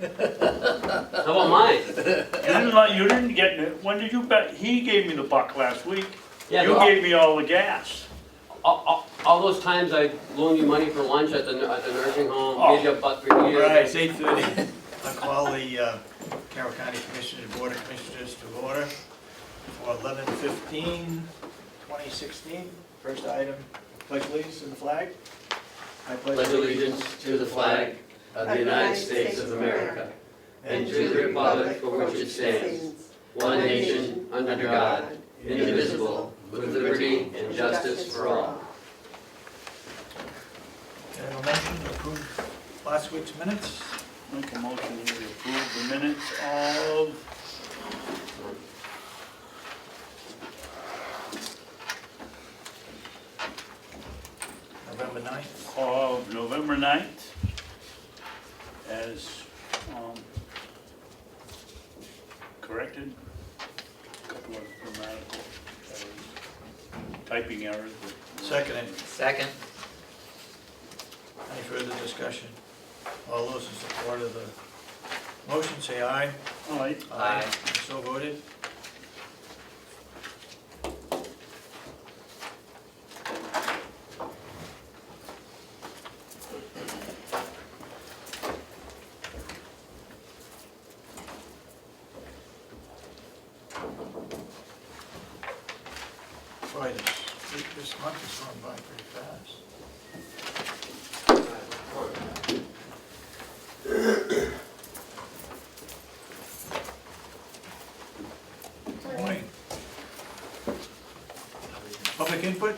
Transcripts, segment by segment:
How about mine? You didn't get it. When did you bet? He gave me the buck last week. Yeah, You no, gave me all the gas. all those times I loaned you money for lunch at the nursing home, Oh. gave you a buck for you. Right, it's 8:30. I call the Carroll County Commissioners, Board of Commissioners to order for 11/15/2016. First item, pledge allegiance to the flag. I Pledge allegiance to the flag of the United States of America and to the republic for which it stands, one nation, under God, indivisible, with liberty and justice for all. Can I have a motion to approve last week's minutes? Make a motion to approve the minutes of November 9th. November 9th as corrected. A couple of grammatical errors, typing errors. but- Second. Second. Any further discussion? All those in support of the motion, say aye. All right. Aye. So voted. Boy, this month has gone by pretty fast. Morning. Public input?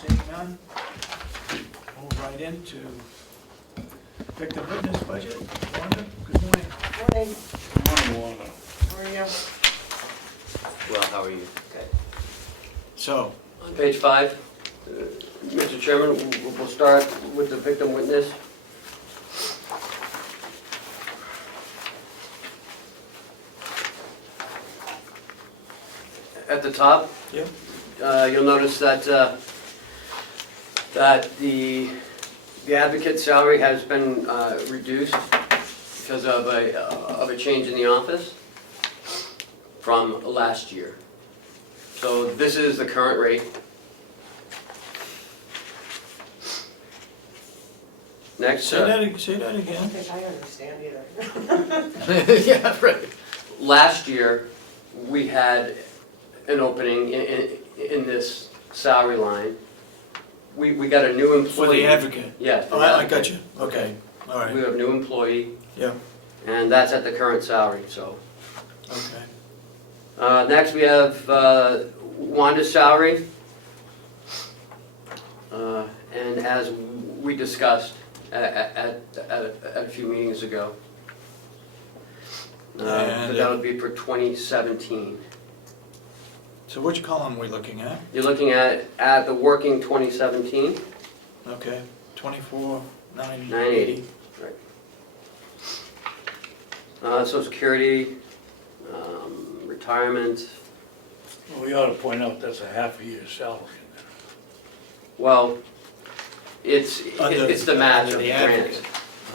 Seeing none? Move right into victim witness budget. Wanda, good morning. Morning, Marijuana. how are you? Well, how are you? So, On page 5, Mr. Chairman, we'll start with the victim witness. At the top, yep, you'll notice that the advocate's salary has been reduced because of a change in the office from last year. So this is the current rate. Next, say that again. I don't think I understand either. Yeah, right. last year, we had an opening in this salary line. We got a new employee. For the advocate? Yes. Oh, I got you, okay, all We right, have a new employee, yeah, and that's at the current salary, so. okay. Next, we have Wanda's salary. And as we discussed at a few meetings ago, And, that would be for 2017. So which column are we looking at? You're looking at the working 2017, Okay, 24, 980. 980. Social Security, retirement. Well, we ought to point out that's a half a year's salary. Well, it's the match of Under the the grant. advocate.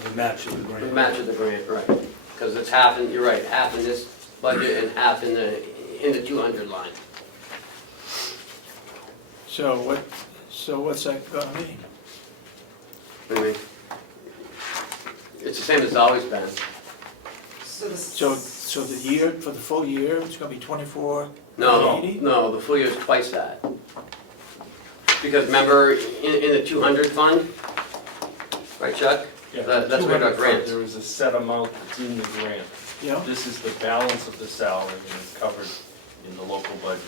The match of the The grant. match of the grant, right. Because it's half in, you're right, half in this budget and half in the 200 line. So what's that gonna mean? What do you mean? It's the same as it's always been. So the year, for the full year, it's gonna be 24, No, 980? no, the full year is twice that. Because remember, in the 200 fund, right Chuck? Yeah, That's where our grants. There is a set amount that's in the grant. Yeah, This is the balance of the salary and it's covered in the local budget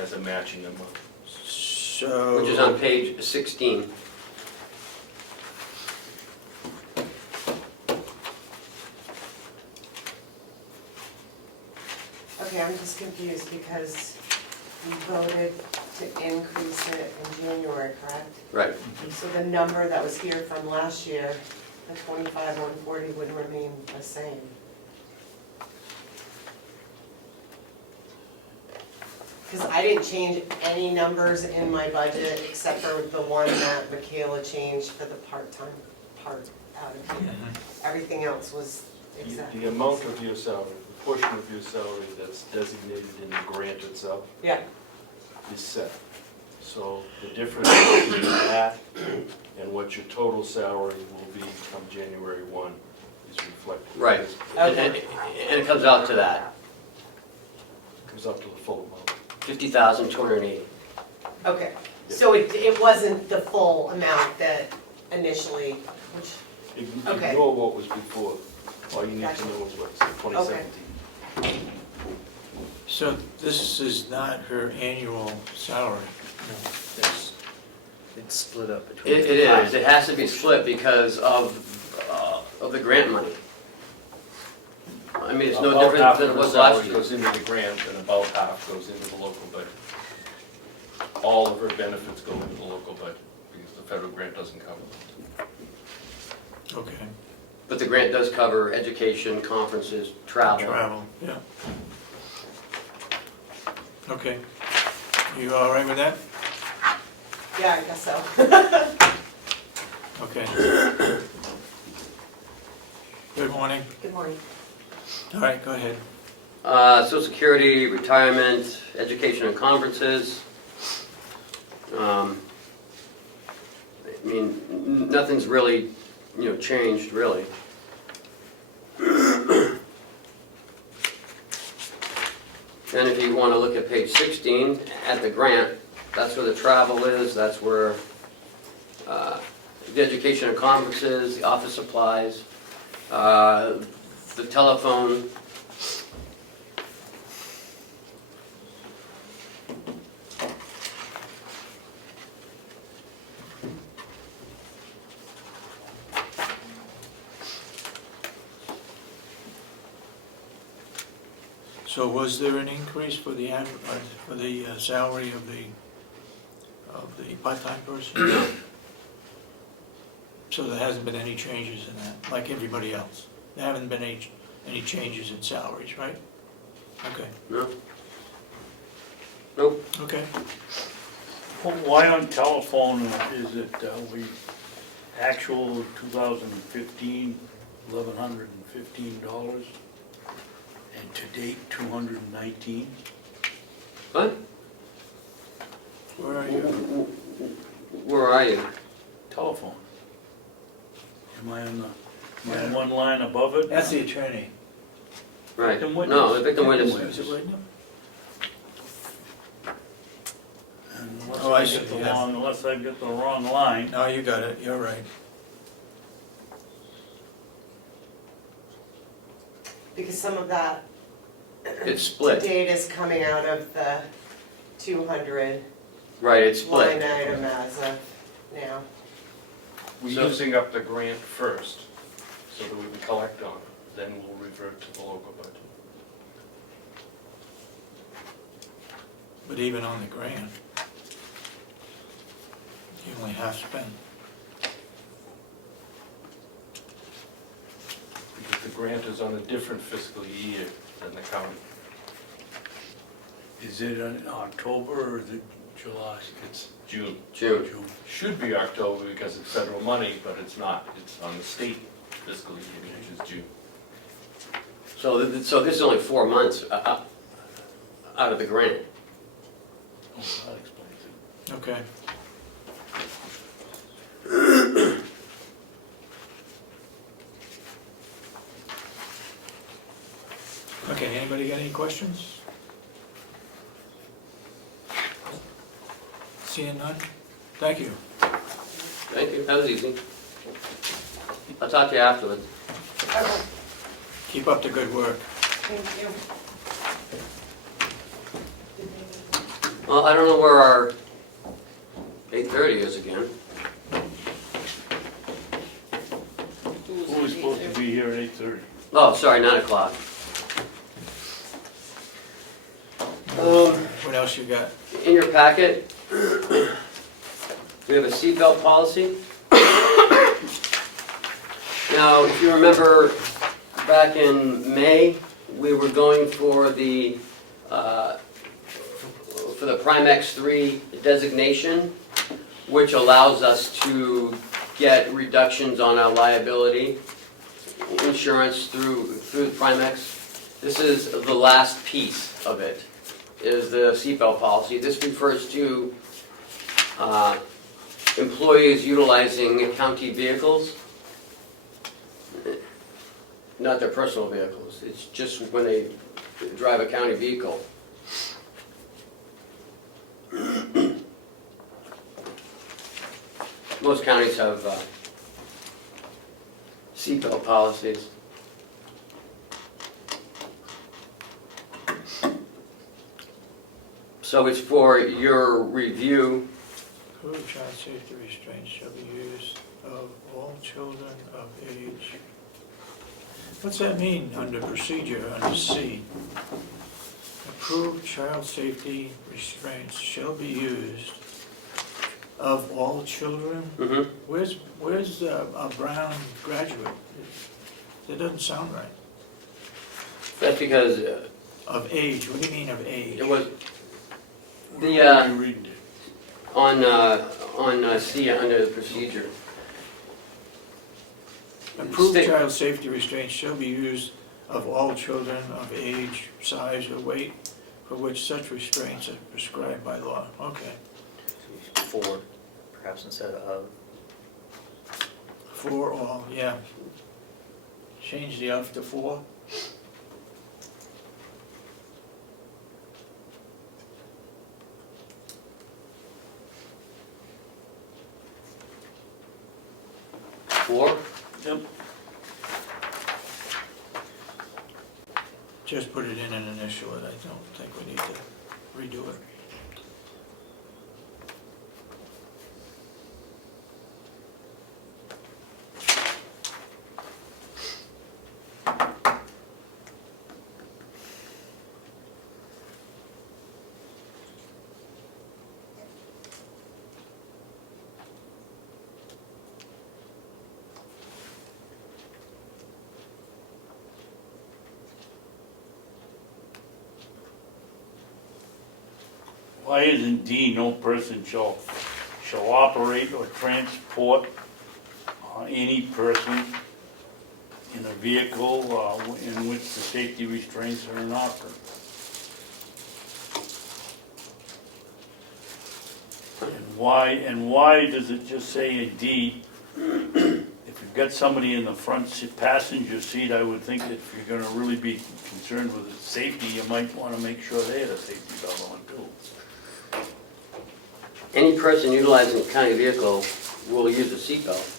as a matching amount. so. Which is on page 16. Okay, I'm just confused because we voted to increase it in January, correct? Right. So the number that was here from last year, the 25,140 would remain the same. Because I didn't change any numbers in my budget except for the one that Michaela changed for the part-time part out of here. Everything else was exactly. The amount of your salary, the portion of your salary that's designated in the grant itself Yeah, is set. So the difference between that and what your total salary will be come January 1 is reflected. Right. And it comes out to that, Comes up to the full amount. 50,280. okay. So it wasn't the full amount that initially, which, Okay. Ignore what was before. All you need Gotcha. to know is what's 2017. So this is not her annual salary? It's split up between. It is, it has to be split because of the grant money. I mean, it's no About different half than of it the was last salary year. goes into the grant and about half goes into the local budget. All of her benefits go into the local budget because the federal grant doesn't cover them. Okay. But the grant does cover education, conferences, travel. Travel, yeah. Okay. You all right with that? yeah, I guess so. Okay. Good morning. Good morning. All right, go ahead. Social Security, retirement, education and conferences. I mean, nothing's really, changed really. And if you want to look at page 16, at the grant, that's where the travel is, that's where the education and conferences, the office supplies, the telephone. So was there an increase for the salary of the part-time person? So there hasn't been any changes in that, like everybody else? There haven't been any changes in salaries, right? Okay, No? Nope. okay. Well, why on telephone is it, we, actual 2015, $1,115, and to date, 219? What? Where are you? Where are you? Telephone. Am I on one line above it? That's the attorney. Right. Victim witness. No, the victim witness. Is it right now? Unless I I see, get the yeah. wrong, unless I get the wrong line. No, you got it, you're right. Because some of that It's to split. date is coming out of the 200 Right, it's line split. item as of now. We're So- using up the grant first, so that we can collect on it, then we'll revert to the local budget. But even on the grant, you only half spent. Because the grant is on a different fiscal year than the county. Is it in October or is it July? It's June. June. June. Should be October because it's federal money, but it's not. It's on the state fiscal year, which is June. So this is only 4 months out of the grant. Oh, that explains it. Okay. Okay, anybody got any questions? Seeing none? Thank you. Thank you, that was easy. I'll talk to you afterwards. Okay, Keep up the good work. thank you. Well, I don't know where our 8:30 is again. Who was supposed to be here at 8:30? Oh, sorry, 9 o'clock. What else you got? In your packet, we have a seatbelt policy. Now, if you remember, back in May, we were going for the Primex 3 designation, which allows us to get reductions on our liability insurance through the Primex. This is the last piece of it, is the seatbelt policy. This refers to employees utilizing county vehicles, not their personal vehicles. It's just when they drive a county vehicle. Most counties have seatbelt policies. So it's for your review. Approved child safety restraints shall be used of all children of age. What's that mean under procedure, under C? Approved child safety restraints shall be used of all children? Mhm. Where's a Brown graduate? That doesn't sound right. That's because Of age, what do you mean of age? it was Where the, are you reading it? on C under the procedure. Approved State- child safety restraints shall be used of all children of age, size, or weight for which such restraints are prescribed by law. Okay. For, perhaps instead of. For all, yeah. Change the of to for. Four? Yep. Just put it in and initial it. I don't think we need to redo it. Why isn't D, no person shall operate or transport any person in a vehicle in which the safety restraints are in offer? And why does it just say a D? If you've got somebody in the front passenger seat, I would think that if you're gonna really be concerned with its safety, you might wanna make sure they had a safety belt on too. Any person utilizing a county vehicle will use a seatbelt.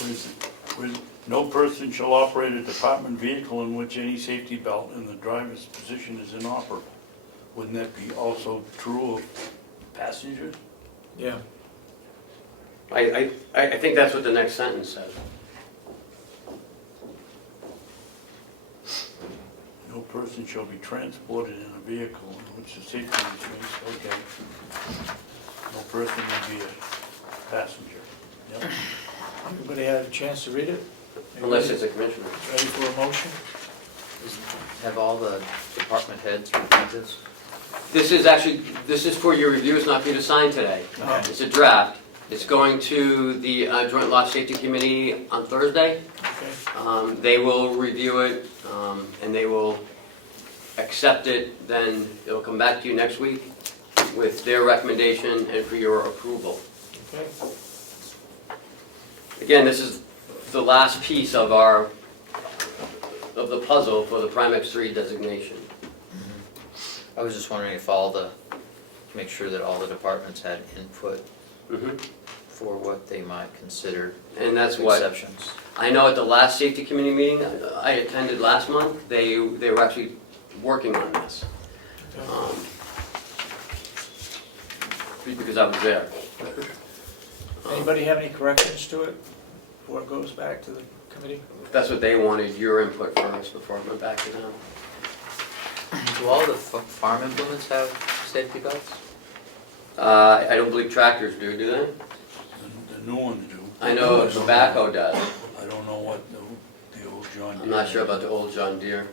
What is it? No person shall operate a department vehicle in which any safety belt in the driver's position is inoperable. Wouldn't that be also true of passengers? Yeah. I think that's what the next sentence says. No person shall be transported in a vehicle in which the safety restraints, okay. No person will be a passenger. Yep. Everybody had a chance to read it? Unless it's a commissioner. Ready for a motion? Have all the department heads reviewed this? This is for your review, it's not for you to sign today. Okay. It's a draft. It's going to the Joint Law Safety Committee on Thursday. Okay. They will review it, and they will accept it, then it'll come back to you next week with their recommendation and for your approval. Okay. Again, this is the last piece of the puzzle for the Primex 3 designation. I was just wondering if make sure that all the departments had input Mhm. for what they might consider And that's what, exceptions. I know at the last safety committee meeting I attended last month, they were actually working on this. Because I was there. Anybody have any corrections to it before it goes back to the committee? That's what they wanted, your input first before it went back to them. Do all the farm implements have safety belts? I don't believe tractors do they? The new ones do. I know tobacco does. I don't know what the old John Deere. I'm not sure about the old John Deere.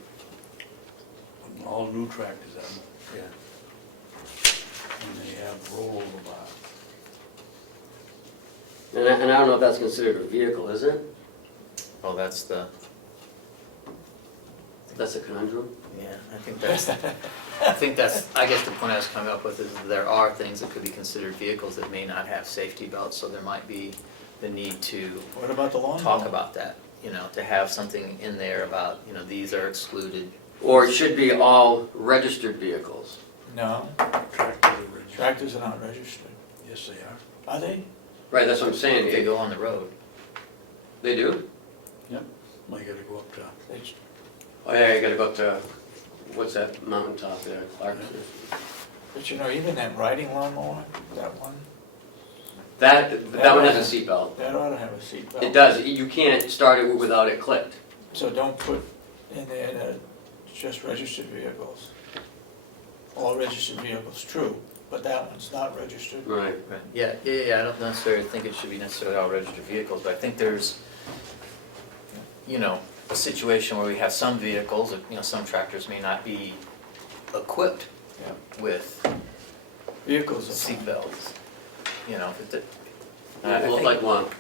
All new tractors have them, Yeah. and they have rollover bars. And I don't know if that's considered a vehicle, is it? Well, that's the, That's a conundrum. yeah, I think that's, I guess the point I was coming up with is there are things that could be considered vehicles that may not have safety belts, so there might be the need to What about the lawnmower? talk about that, you know, to have something in there about, you know, these are excluded. Or it should be all registered vehicles. No, Tractors are registered. tractors are not registered. Yes, they are. Are they? Right, that's what I'm saying. They go on the road. They do? I gotta go up to, They- Oh yeah, you gotta go up to, what's that mountaintop there, Clarkson? But you know, even that riding lawnmower, that one, That one has a seatbelt. that ought to have a seat belt. It does, you can't start it without it clicked. So don't put in there that it's just registered vehicles. All registered vehicles, true, but that one's not registered. Right. Right, yeah, I don't necessarily think it should be necessarily all registered vehicles, but I think there's, you know, a situation where we have some vehicles, you know, some tractors may not be equipped Yeah. with Vehicles are seat fine. belts, you know, if it, I Well, think- like what?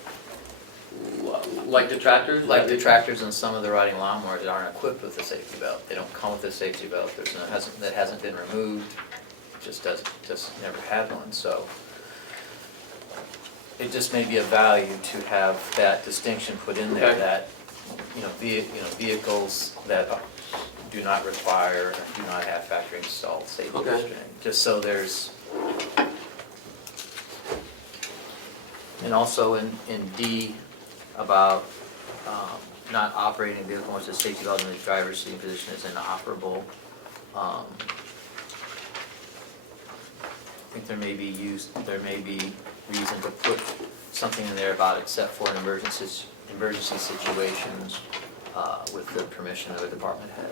Like the tractors? like the tractors and some of the riding lawnmowers aren't equipped with a safety belt. They don't come with a safety belt. There's no, that hasn't been removed. Just never had one, so. It just may be of value to have that distinction put in there Okay. that, you know, vehicles that do not require, or do not have factory installed safety Okay. restraint. Just so there's. And also in D about not operating a vehicle once the safety belt in the driver's seat position is inoperable. I think there may be reason to put something in there about except for emergency situations with the permission of a department head.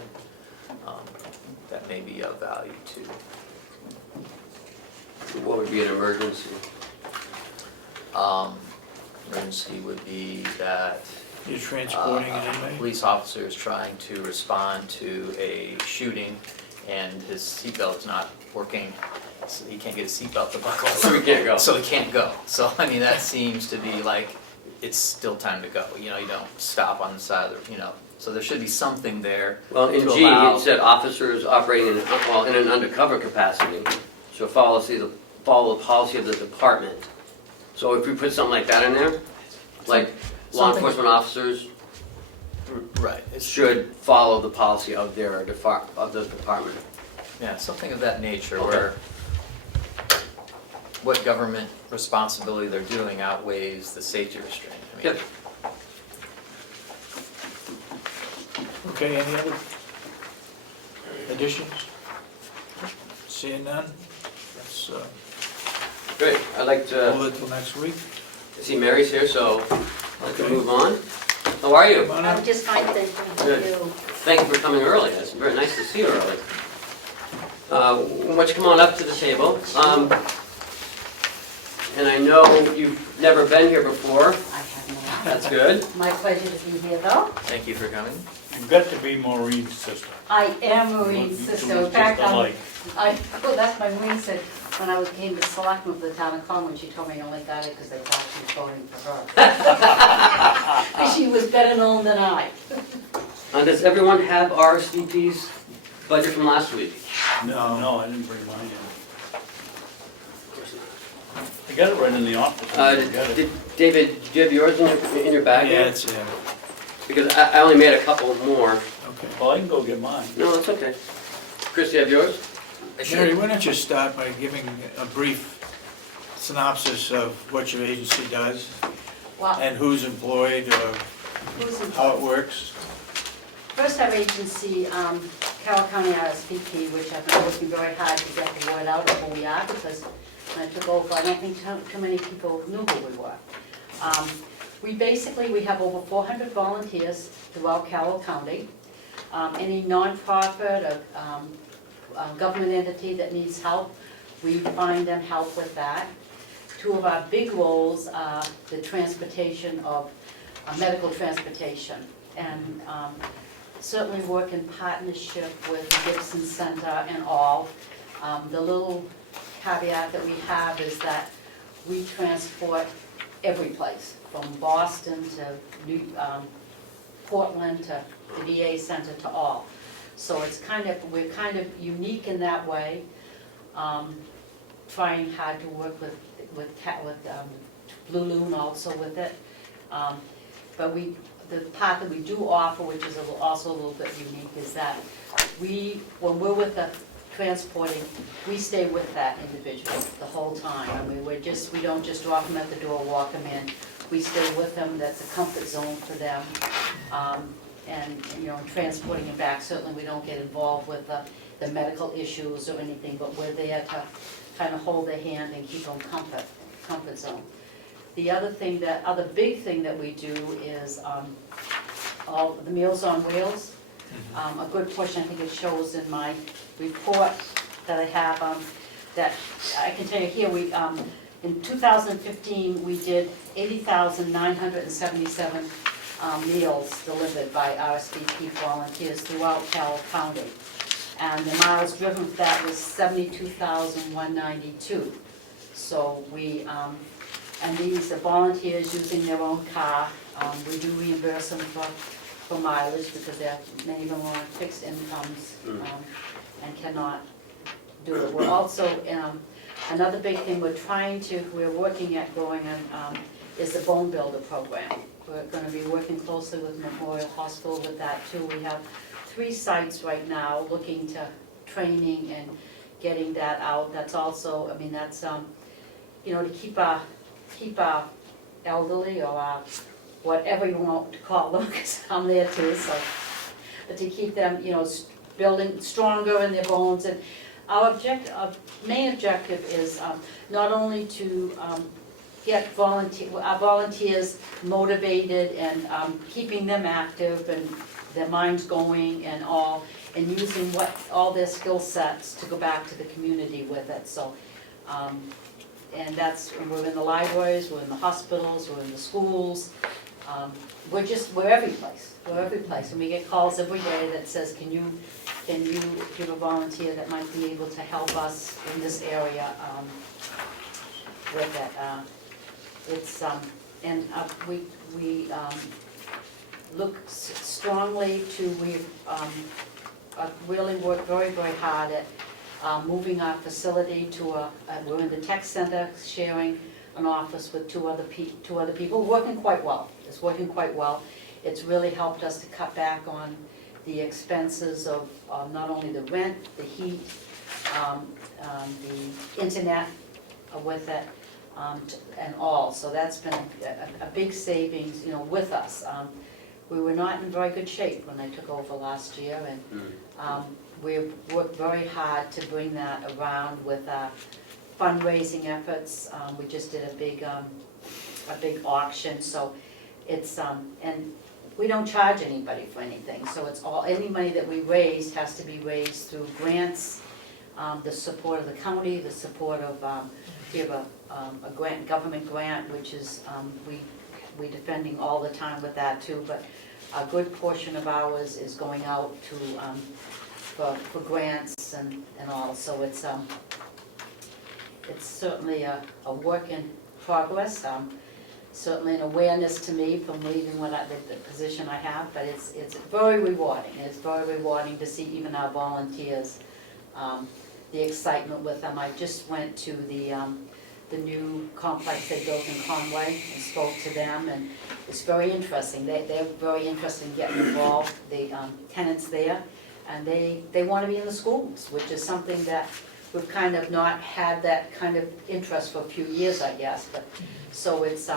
That may be of value too. What would be an emergency? Emergency would be that You're transporting an inmate? police officer is trying to respond to a shooting and his seatbelt is not working, so he can't get his seatbelt to buckle. So we can't go. So he can't go. So, I mean, that seems to be like, it's still time to go, you know, you don't stop on the side of the, you know, so there should be something there Well, in to G, allow- it said officers operating in an undercover capacity shall follow the policy of the department. So if we put something like that in there, like law Something- enforcement officers Right, it's, should follow the policy of their of the department. yeah, something of that nature Okay. where what government responsibility they're doing outweighs the safety restraint. I mean, Yep. Okay, any other additions? Seeing none? Let's Great, I'd like hold to it till next week. see Mary's here, so I can Okay. move on. How are you? Come on I'm up. just fine, thank Good. you. Thank you for coming early, it's very nice to see you early. Why don't you come on up to the table? And I know you've never been here before, I have that's good. no, my pleasure to be here though. Thank you for coming. you've got to be Maureen's sister. I am Maureen's You two sister. look In fact, just alike. well, that's my Maureen said, when I came to selectman of the town of Comeau, she told me I only got it because they thought she was voting for her. 'Cause she was better known than I. Does everyone have RSVP's budget from last week? No, I didn't bring mine in. I got it right in the office. I got it. David, do you have yours in your bag? Yeah, here? it's, Because I only made a couple more. okay. Well, I can go get mine. No, that's okay. Chris, do you have yours? Mary, why don't you start by giving a brief synopsis of what your agency does Well, and who's employed or who's in how it works? First, our agency, Carroll County RSVP, which I've been working very hard to get the word out of who we are, because when I took over, I don't think too many people knew who we were. We have over 400 volunteers throughout Carroll County. Any nonprofit or government entity that needs help, we find them help with that. Two of our big roles are the transportation of medical transportation, and certainly work in partnership with the Gibson Center and all. The little caveat that we have is that we transport every place, from Boston to Portland to the VA Center to all. So it's we're kind of unique in that way, trying hard to work with Blue Loon also with it. But the part that we do offer, which is also a little bit unique, is that when we're with the transporting, we stay with that individual the whole time. I mean, we don't just drop them at the door, walk them in. We stay with them, that's a comfort zone for them. And, transporting them back, certainly we don't get involved with the medical issues or anything, but we're there to kind of hold their hand and keep them comfort zone. The other big thing that we do is all the Meals on Wheels. A good portion, I think it shows in my report that I have, that I can tell you here, in 2015, we did 80,977 meals delivered by RSVP volunteers throughout Carroll County. And the miles driven for that was 72,192. So and these are volunteers using their own car. We do reimburse them for mileage because many of them are on fixed incomes and cannot do it. We're also, another big thing we're working at going on is the Bone Builder program. We're going to be working closely with Memorial Hospital with that too. We have 3 sites right now looking to training and getting that out. That's also, that's, to keep our elderly or our, whatever you want to call them, because I'm there too, so, but to keep them, building stronger in their bones. And our main objective is not only to get our volunteers motivated and keeping them active and their minds going and using all their skill sets to go back to the community with it. So, and we're in the libraries, we're in the hospitals, we're in the schools. We're every place. We're every place. And we get calls every day that says, can you give a volunteer that might be able to help us in this area with it. We look strongly we've really worked very, very hard at moving our facility to we're in the tech center, sharing an office with two other people, working quite well. It's working quite well. It's really helped us to cut back on the expenses of not only the rent, the heat, the internet with it, and all. So that's been a big savings, with us. We were not in very good shape when I took over last year, and we worked very hard to bring that around with our fundraising efforts. We just did a big auction, so it's and we don't charge anybody for anything. So it's any money that we raise has to be raised through grants, the support of the county, the support of we have a government grant, which is we're defending all the time with that too. But a good portion of ours is going out to for grants and all. So it's certainly a work in progress. Certainly an awareness to me from leaving the position I have, but it's very rewarding. It's very rewarding to see even our volunteers, the excitement with them. I just went to the new complex they built in Conway and spoke to them, and it's very interesting. They're very interested in getting involved, the tenants there, and they want to be in the schools, which is something that we've kind of not had that kind of interest for a few years, I guess. But so it's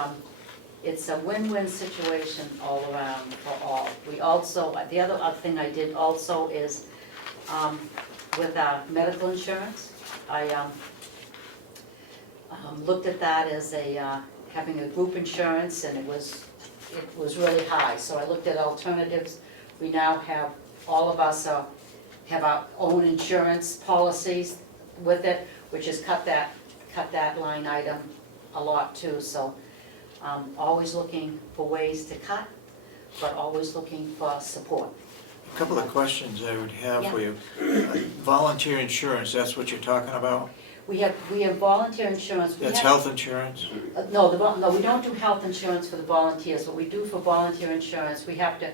a win-win situation all around for all. We also, the other thing I did also is with our medical insurance, I looked at that as having a group insurance, and it was really high. So I looked at alternatives. We now have, all of us have our own insurance policies with it, which has cut that line item a lot too. So always looking for ways to cut, but always looking for support. A couple of questions I would have Yeah. for you. Volunteer insurance, that's what you're talking about? we have volunteer insurance. We That's have- health insurance? No, no, we don't do health insurance for the volunteers. What we do for volunteer insurance, we have to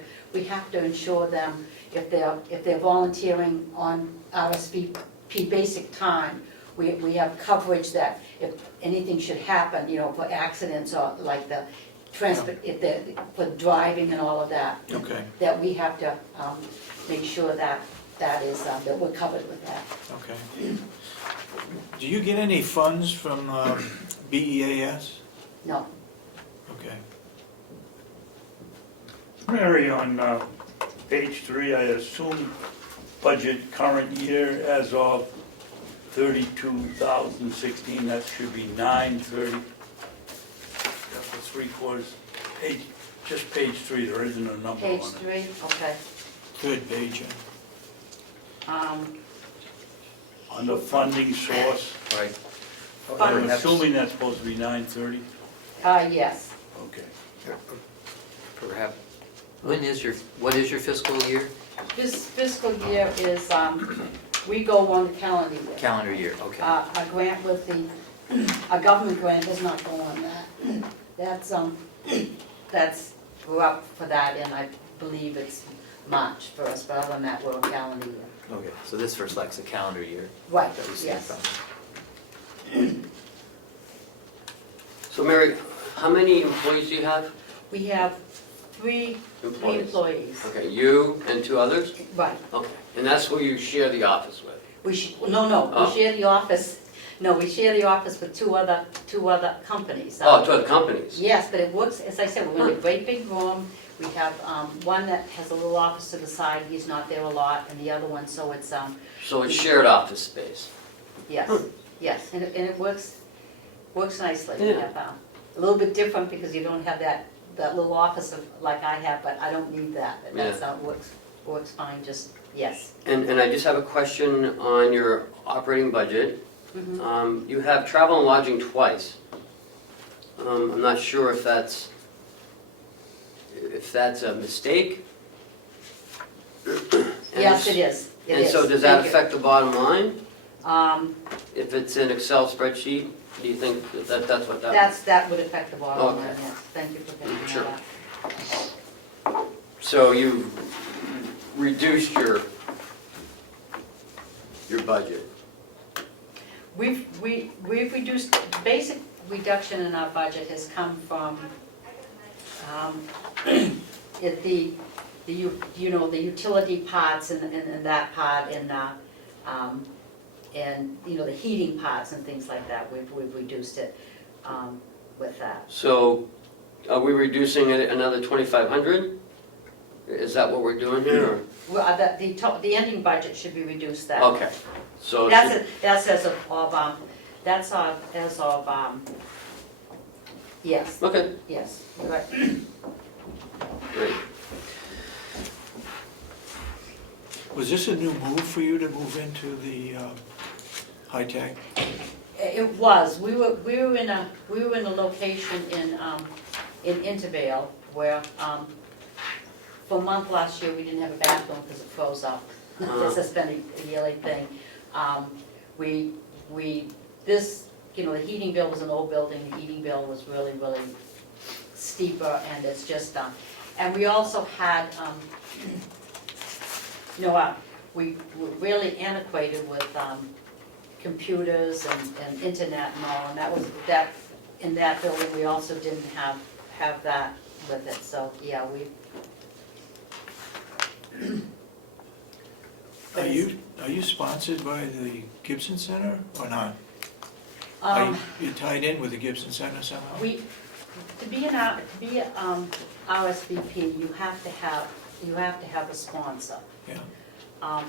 insure them if they're volunteering on RSVP basic time. We have coverage that if anything should happen, for accidents or like the transport, if they're, for driving and all of that, Okay, that we have to make sure that is, that we're covered with that. okay. Do you get any funds from BEAS? No, Okay. Mary, on page 3, I assume budget current year as of 32,016, that should be 930. That's the 3/4. Just page 3, there isn't a number on page it. 3, okay. Third page. On the funding source, Right. I'm assuming that's supposed to be 930? Yes, Okay. Perhaps, what is your fiscal year? this fiscal year is, we go on the calendar year. Calendar year, okay. A grant with a government grant does not go on that. We're up for that, and I believe it's March for us, but other than that, we're on calendar year. Okay, so this reflects a calendar year Right, that we see yes. from. So Mary, how many employees do you have? We have three employees. Okay, you and 2 others? Right. Okay, and that's who you share the office with? No, Oh. we share the office, we share the office with two other companies. Oh, 2 other companies? Yes, but it works, as I said, we're in a great big room. We have one that has a little office to the side, he's not there a lot, and the other one, so it's, So it's shared office space? yes, yes, and it works nicely. We Yeah. have, a little bit different because you don't have that little office like I have, but I don't need that. But that's how it works fine, just, yes. And I just have a question on your operating budget. Mhm. You have travel and lodging twice. I'm not sure if that's a mistake. Yes, it is. It And is. so does that Thank you. affect the bottom line? Um, If it's an Excel spreadsheet, do you think that's what that? that would affect the bottom line, Okay. yes. Thank you for thinking Sure. of that. So you've reduced your budget? We've reduced, basic reduction in our budget has come from, the utility parts and that part and, the heating parts and things like that, we've reduced it, with that. So are we reducing it another 2,500? Is that what we're doing here, or? Well, the ending budget should be reduced that. Okay, so. That's as of, yes, Okay, yes, you're right. great. Was this a new move for you to move into the high-tech? It was, we were in a location in Intervale where, for a month last year, we didn't have a bathroom because it froze up. This has been a yearly thing. The heating bill was an old building, the heating bill was really, really steeper, and it's just, and we also had, we were really antiquated with computers and internet and all, and in that building, we also didn't have that with it, so, yeah, we. Are you sponsored by the Gibson Center or not? Are you tied in with the Gibson Center somehow? To be RSVP, you have to have a sponsor. Yeah.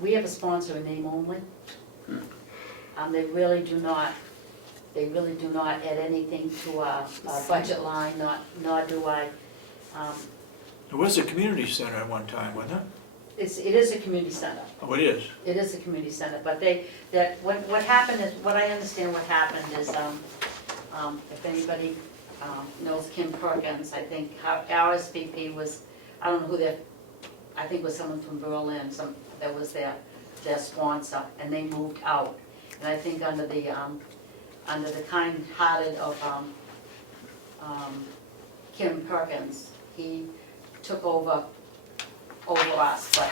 We have a sponsor in name only. They really do not add anything to our budget line, nor do I. It was a community center at one time, wasn't it? It is a community center. Oh, it is? It is a community center, but what happened is, what I understand what happened is, if anybody knows Kim Perkins, I think RSVP was, I don't know who I think it was someone from Berlin, that was their sponsor, and they moved out. And I think under the kind-hearted of Kim Perkins, he took over us, but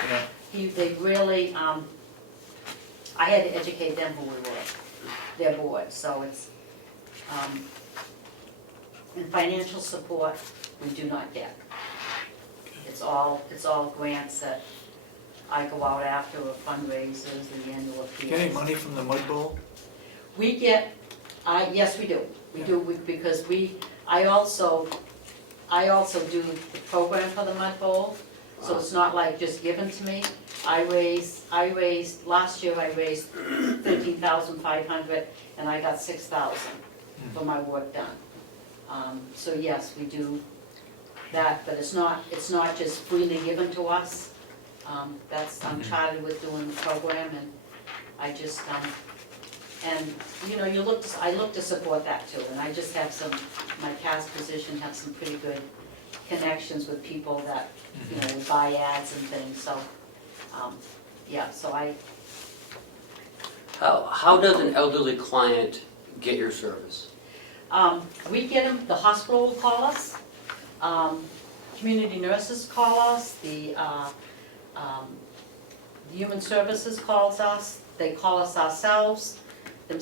they really, I had to educate them who we were, their board, so it's, and financial support, we do not get. It's all grants that I go out after, or fundraisers and annual appeals. Get any money from the Mud Bowl? We get, yes, we do. We do, because I also do the program for the Mud Bowl, so it's not like just given to me. Last year I raised $13,500 and I got $6,000 for my work done. So yes, we do that, but it's not just freely given to us. I'm chartered with doing the program, and I just, and you know, I look to support that too, and I just have my past position have some pretty good connections with people that, you know, would buy ads and things, so, yeah, so How does an elderly client get your service? we get them, the hospital will call us, community nurses call us, the human services calls us, they call us themselves, the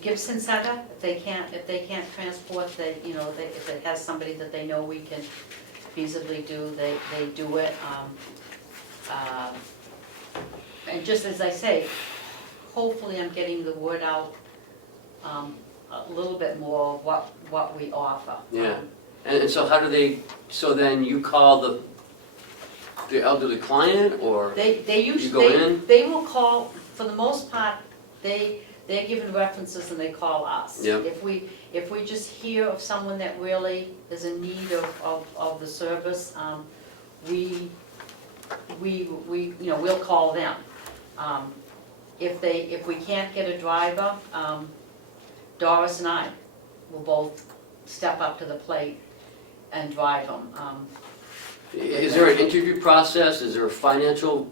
Gibson Center, if they can't transport, if it has somebody that they know we can feasibly do, they do it. And just as I say, hopefully I'm getting the word out a little bit more of what we offer. Yeah. And so how do they, so then you call the elderly client, or They you usually, go in? they will call, for the most part, they're given references and they call us. Yep. If we just hear of someone that really is in need of the service, we'll call them. If we can't get a driver, Doris and I will both step up to the plate and drive them. Is there an interview process? Is there a financial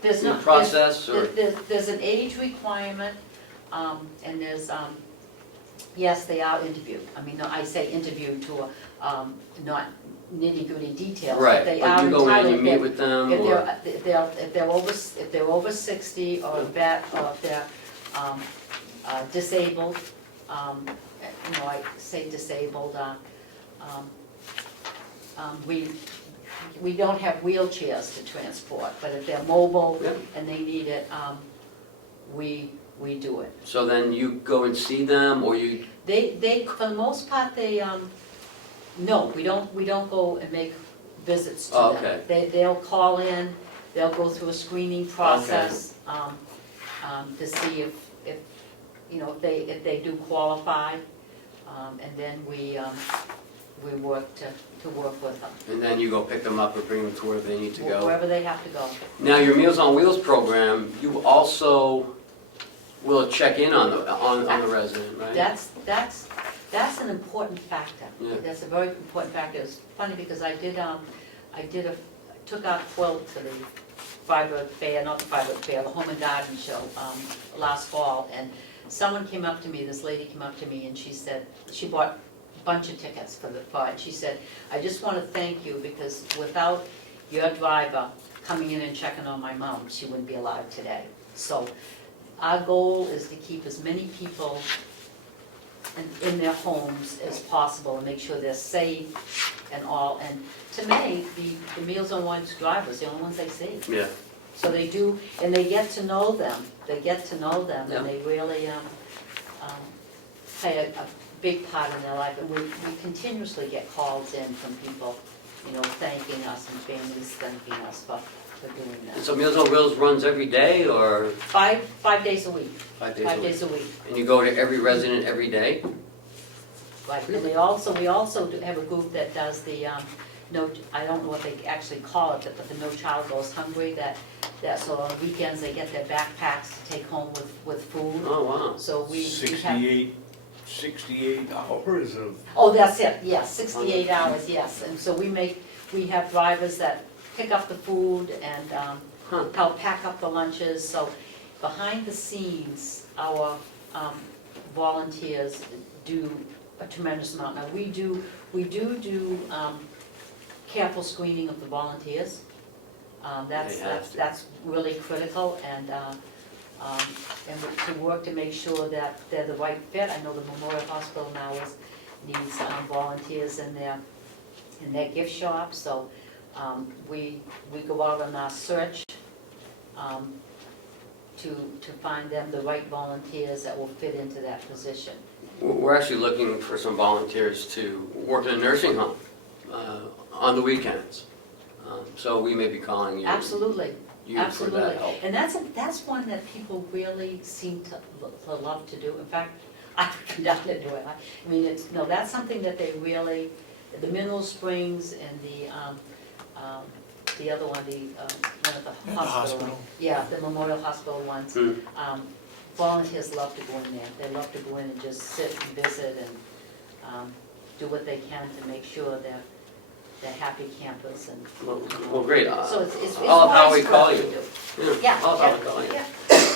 There's not, process? Or there's an age requirement, and there's, yes, they are interviewed. I mean, no, I say interviewed to not nitty-gritty details, right, but they but are you go in and you entitled. meet with them, or If they're over 60 or a vet, or if they're disabled, I say disabled, we don't have wheelchairs to transport, but if they're mobile Yeah. and they need it, we do it. so then you go and see them, or you? They, for the most part, no, we don't go and make visits to Oh, them. okay. They'll call in, they'll go through a screening process, to see if they do qualify, and then we work to work with them, And then you go pick them up or bring them to where they need to go. wherever they have to go. Now, your Meals on Wheels program, you also will check in on the resident, right? That's an important factor. Yeah. That's a very important factor. It's funny because I took out a quilt for the Freiburg Fair, not the Freiburg Fair, the Home and Garden Show, last fall, and someone came up to me, this lady came up to me, and she said, she bought a bunch of tickets for it. She said, I just want to thank you, because without your driver coming in and checking on my mom, she wouldn't be alive today. So our goal is to keep as many people in their homes as possible and make sure they're safe and all. And to me, the Meals on Wheels drivers, the only ones they see. Yeah. So they do, and they get to know them. They get to know them, Yeah. and they really play a big part in their life. And we continuously get calls in from people, thanking us, and families thanking us for doing And that. so Meals on Wheels runs every day, or 5 days a week. 5 days a 5 week? days a week. And you go to every resident every day? Right, and we also do have a group that does the, I don't know what they actually call it, but the No Child Goes Hungry, so on weekends they get their backpacks to take home with food. Oh, wow. So we have. 68 hours of. Oh, that's it, yes, 68 hours, yes. And so we have drivers that pick up the food and help pack up the lunches. So behind the scenes, our volunteers do a tremendous amount. Now, we do careful screening of the volunteers. That's really critical, and to work to make sure that they're the right fit. I know the Memorial Hospital now needs volunteers in their gift shop, so we go out on our search to find them the right volunteers that will fit into that position. We're actually looking for some volunteers to work in a nursing home on the weekends. So we may be calling you. Absolutely, You for absolutely. that help. And that's one that people really seem to love to do. In fact, I could come down and do it. I mean, that's something that they really, the Mineral Springs and the other one, one of the the hospital. hospital. Yeah, the Memorial Hospital ones. Hmm. Volunteers love to go in there. They love to go in and just sit and visit and do what they can to make sure they're happy campers and. Well, great. So it's I'll have Howie wise for call us you. to do. Yeah, I'll have Howie call you. yeah.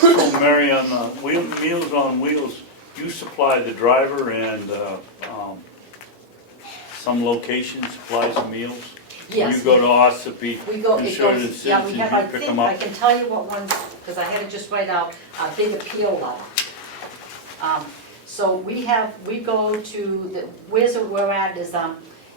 So Mary, on the Meals on Wheels, you supply the driver and some locations supply some meals? Yes. You go to Ossipee, We go, it Insured goes, yeah, we Citizens, have, you I pick think, them I up? can tell you what ones, because I had to just write out a big appeal letter. So we go to, where's we're at is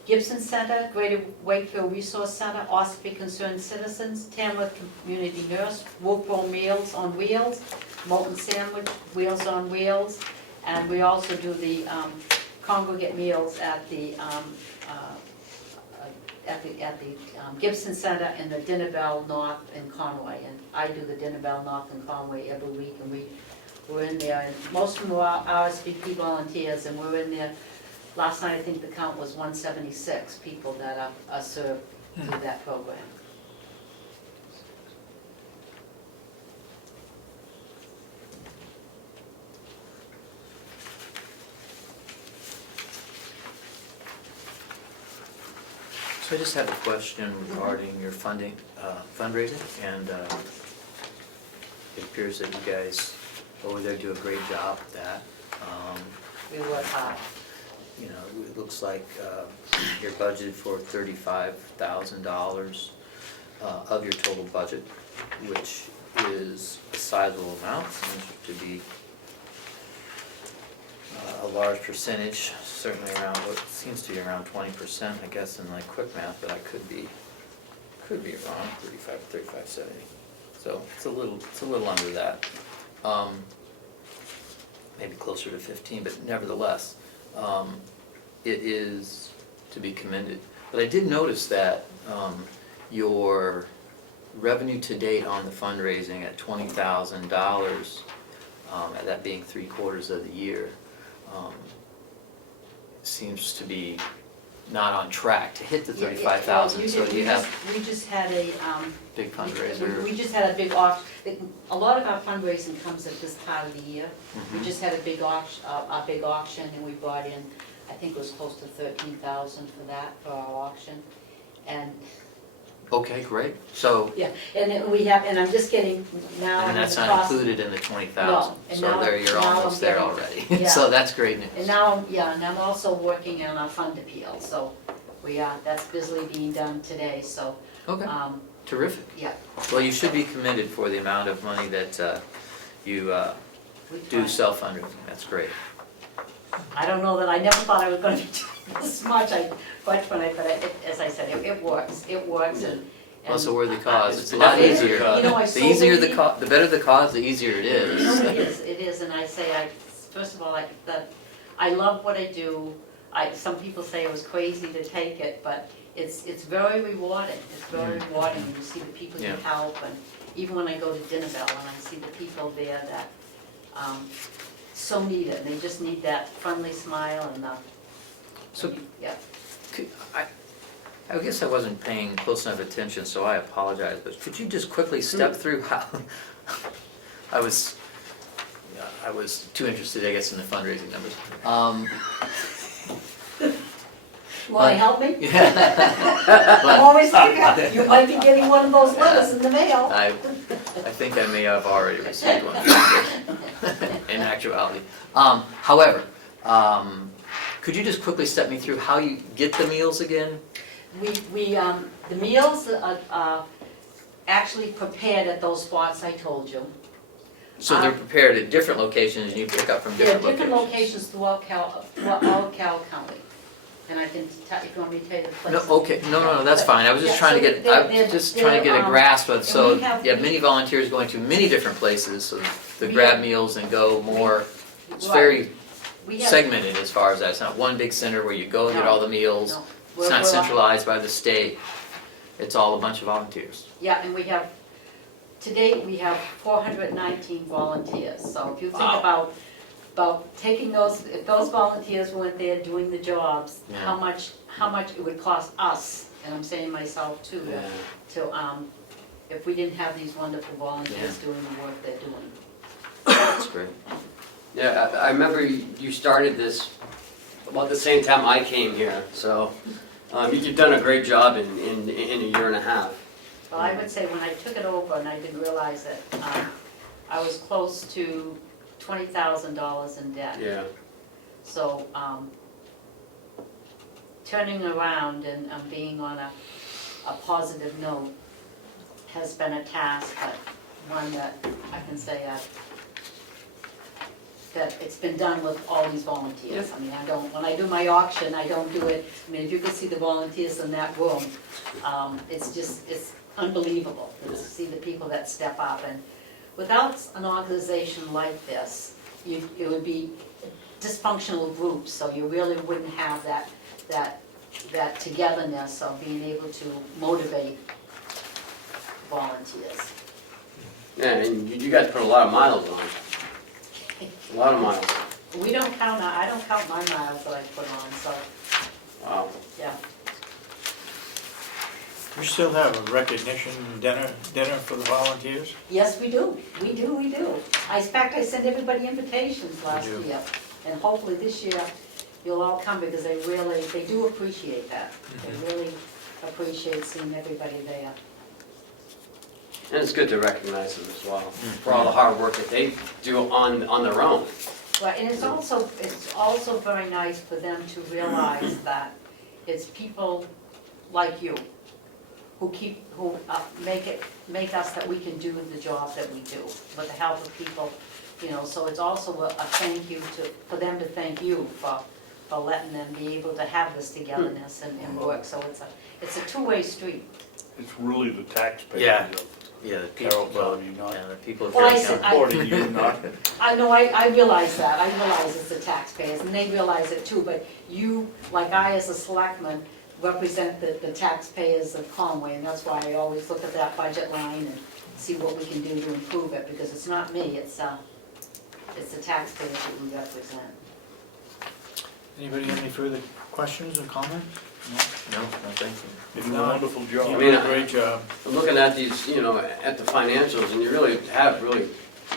Gibson Center, Greater Wakefield Resource Center, Ossipee Concerned Citizens, Tamworth Community Nurse, Wolfboro Meals on Wheels, Molten Sandwich, Wheels on Wheels, and we also do the congregate meals at the Gibson Center and the Dinner Bell North in Conway. And I do the Dinner Bell North in Conway every week, and we're in there, and most of them are RSVP volunteers, and we're in there. Last night, I think the count was 176 people that are served through that program. So I just have a question regarding your funding, fundraising, and it appears that you guys over there do a great job with that. We work hard. You know, it looks like you're budgeted for $35,000 of your total budget, which is a sizable amount, seems to be a large percentage, certainly around what seems to be around 20%, I guess, in like quick math, but I could be wrong, 35, 70. So it's a little under that. Maybe closer to 15, but nevertheless, it is to be commended. But I did notice that your revenue to date on the fundraising at $20,000, that being 3/4 of the year, seems to be not on track to hit the 35,000. So do you have We just had a, big fundraiser? we just had a big auction. A lot of our fundraising comes at this part of the year. We Mhm. just had a big auction, and we brought in, I think it was close to 13,000 for that, for our auction. And, Okay, great. So, yeah, and then we have, and I'm just getting now. and I'm that's in the not process- included in the 20,000. No, and So now- there, you're now I'm almost there getting- already. yeah. So that's great news. And now, yeah, and I'm also working on our fund appeal, so that's busily being done today, so, Okay, terrific. yeah. Well, you should be commended for the amount of money that you we do try. self-fundraising. That's great. I don't know that, I never thought I was gonna be doing this much, but as I said, it works, and. Well, it's a worthy cause. It's a It lot is a easier. cause. You know, I The so easier the believe- the better the cause, the easier it You know, is. it is, and first of all, I love what I do. Some people say it was crazy to take it, but it's very rewarding. It's very rewarding when you see the people you Yeah. help, and even when I go to Dinner Bell and I see the people there that so need it, and they just need that friendly smile and So yeah. I guess I wasn't paying close enough attention, so I apologize, but could you just quickly step through how, I was too interested, I guess, in the fundraising numbers. wanna help me? I'm But always thinking, you might be getting one of those letters in the mail. I think I may have already received one, in actuality. However, could you just quickly step me through how you get the meals again? The meals are actually prepared at those spots I told you. So they're prepared at different locations and you pick up from There are different different locations? locations throughout Carroll County. And I can tell, if you want me to tell you the No, places. okay, no, that's fine, I was just Yeah, trying to so get, they're- I'm just trying to get a they're, grasp of, so we have- you have many volunteers going to many different places, so they We grab have- meals and go more, it's Right. very We have- segmented as far as that, it's not one big center where you go and get No, all the meals, no. it's We're- not we're- centralized by the state, it's all a bunch of volunteers. Yeah, and we have, to date, we have 419 volunteers. So if you think Wow. about taking those, if those volunteers weren't there doing the jobs, Yeah. how much it would cost us, and I'm saying myself too, to, if we didn't have these wonderful volunteers doing the work they're doing. That's great. Yeah, I remember you started this about the same time I came here, so you've done a great job in a year and a half. Well, I would say when I took it over and I didn't realize it, I was close to $20,000 in debt. Yeah. So, turning around and being on a positive note has been a task, but one that I can say that it's been done with all these volunteers. I mean, when I do my auction, I don't do it, I mean, if you could see the volunteers in that room, it's unbelievable to see the people that step up. And without an organization like this, it would be dysfunctional groups, so you really wouldn't have that togetherness of being able to motivate volunteers. Yeah, and you guys put a lot of miles on. A lot of miles. I don't count my miles that I put on, so, Wow. yeah. We still have a recognition dinner for the volunteers? Yes, we do. We do. In fact, I sent everybody invitations last You do. year. And hopefully this year, you'll all come because they do appreciate that. They really appreciate seeing everybody there. And it's good to recognize them as well, for all the hard work that they do on their own. Right, and it's also very nice for them to realize that it's people like you who make us that we can do the job that we do with the help of people, so it's also a thank you for them to thank you for letting them be able to have this togetherness and work, so it's a two-way street. It's really the taxpayers Yeah. of Yeah, the Carroll people, County, not the people of Well, I Carroll said- County. supporting you, not, I know, I realize that, I realize it's the taxpayers, and they realize it too, but you, like I as a selectman, represent the taxpayers of Conway, and that's why I always look at that budget line and see what we can do to improve it, because it's not me, it's the taxpayers that we represent. Anybody have any further questions or comments? No, thank you. If you do a not, wonderful you job. did a great job. I'm looking at these, at the financials, and you really have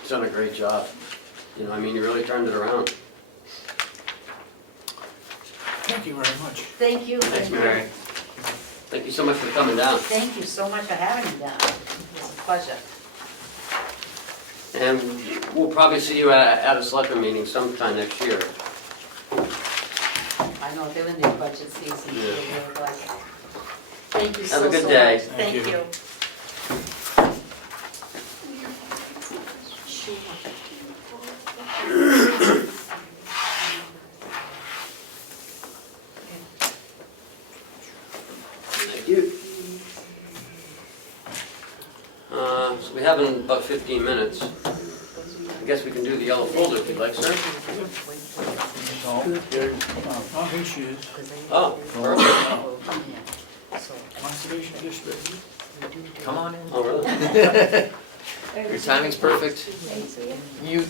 done a great job. You really turned it around. Thank you very much. Thank you. Thanks, thank you. Mary. Thank you so much for coming down. Thank you so much for having me down, it was a pleasure. And we'll probably see you at a selectmen meeting sometime next year. I know they're in their budget season, so Yeah. they're like, thank you Have so, a good so day. much. Thank Thank you. you. Thank you. So we have in about 15 minutes. I guess we can do the yellow folder if you'd like, sir. no, there, Oh, here she is. Oh, perfect. Conservation District. Come on in. Oh, really? Your timing's perfect. You,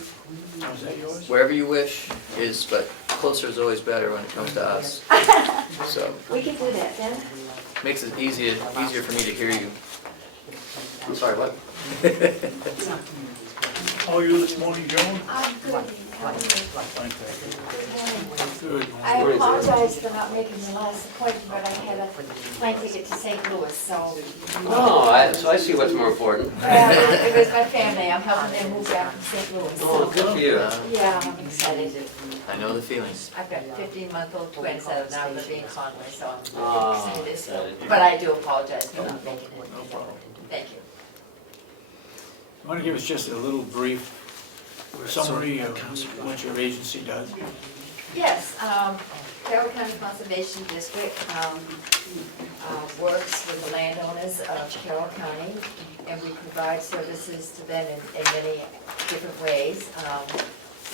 Oh, is that yours? wherever you wish is, but closer is always better when it comes to us. So, We can do that then. makes it easier for me to hear you. I'm sorry, what? How are you this morning, Joan? I'm good. How are you? Fine, thank you. Good. I apologize for not making the last appointment, but I had a plane ticket to St. Louis, so. So I see what's more important. Well, it was my family, I'm helping them move back from St. Louis. Oh, good for you. Yeah, I'm excited. I know the feelings. I've got 15-month-old twins that are now living in Conway, so I'm Oh, excited. So- excited. But I do apologize for not making it. No problem. Thank you. You want to give us just a little brief summary of what your agency does? Yes, Carroll County Conservation District works with the landowners of Carroll County, and we provide services to them in many different ways.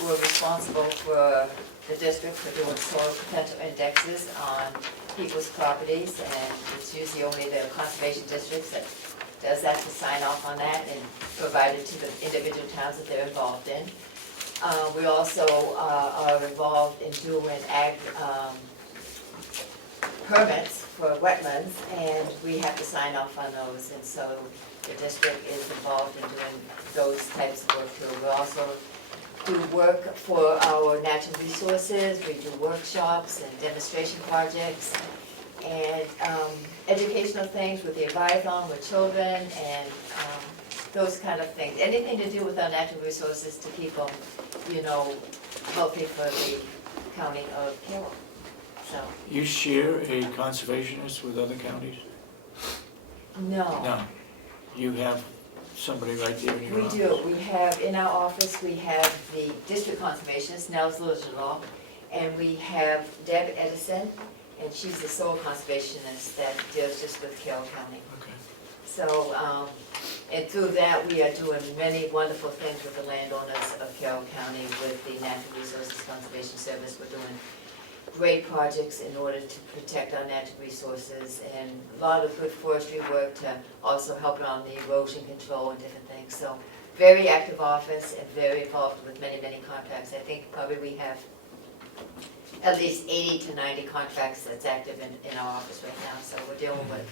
We're responsible for the district for doing soil potential indexes on people's properties, and it's usually only the conservation districts that does that to sign off on that and provide it to the individual towns that they're involved in. We also are involved in doing ag permits for wetlands, and we have to sign off on those, and so the district is involved in doing those types of work too. We also do work for our natural resources, we do workshops and demonstration projects, and educational things with the Adviathon with children, and those kind of things. Anything to do with our natural resources to keep them, healthy for the county of Carroll. So, You share a conservationist with other counties? no. No. You have somebody right there in your We office? do. We have, in our office, we have the district conservationist, Nels Ligelow, and we have Deb Edison, and she's the sole conservationist that deals just with Carroll County. Okay. So, and through that, we are doing many wonderful things with the landowners of Carroll County with the Natural Resources Conservation Service. We're doing great projects in order to protect our natural resources, and a lot of good forestry work to also help on the erosion control and different things. So, very active office and very involved with many, many contracts. I think probably we have at least 80 to 90 contracts that's active in our office right now. So we're dealing with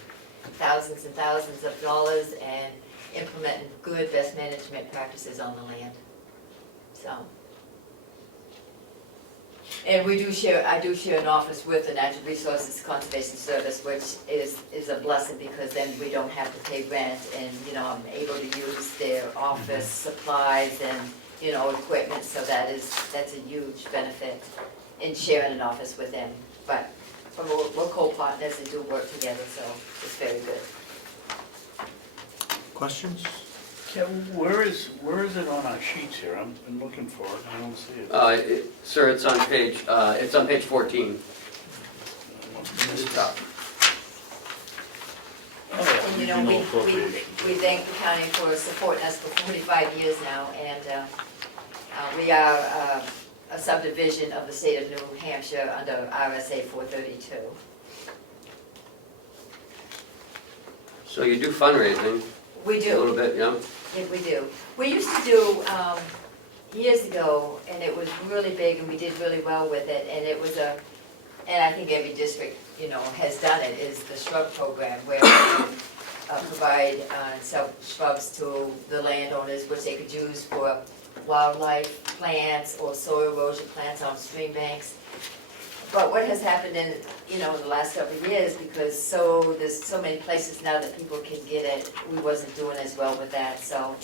thousands and thousands of dollars and implementing good best management practices on the land. So. And I do share an office with the Natural Resources Conservation Service, which is a blessing because then we don't have to pay rent, and, I'm able to use their office supplies and, equipment, so that's a huge benefit in sharing an office with them. But we're co-partners and do work together, so it's very good. Questions? Kevin, where is it on our sheets here? I've been looking for it, I don't see it. Sir, it's on page 14. At the top. Oh, And, regional we appropriation. thank the county for supporting us for 45 years now, and we are a subdivision of the state of New Hampshire under RSA 432. So you do fundraising We a little do, bit, yeah? yeah, we do. We used to do, years ago, and it was really big, and we did really well with it, and it was and I think every district, has done it, is the shrub program, where we provide sell shrubs to the landowners, which they could use for wildlife plants or soil erosion plants on stream banks. But what has happened in the last couple of years, because there's so many places now that people can get it, we wasn't doing as well with that, so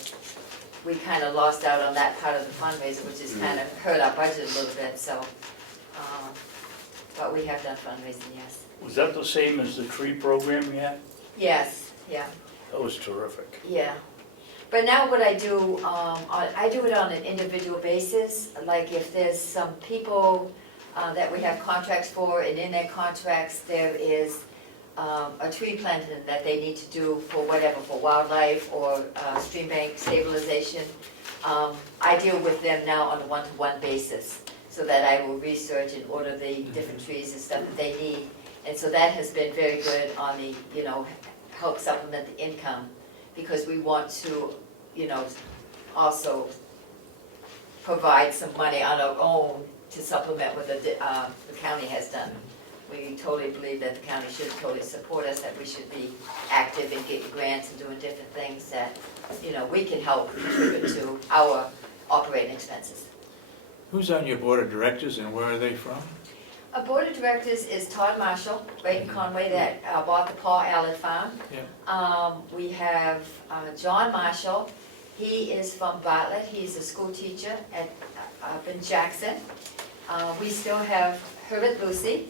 we kind of lost out on that part of the fundraiser, which has kind of hurt our budget a little bit, so, but we have done fundraising, yes. Was that the same as the tree program you had? Yes, yeah. That was terrific. Yeah, but now what I do, I do it on an individual basis, like if there's some people that we have contracts for, and in their contracts, there is a tree planting that they need to do for whatever, for wildlife or stream bank stabilization. I deal with them now on a one-to-one basis, so that I will research and order the different trees and stuff that they need. And so that has been very good on the, help supplement the income, because we want to, also provide some money on our own to supplement what the county has done. We totally believe that the county should totally support us, that we should be active and getting grants and doing different things that, we can help contribute to our operating expenses. Who's on your board of directors and where are they from? Our board of directors is Todd Marshall, right in Conway, that bought the Paul Allard Farm. Yeah. We have John Marshall. He is from Bartlett. He's a school teacher up in Jackson. We still have Herbert Lucy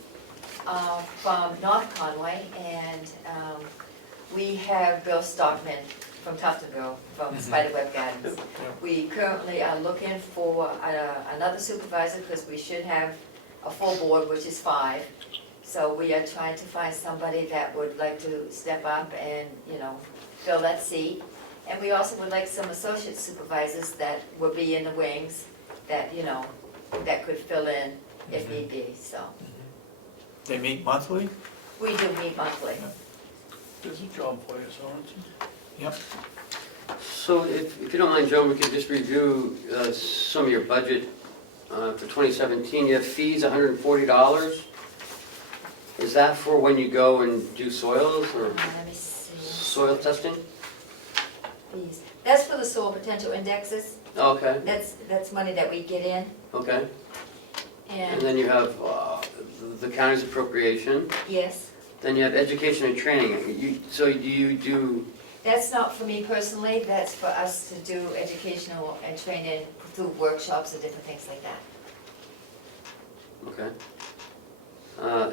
from North Conway, and we have Bill Stockman from Tuftonville, from Spiderweb Gardens. We currently are looking for another supervisor, because we should have a full board, which is 5. So we are trying to find somebody that would like to step up and, fill that seat. And we also would like some associate supervisors that would be in the wings, that, that could fill in if need be, so. They meet monthly? We do meet monthly. There's a job for you, Sorensen. Yep. So if you don't mind, Joan, we could just review some of your budget for 2017. You have fees, $140. Is that for when you go and do soils or Let me see. soil testing? Fees. That's for the soil potential indexes. Okay, That's money that we get in, okay. And and, then you have the county's appropriation. yes. Then you have education and training. So do you do, That's not for me personally, that's for us to do educational and training through workshops and different things like that. okay.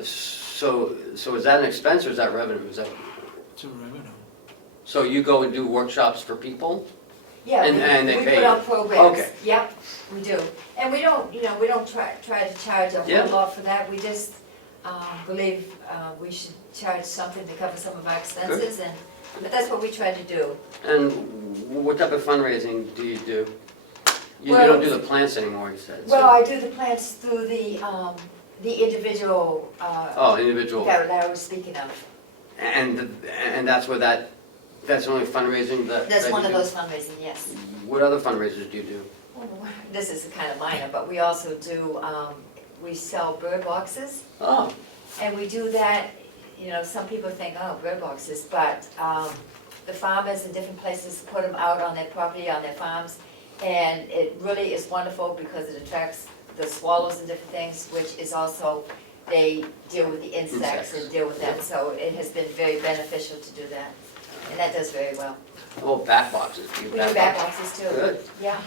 So is that an expense or is that revenue? Is that, It's a revenue. so you go and do workshops for people? Yeah, And they we pay put you? on programs. Okay. Yep, we do. And we don't try to charge a Yeah. whole lot for that. We just believe we should charge something to cover some of our expenses, but that's what we try to do. And what type of fundraising do you do? You Well- don't do the plants anymore, you said. so- Well, I do the plants through the individual Oh, individual. that I was speaking of. And that's where that's the only fundraising that That's that one you of do? those fundraising, yes. What other fundraisers do you do? This is kind of minor, but we also do, we sell bird boxes. Oh, And we do that, some people think, oh, bird boxes, but the farmers in different places put them out on their property, on their farms, and it really is wonderful because it attracts the swallows and different things, which is also, they deal with the insects and deal with that, so it has been very beneficial to do that, and that does very well. oh, bat boxes. Do you We do bat boxes too. Good. Yeah.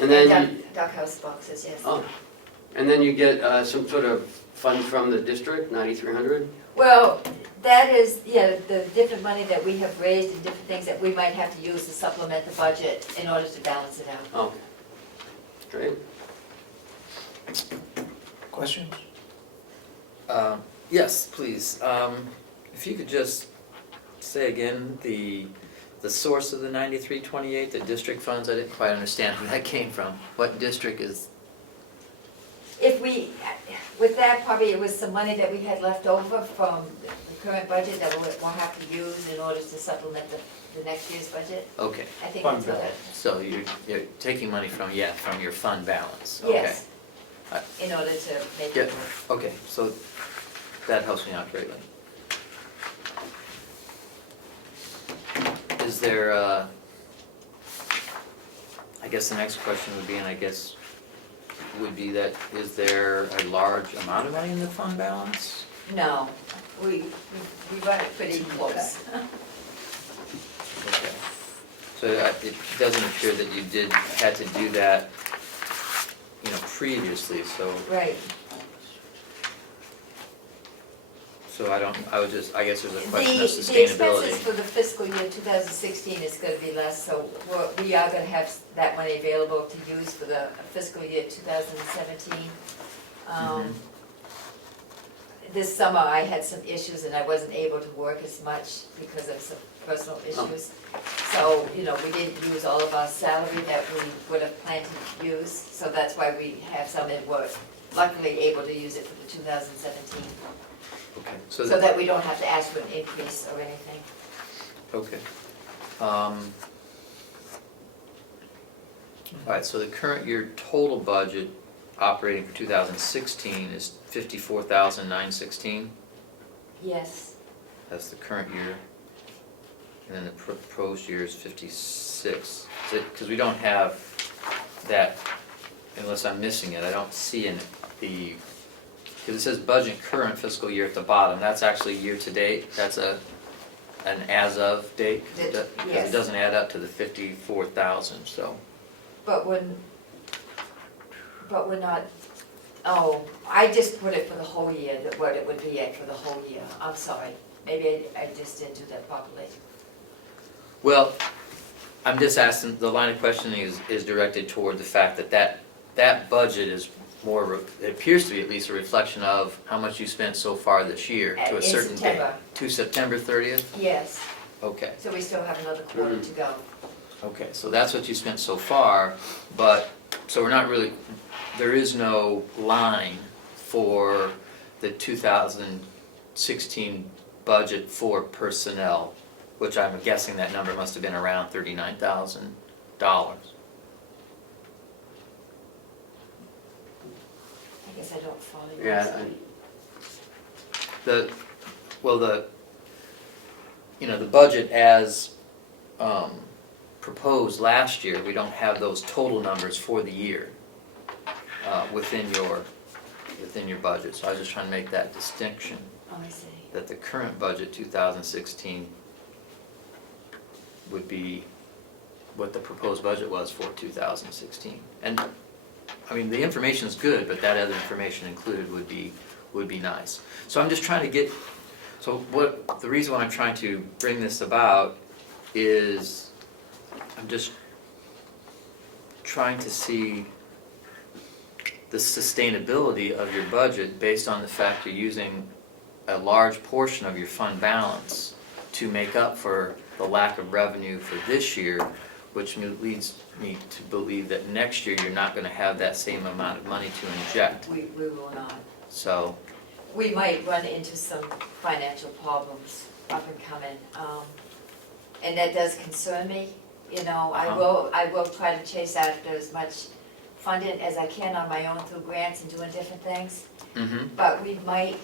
And then, Duck house boxes, yes. oh, and then you get some sort of fund from the district, 9,300? Well, that is, the different money that we have raised and different things that we might have to use to supplement the budget in order to balance it out. Oh, great. Questions? Yes, please. If you could just say again the source of the 9328, the district funds, I didn't quite understand where that came from. What district is, If we, with that, probably it was some money that we had left over from the current budget that we'll have to use in order to supplement the next year's budget. okay, I think Fund that's what it, so you're taking money from your fund balance, okay. yes. In order to make Yeah. it work. Okay, so that helps me out greatly. Is there, I guess the next question would be, and I guess would be that, is there a large amount of money in the fund balance? No, we run it pretty close. Okay. So it doesn't appear that you had to do that, previously, so. Right. So I guess there's a The question of expenses sustainability. for the fiscal year 2016 is going to be less, so we are going to have that money available to use for the fiscal year 2017. This summer, I had some issues and I wasn't able to work as much because of some personal issues. So, we didn't use all of our salary that we would have planned to use, so that's why we have some that were luckily able to use it for the 2017. Okay. So that we don't have to ask for an increase or anything. Okay. All right, so the current year total budget operating for 2016 is $54,916. Yes. That's the current year. And then the proposed year is 56. Because we don't have that, unless I'm missing it, I don't see in the, because it says budget current fiscal year at the bottom, that's actually year-to-date, that's an as-of date? Because Yes. it doesn't add up to the 54,000, so. But we're not, oh, I just put it for the whole year, that what it would be at for the whole year. I'm sorry, maybe I just didn't do that properly. Well, I'm just asking, the line of questioning is directed toward the fact that budget is more, it appears to be at least a reflection of how much you spent so far this year to a In certain date. September. To September 30th? Yes, Okay, so we still have another quarter to go. okay, so that's what you spent so far, but, so we're not really, there is no line for the 2016 budget for personnel, which I'm guessing that number must have been around $39,000. I guess I don't follow you. Yeah, sorry. The budget as proposed last year, we don't have those total numbers for the year within your budget. So I was just trying to make that distinction, Oh, I see. that the current budget 2016 would be what the proposed budget was for 2016. And, I mean, the information's good, but that other information included would be nice. So I'm just trying to get, the reason why I'm trying to bring this about is I'm just trying to see the sustainability of your budget based on the fact you're using a large portion of your fund balance to make up for the lack of revenue for this year, which leads me to believe that next year you're not going to have that same amount of money to inject. We will not. So, We might run into some financial problems up and coming, and that does concern me. You know, I will try to chase after as much funding as I can on my own through grants and doing different things. But we might,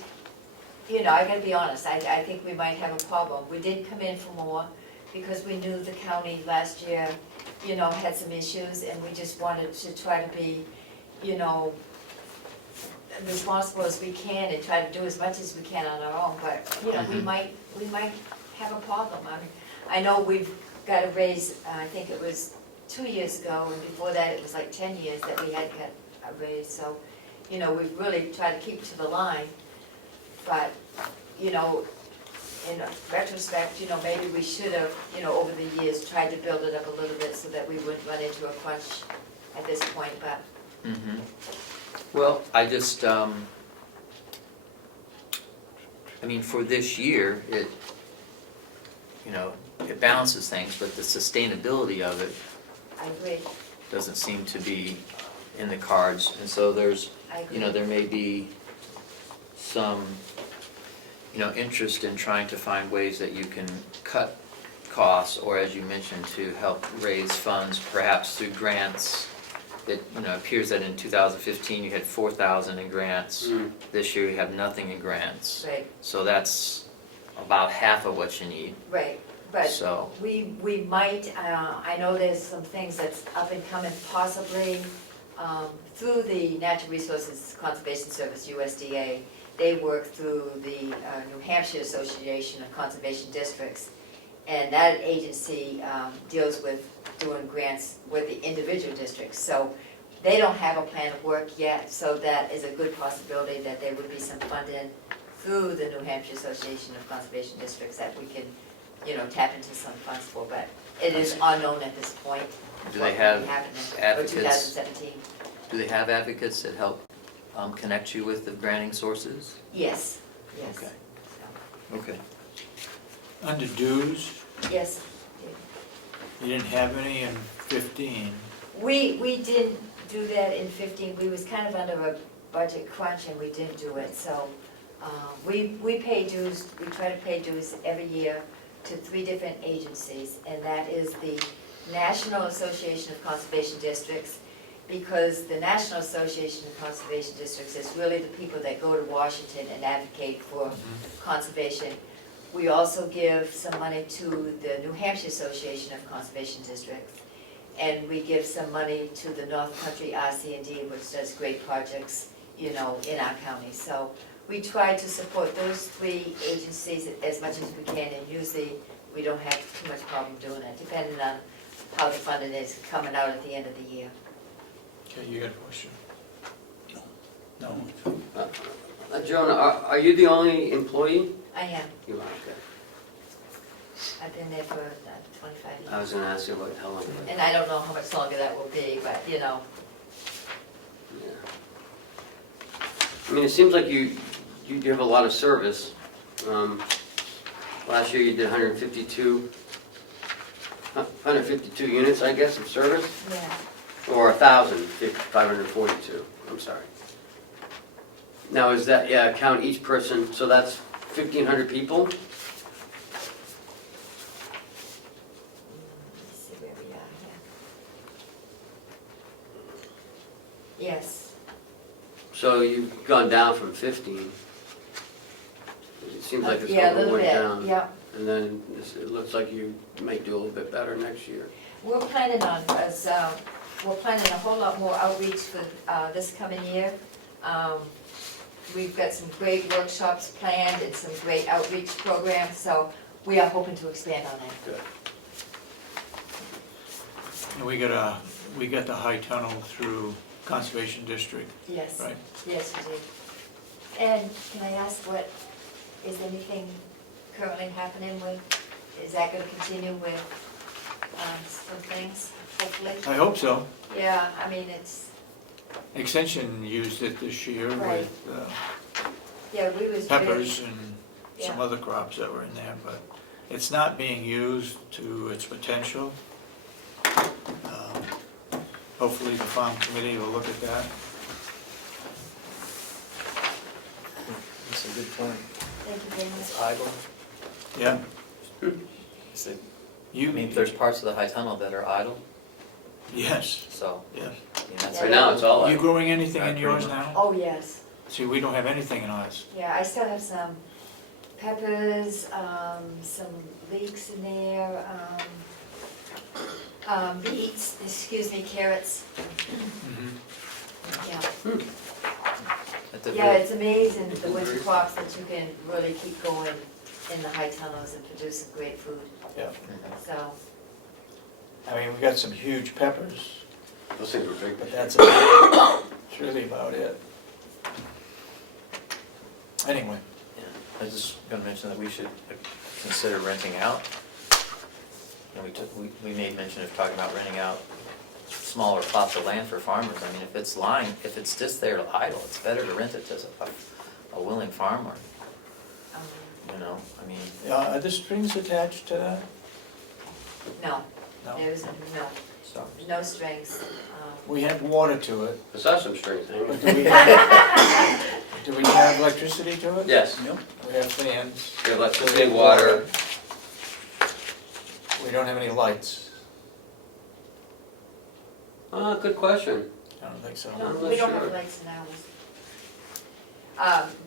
you know, I gotta be honest, I think we might have a problem. We did come in for more because we knew the county last year, you know, had some issues, and we just wanted to try to be, you know, responsible as we can and try to do as much as we can on our own, but, you know, we might have a problem. I know we've got to raise, I think it was 2 years ago, and before that it was like 10 years that we had got a raise, so, you know, we've really tried to keep to the line, but, you know, in retrospect, you know, maybe we should have, you know, over the years, tried to build it up a little bit so that we wouldn't run into a crunch at this point, but well, I just, I mean, for this year, it, you know, it balances things, but the sustainability of it I agree. doesn't seem to be in the cards. And so there's, I agree. you know, there may be some, you know, interest in trying to find ways that you can cut costs, or as you mentioned, to help raise funds, perhaps through grants. It, you know, appears that in 2015 you had 4,000 in grants. This year you have nothing in grants. Right, So that's about half of what you need. right, but So, we might, I know there's some things that's up and coming possibly through the Natural Resources Conservation Service, USDA. They work through the New Hampshire Association of Conservation Districts, and that agency deals with doing grants with the individual districts. So they don't have a plan of work yet, so that is a good possibility that there would be some funding through the New Hampshire Association of Conservation Districts that we can, you know, tap into some funds for, but it is unknown at this point. do they have For advocates? 2017, Do they have advocates that help connect you with the granting sources? yes, yes. Okay. So, Okay. Under dues, Yes, you didn't have any in 15. we didn't do that in 15, we was kind of under a budget crunch and we didn't do it, so we pay dues, we try to pay dues every year to 3 different agencies, and that is the National Association of Conservation Districts, because the National Association of Conservation Districts is really the people that go to Washington and advocate for conservation. We also give some money to the New Hampshire Association of Conservation Districts, And we give some money to the North Country RC&D, which does great projects, in our county. So we try to support those three agencies as much as we can, and usually we don't have too much problem doing it, depending on how the funding is coming out at the end of the year. Okay, you got a question? No? Joan, are you the only employee? I am. You are, okay. I've been there for 25 years. I was gonna ask you about how long. And I don't know how much longer that will be, but, Yeah. I mean, it seems like you have a lot of service. Last year you did 152 units, I guess, of service? yeah. Or 1,542, I'm sorry. Now, is that, count each person, so that's 1,500 people? Let's see where we are here. Yes, So you've gone down from 15. It seems like it's yeah, a going little way bit, down. yeah. And then it looks like you might do a little bit better next year. We're planning on, we're planning a whole lot more outreach for this coming year. We've got some great workshops planned and some great outreach programs, so we are hoping to expand on that. Good. And we got the high tunnel through Conservation District, Yes, right? yes, we did. And can I ask is anything currently happening with, is that gonna continue with some things, hopefully? I hope so. Yeah, I mean, it's, Extension used it this year Right. with yeah, we was. peppers and some Yeah. other crops that were in there, but it's not being used to its potential. Hopefully the farm committee will look at that. That's a good point. Thank you very much. Idle. Yeah, Is it, I you, mean, there's parts of the high tunnel that are idle, yes, so, yes. I mean, that's. Right now, it's all You like, growing anything in Pretty yours much. now? Oh, yes. See, we don't have anything in ours. Yeah, I still have some peppers, some leeks in there, beets, carrots, yeah. At the Yeah, very- it's amazing the winter crops that you can really keep going in the high tunnels and produce some great food, Yeah. Mhm. so. I mean, we got some huge peppers, those things were big. but that's really about it. Anyway, Yeah, I was just gonna mention that we should consider renting out. And we made mention of talking about renting out smaller plots of land for farmers. I mean, if it's just there idle, it's better to rent it to a willing farmer, I mean. are the strings attached to that? No, No. there's So, no strings. We have water to it, I saw some strings but hanging. do we have electricity to it? Yes, We have fans. you have electricity, water. We don't have any lights. Good question. I don't think so. No, I'm not we don't have sure. lights in ours.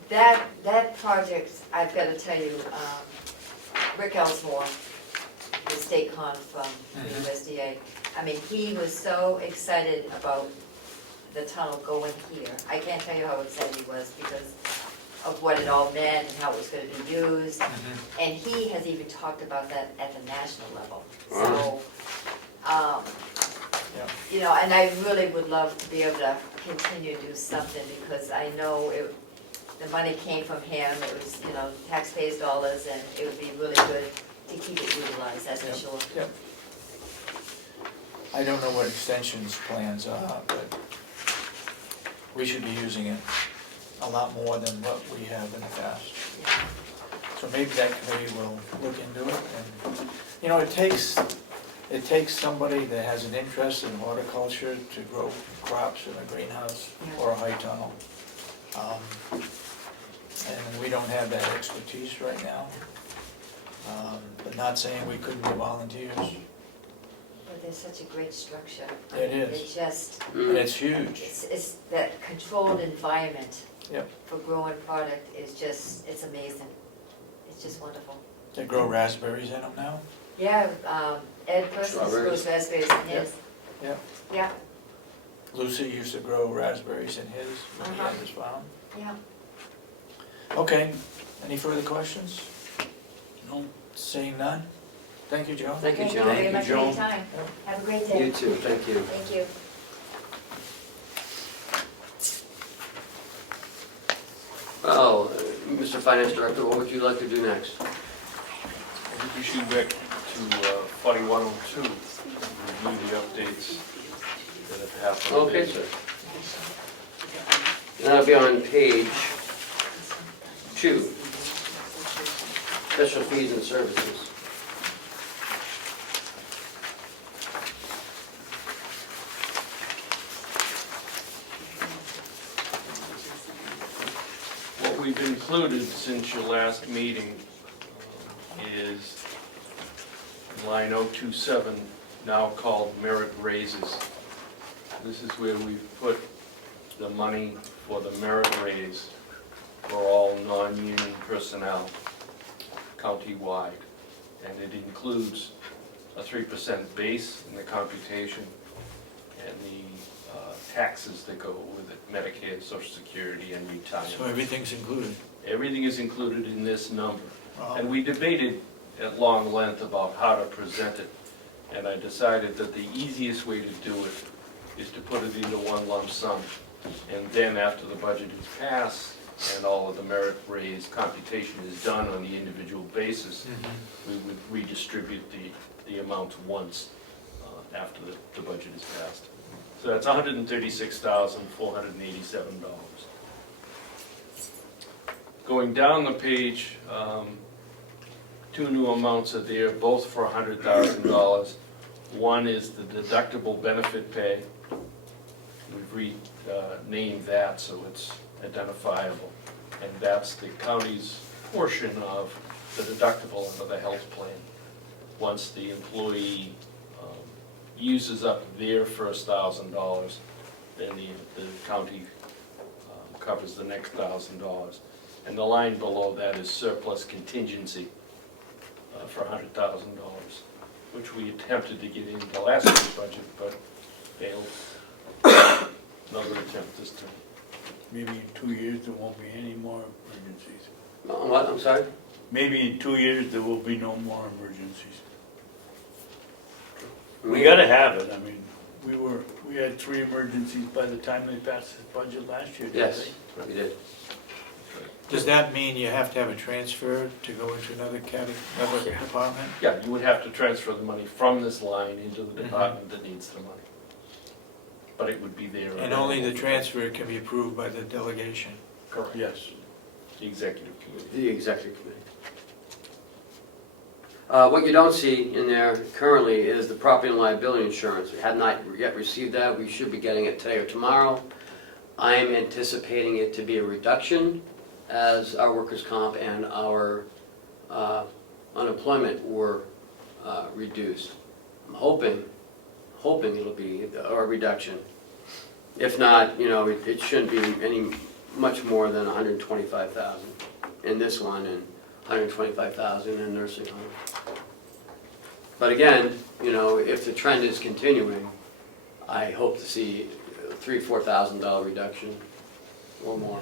That project, I've got to tell you, Rick Ellsmore, the state con from the Mhm. USDA, I mean, he was so excited about the tunnel going here. I can't tell you how excited he was because of what it all meant and how it was going to be used. And he has even talked about that at the national level. So, and I really would love to be able to continue to do something because I know the money came from him, it was, taxpayers' dollars, and it would be really good to keep it utilized, that's for sure. Yep. I don't know what extensions plans are, but we should be using it a lot more than what we have in the past. So maybe that committee will look into it and, it takes somebody that has an interest in horticulture to grow crops in a greenhouse or a high tunnel. And we don't have that expertise right now. But not saying we couldn't get volunteers. But there's such a great structure. It is. It's just, And it's huge. it's that controlled environment Yep. for growing product is just, it's amazing. It's just wonderful. They grow raspberries in them now? Yeah, Ed Persons Strawberries. grows raspberries in his. Yeah, Lucy used to grow raspberries in his, when he had his farm. yeah. Okay, any further questions? No. Seeing none? Thank you, Joe. Thank you, Thank you John. very much for your Joan. time. Have a great day. You too, thank you. Thank you. Well, Mr. Finance Director, what would you like to do next? I think we should go back to 4102, review the updates that have happened. Okay, sir. And that'll be on page 2. Special fees and services. What we've included since your last meeting is line 027, now called merit raises. This is where we've put the money for the merit raise for all non-union personnel countywide. And it includes a 3% base in the computation and the taxes that go with it, Medicare, Social Security, and So retirement. everything's included. Everything is included in this number. Wow. And we debated at long length about how to present it. And I decided that the easiest way to do it is to put it into one lump sum. And then after the budget is passed and all of the merit raise computation is done on the individual basis, we would redistribute the amounts once after the budget is passed. So that's $136,487. Going down the page, 2 new amounts are there, both for $100,000. One is the deductible benefit pay. We've renamed that so it's identifiable. And that's the county's portion of the deductible under the health plan. Once the employee uses up their first $1,000, then the county covers the next $1,000. And the line below that is surplus contingency for $100,000, which we attempted to get into last year's budget, but failed. Another attempt this time. Maybe in 2 years, there won't be any more emergencies. What, I'm sorry? Maybe in 2 years, there will be no more emergencies. We gotta have it, I mean, we had 3 emergencies by the time they passed this budget last year, didn't Yes, they? we did. Does that mean you have to have a transfer to go into another department? Yeah, you would have to transfer the money from this line into the department that needs the money. But it would be there. And only the transfer can be approved by the delegation? Correct. Yes. The executive committee. The executive committee. What you don't see in there currently is the property and liability insurance. We have not yet received that. We should be getting it today or tomorrow. I am anticipating it to be a reduction as our workers' comp and our unemployment were reduced. I'm hoping it'll be a reduction. If not, you know, it shouldn't be any much more than 125,000 in this one and 125,000 in nursing home. But again, you know, if the trend is continuing, I hope to see a $3,000-4,000 reduction or more.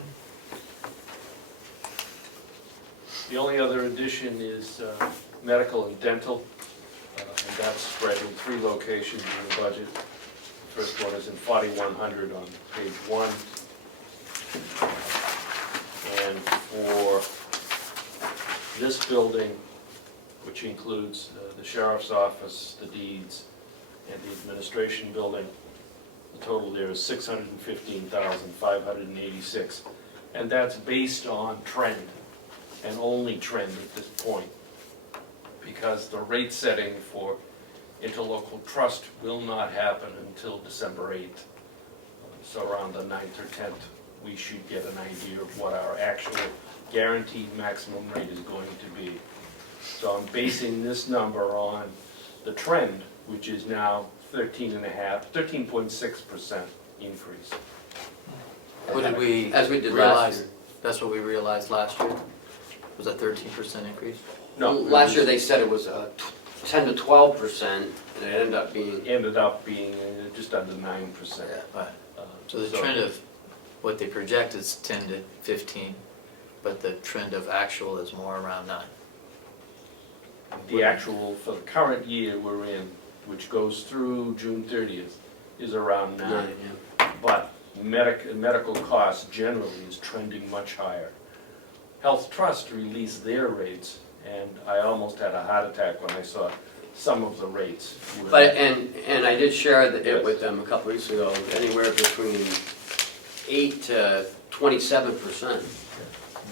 The only other addition is medical and dental, and that's spread in 3 locations in the budget. The first one is in 4100 on page 1. And for this building, which includes the sheriff's office, the deeds, and the administration building, the total there is $615,586, and that's based on trend, and only trend at this point, because the rate setting for interlocal trust will not happen until December 8th. So around the 9th or 10th, we should get an idea of what our actual guaranteed maximum rate is going to be. So I'm basing this number on the trend, which is now 13.6% increase. What did we As we did last realize? year. That's what we realized last year? Was that 13% increase? No, Last year they said it was 10 to 12%, and it ended up being, Ended up being just under 9%. Right. So the trend of what they project is 10 to 15, but the trend of actual is more around 9. The actual for the current year we're in, which goes through June 30th, is around 9. But medical costs generally is trending much higher. Health Trust released their rates, and I almost had a heart attack when I saw some of the rates. But, and I did share it with them a couple weeks ago, anywhere between 8 to 27%.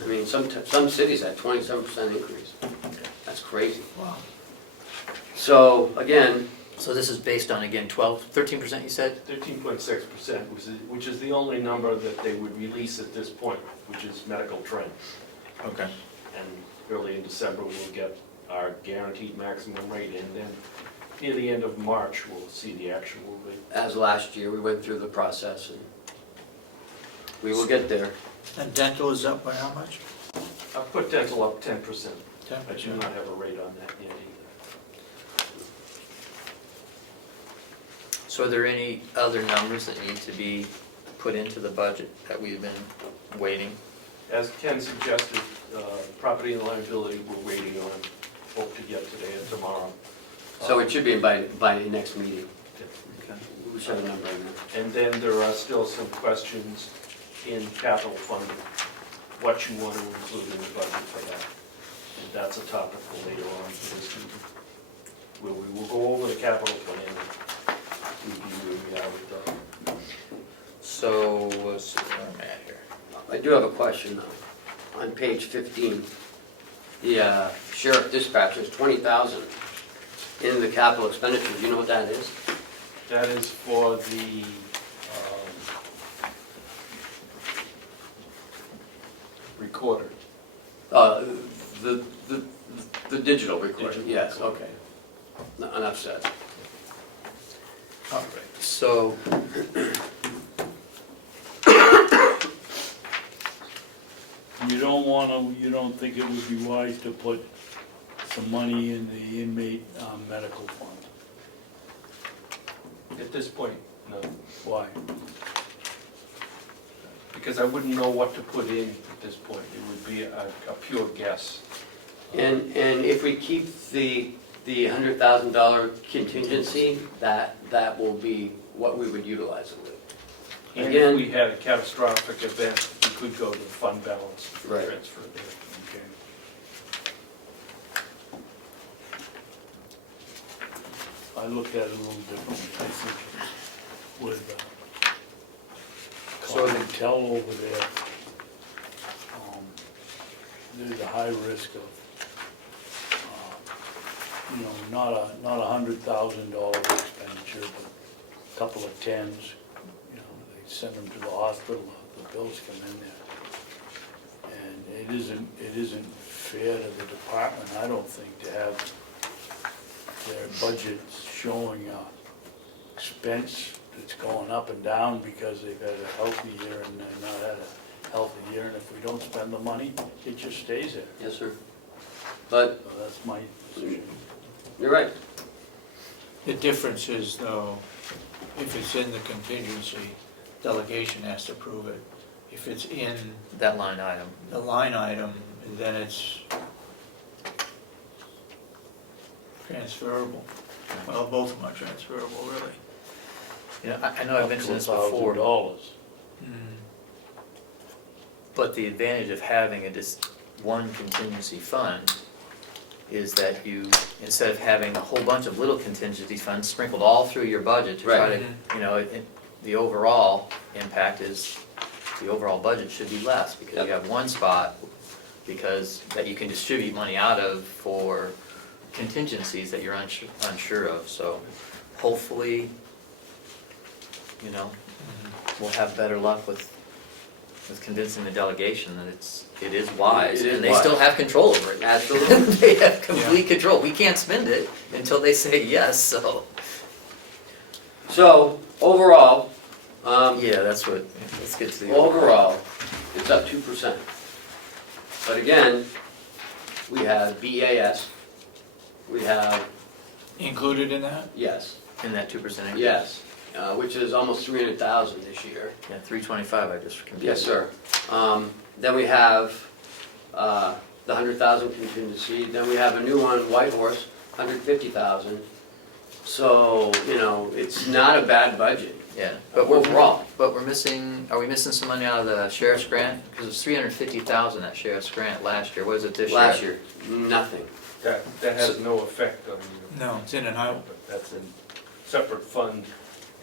I mean, some cities had 27% increase. That's crazy. Wow. So, again, So this is based on, again, 13% you said? 13.6%, which is the only number that they would release at this point, which is medical trend. Okay. And early in December, we'll get our guaranteed maximum rate, and then near the end of March, we'll see the actual rate. as last year, we went through the process, and we will get there. And dental is up by how much? I've put dental up 10%. I do 10%. not have a rate on that yet either. So are there any other numbers that need to be put into the budget that we've been waiting? As Ken suggested, property and liability, we're waiting on, hope to get today or tomorrow. So it should be by the next meeting. Okay. We should have a number in there. And then there are still some questions in capital funding, what you want to include in the budget for that. And that's a topic for later on for this meeting, where we will go over the capital plan and review where we are with that. So, let's see where I'm at here. I do have a question, though. On page 15, the sheriff dispatch is 20,000 in the capital expenditures. You know what that is? That is for the recorder. The digital recording, Digital yes, recording. okay. Enough said. All right. So, you don't think it would be wise to put some money in the inmate medical fund? At this point, no, Why? because I wouldn't know what to put in at this point. It would be a pure guess. And if we keep the $100,000 contingency, that will be what we would utilize it with. And if Again, we had a catastrophic event, we could go to the fund balance and Right. transfer it there. Okay. I looked at it a little differently. I think with So the- Carroll over there, there's a high risk of, not a $100,000 expenditure, but a couple of tens. They send them to the hospital, the bills come in there. And it isn't fair to the department, I don't think, to have their budgets showing expense that's going up and down because they've had a healthy year and they've not had a healthy year, and if we don't spend the money, it just stays there. yes, sir. But So that's my decision. you're right. The difference is though, if it's in the contingency, delegation has to approve it. If it's in that line item. the line item, then it's transferable. Well, both of them are transferable, really. I know I've mentioned this before, $1,000. but the advantage of having one contingency fund is that you, instead of having a whole bunch of little contingency funds sprinkled all through your budget to try Right. to, the overall impact is, the overall budget should be less, because you Yep. have one spot, that you can distribute money out of for contingencies that you're unsure of, so hopefully, we'll have better luck with convincing the delegation that it is wise, It is and they wise. still have control over it. Absolutely. They have complete control. We can't spend it until they say yes, so. So, overall, Yeah, let's get to the. overall, it's up 2%. But again, we have BAS, we have included in that? Yes, In that 2% increase? yes, which is almost 300,000 this year. Yeah, 325, I just computed. Yes, sir. Then we have the 100,000 contingency, then we have a new one, White Horse, 150,000. So, you know, it's not a bad budget. Yeah, Overall. but we're missing, are we missing some money out of the sheriff's grant? Because it's 350,000, that sheriff's grant last year, what is it this year? Last year, nothing. That has no effect on you. No, it's in and out. But that's a separate fund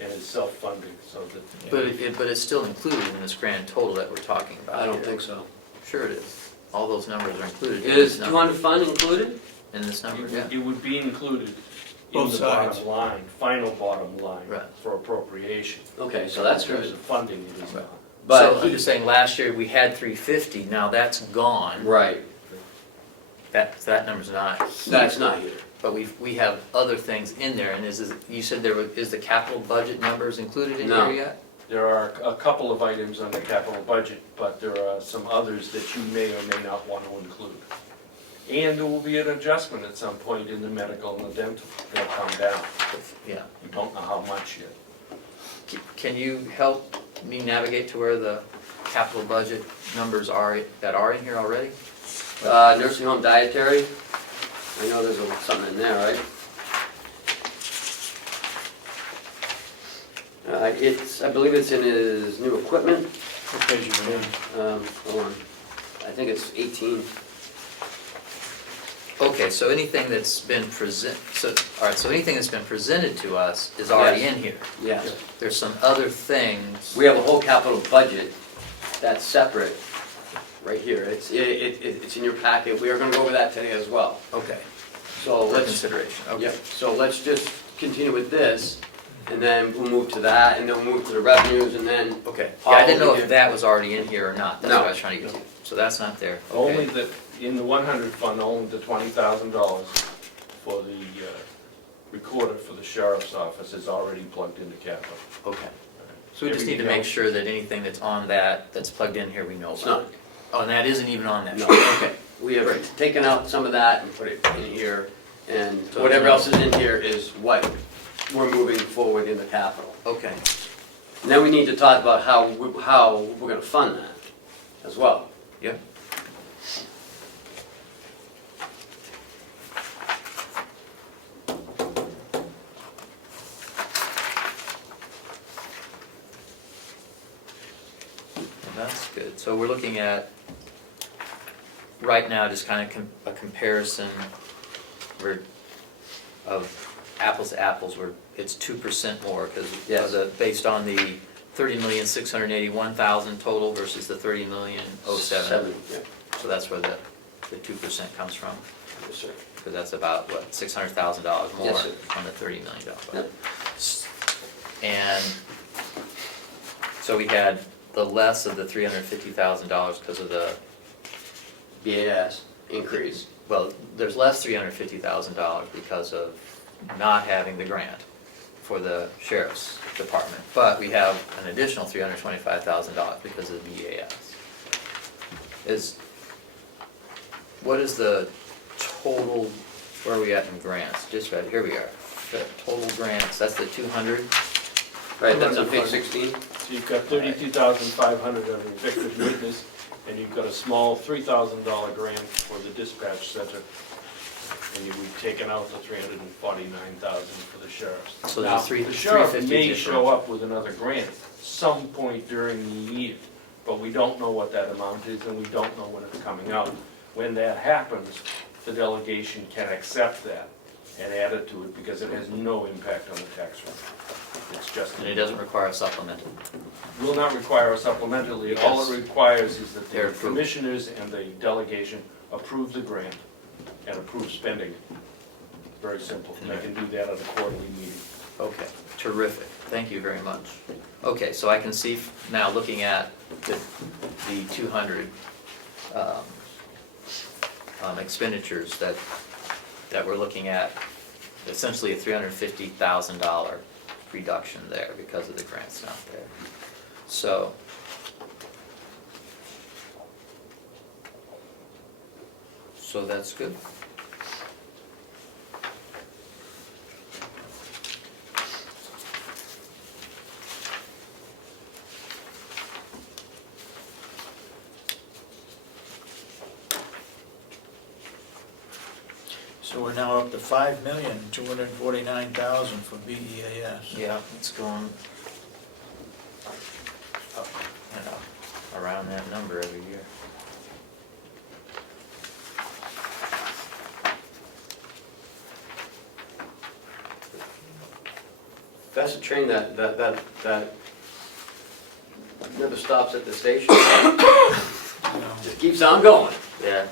and is self-funding, so that. But it's still included in this grand total that we're talking about I don't here. think so. Sure it is. All those numbers are included in Is this number. 200 fund included? In this number, yeah. It would be included in Both the sides. bottom line, final bottom line Right. for appropriation. Okay, so that's In terms good. of funding, it is Right. not. But So I'm just saying, last year we had 350, now that's gone. right, That number's not here. that's not here. But we have other things in there, and you said is the capital budget numbers included in No. here yet? There are a couple of items on the capital budget, but there are some others that you may or may not want to include. And there will be an adjustment at some point in the medical and the dental, they'll come down. Yeah. You don't know how much yet. Can you help me navigate to where the capital budget numbers are, that are in here already? Nursing home dietary, I know there's something in there, right? I believe it's in his new equipment. What page are you on? Hold on, I think it's 18. Okay, so anything that's been so anything that's been presented to us is already Yes. in here. Yes. There's some other things. We have a whole capital budget that's separate, right here. It's in your packet. We are gonna go over that today as well. Okay, So for let's, consideration, okay. yeah, so let's just continue with this, and then we'll move to that, and then we'll move to the revenues, and then, Okay, yeah, I didn't know All if in. that was already in here or not, that's No. what I was trying to get to. So that's not there, Only okay. that, in the 100 fund, only the $20,000 for the recorder for the sheriff's office is already plugged into capital. Okay. So we just need to make sure that anything that's on that's plugged in here, we know It's about. not. Oh, and that isn't even on that No. sheet, okay. we have taken out some of that and put it in here, and So whatever it's else is in here is what we're moving forward in the capital. Okay, And then we need to talk about how we're gonna fund that as well. yep. Well, that's good. So we're looking at, right now, just kind of a comparison of apples to apples, it's 2% more, because Yes. based on the 30,681,000 total versus the 30,000,007. Yeah. So that's where the 2% comes from, Yes, sir. because that's about, what, $600,000 more Yes, sir. on the $30 million Yep. budget. And so we had the less of the $350,000 because of the, BAS increase. well, there's less $350,000 because of not having the grant for the sheriff's department. But we have an additional $325,000 because of the BAS. What is the total, where are we at in grants? Just right, here we are. The total grants, that's the 200? Right, that's on page 16. So you've got 32,500 under Victor's witness, and you've got a small $3,000 grant for the dispatch center. And we've taken out the $349,000 for the sheriff's. So Now, there's the sheriff 350 may difference. show up with another grant some point during the year, but we don't know what that amount is, and we don't know when it's coming out. When that happens, the delegation can accept that and add it to it, because it has no impact on the tax rate. It's just. And it doesn't require a supplemental. Will not require a supplementally. All it requires is that They're the approved. commissioners and the delegation approve the grant and approve spending. Very simple. They can do that at a quarterly meeting. Okay, terrific, thank you very much. Okay, so I can see now, looking at the 200 expenditures that we're looking at, essentially a $350,000 reduction there because of the grants not there. So, that's good. So we're now up to 5,249,000 for BEAS. Yeah, it's going up and up, around that number every year. That's a train that never stops at the station, You know. just keeps on going. Yeah.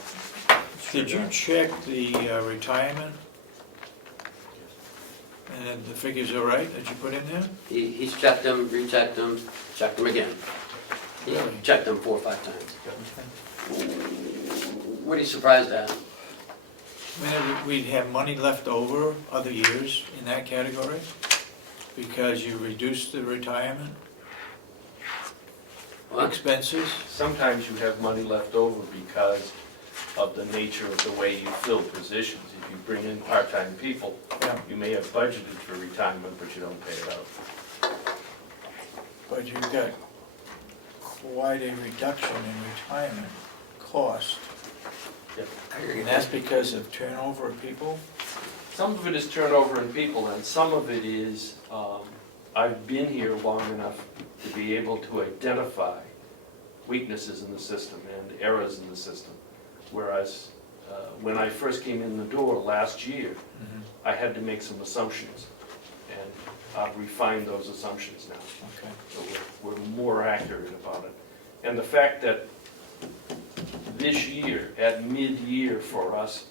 Did you check the retirement? And the figures are right that you put in there? He's checked them, rechecked them, checked them again. He Really? checked them 4 or 5 times. What are you surprised at? I mean, we'd have money left over other years in that category because you reduced the retirement What? expenses? Sometimes you have money left over because of the nature of the way you fill positions. If you bring in part-time people, Yeah. you may have budgeted for retirement, but you don't pay it out. But you've got quite a reduction in retirement cost. And that's because of turnover of people? Some of it is turnover in people, and some of it is, I've been here long enough to be able to identify weaknesses in the system and errors in the system. Whereas, when I first came in the door last year, I had to make some assumptions, and I've refined those assumptions now. Okay. So we're more accurate about it. And the fact that this year, at mid-year for us,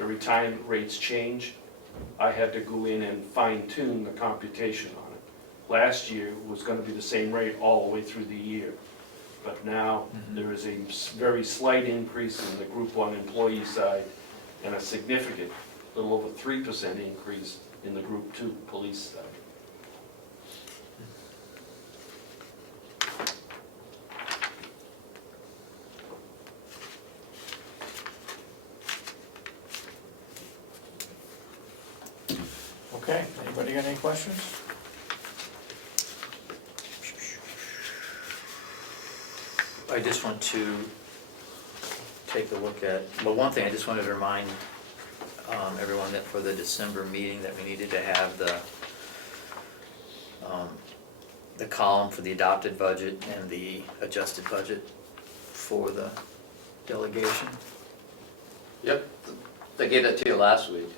the retirement rates change, I had to go in and fine-tune the computation on it. Last year was gonna be the same rate all the way through the year. But now, there is a very slight increase in the Group 1 employee side and a significant, little over 3% increase in the Group 2 police side. Okay, anybody got any questions? I just want to take a look at, well, one thing, I just wanted to remind everyone that for the December meeting that we needed to have the column for the adopted budget and the adjusted budget for the delegation. Yep, they gave that to you last week.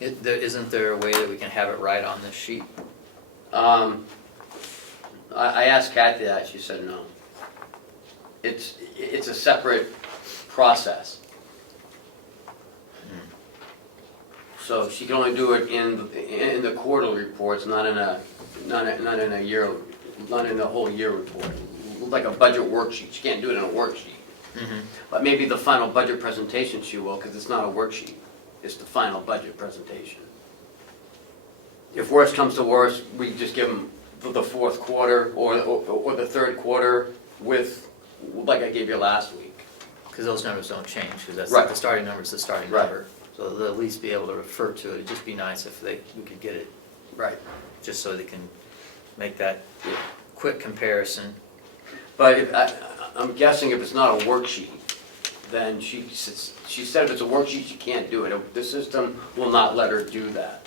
Isn't there a way that we can have it right on this sheet? I asked Kathy that, she said no. It's a separate process. So she can only do it in the quarterly reports, not in a year, not in the whole year report. Like a budget worksheet, she can't do it in a worksheet. But maybe the final budget presentation she will, because it's not a worksheet. It's the final budget presentation. If worst comes to worst, we just give them the fourth quarter or the third quarter with, like I gave you last week. Because those numbers don't change, because that's Right. the starting number is the starting Right. number. So they'll at least be able to refer to it. It'd just be nice if we could get it, Right. just so they can make that quick comparison. But I'm guessing if it's not a worksheet, then she said if it's a worksheet, she can't do it. The system will not let her do that.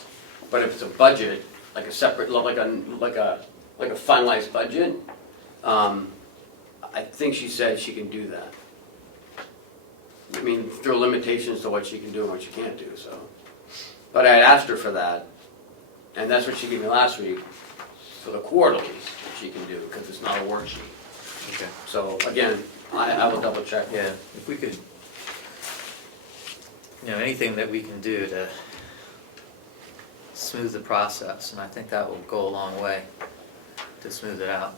But if it's a budget, like a separate, like a finalized budget, I think she said she can do that. I mean, there are limitations to what she can do and what she can't do, so. But I had asked her for that, and that's what she gave me last week, for the quarterlies that she can do, because it's not a worksheet. Okay. So again, I will double check. Yeah, if we could, anything that we can do to smooth the process, and I think that will go a long way to smooth it out.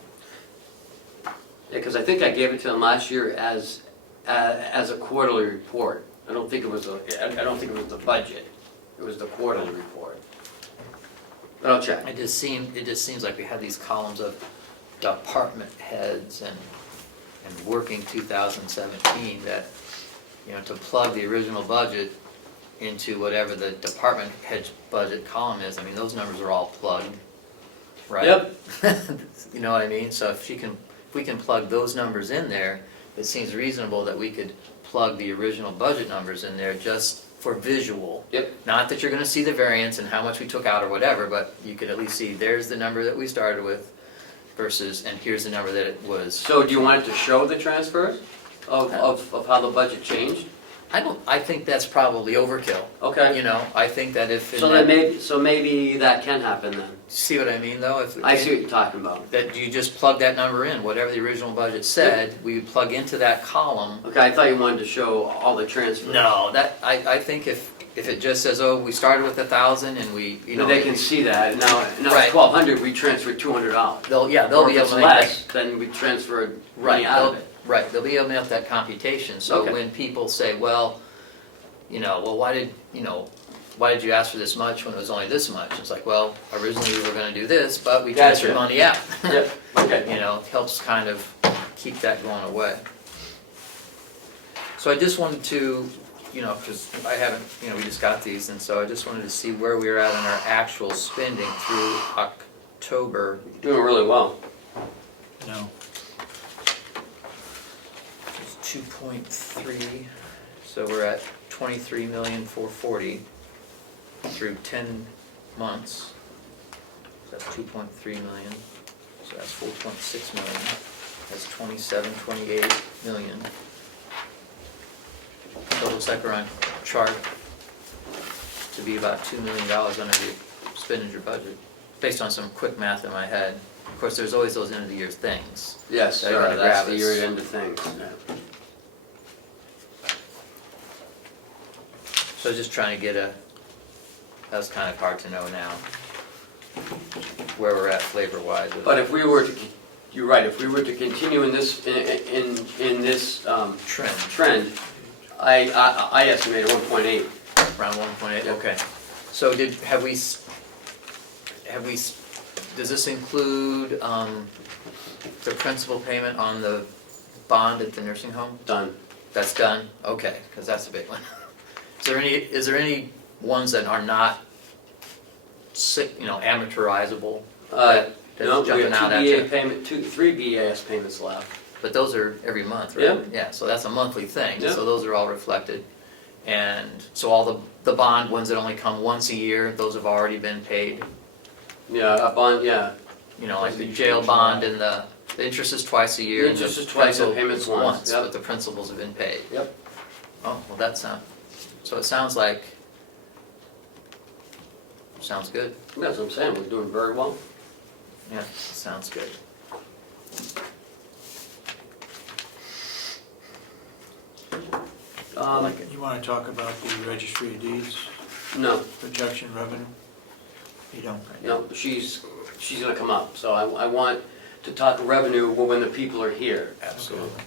Yeah, because I think I gave it to them last year as a quarterly report. I don't think it was the budget. It was the quarterly report. But I'll check. It just seems like we have these columns of department heads and working 2017 that, to plug the original budget into whatever the department head budget column is, I mean, those numbers are all plugged, right? Yep. You know what I mean? So if we can plug those numbers in there, it seems reasonable that we could plug the original budget numbers in there just for visual. Yep. Not that you're gonna see the variance and how much we took out or whatever, but you could at least see, there's the number that we started with versus, and here's the number that it was. So do you want it to show the transfers of how the budget changed? I think that's probably overkill. Okay. You know, I think that if. in So that- then maybe that can happen then. See what I mean, though? If I see what you're talking about. that you just plug that number in, whatever the original budget said, we would plug into that column. Okay, I thought you wanted to show all the transfers. No, that, I think if it just says, oh, we started with 1,000 and we, you know. They can see that, and now Right. it's 1,200, we transferred $200. They'll be Or able if it's to make less, that. then we transferred Right, money out of it. right, they'll be able to make that computation. So Okay. when people say, well, why did you ask for this much when it was only this much? It's like, well, originally we were gonna do this, but we transferred Gotcha. money out. Yep, okay. It helps kind of keep that going away. So I just wanted to, because I haven't, we just got these, and so I just wanted to see where we were at on our actual spending through October. Doing really well. No. It's 2.3, so we're at 23,440,000 through 10 months. So that's 2.3 million, so that's 4.6 million, that's 28 million. So it looks like we're on chart to be about $2 million under the expenditure budget, based on some quick math in my head. Of course, there's always those end of the year things. Yes, They gotta that's grab the us. year end of things. Yeah. So just trying to get that was kind of hard to know now, where we're at flavor-wise. But if we were to, you're right, if we were to continue in this, in this Trend, I estimated 1.8. around 1.8, Yep. okay. So have we, does this include the principal payment on the bond at the nursing home? Done. That's done? Okay, because that's a big one. Is there any ones that are not amateurizable? That's No, we jumping out at you? have 3 BAS payments left. But those are every month, right? Yeah. Yeah, so that's a monthly thing, Yeah. so those are all reflected. And so all the bond ones that only come once a year, those have already been paid. Yeah, up on, yeah. Like the jail bond and the interest is twice a year. The and interest is twice, the principal payment's is once, yep. But the principals have been paid. Yep. Oh, well, that so it sounds like, sounds good. That's what I'm saying, we're doing very well. Yeah, sounds good. You want to talk about the registry of deeds, No, projection revenue? You don't? no, she's gonna come up, so I want to talk revenue when the people are here. Absolutely.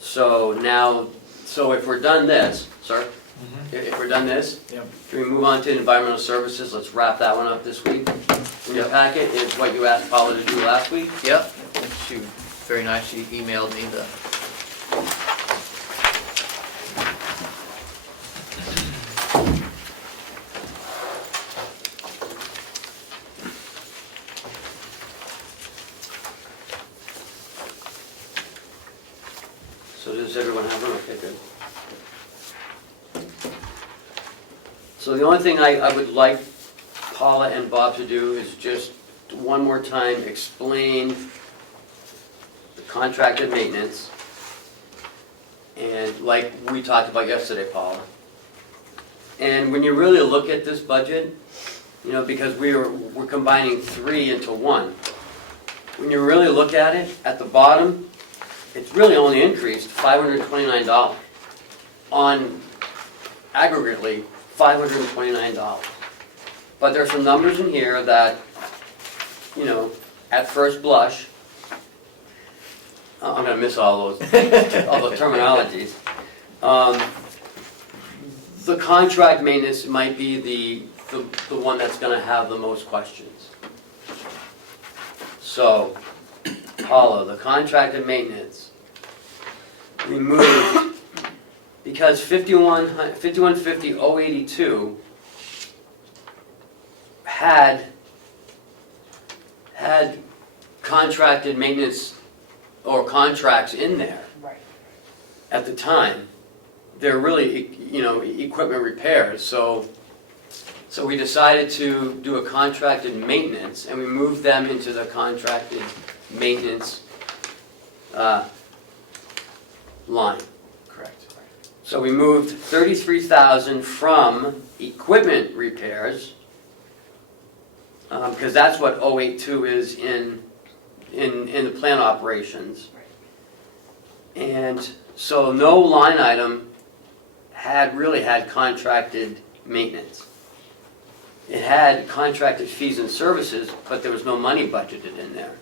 So now, if we're done this, sir, Mhm. if we're done this, Yep. can we move on to environmental services? Let's wrap that one up this week. In your packet is what you asked Paula to do last week. Yep, she, very nice, she emailed me the. So does everyone have one? Okay, good. So the only thing I would like Paula and Bob to do is just one more time explain the contracted maintenance. And like we talked about yesterday, Paula. And when you really look at this budget, because we're combining 3 into 1. When you really look at it, at the bottom, it's really only increased $529 on aggregately $529. But there's some numbers in here that, at first blush, I'm gonna miss all those, all the terminologies. The contract maintenance might be the one that's gonna have the most questions. So, Paula, the contracted maintenance, removed, because 5150-082 had contracted maintenance or contracts in there Right. at the time. they're really, equipment repairs, so we decided to do a contracted maintenance, and we moved them into the contracted maintenance line. Correct. So we moved 33,000 from equipment repairs, because that's what 082 is in the plant operations. And so no line item really had contracted maintenance. It had contracted fees and services, but there was no money budgeted in there.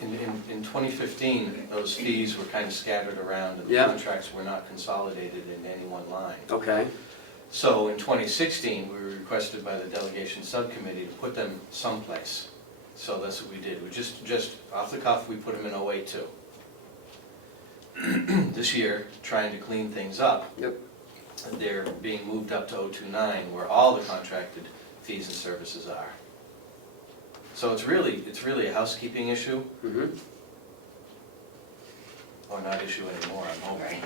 In 2015, those fees were kind of scattered around and the Yeah. contracts were not consolidated in any one line. Okay, So in 2016, we were requested by the delegation subcommittee to put them someplace. So that's what we did. We just off the cuff, we put them in 082. This year, trying to clean things up. Yep. They're being moved up to 029, where all the contracted fees and services are. So it's really a housekeeping issue, mhm. or not issue anymore, I'm hoping.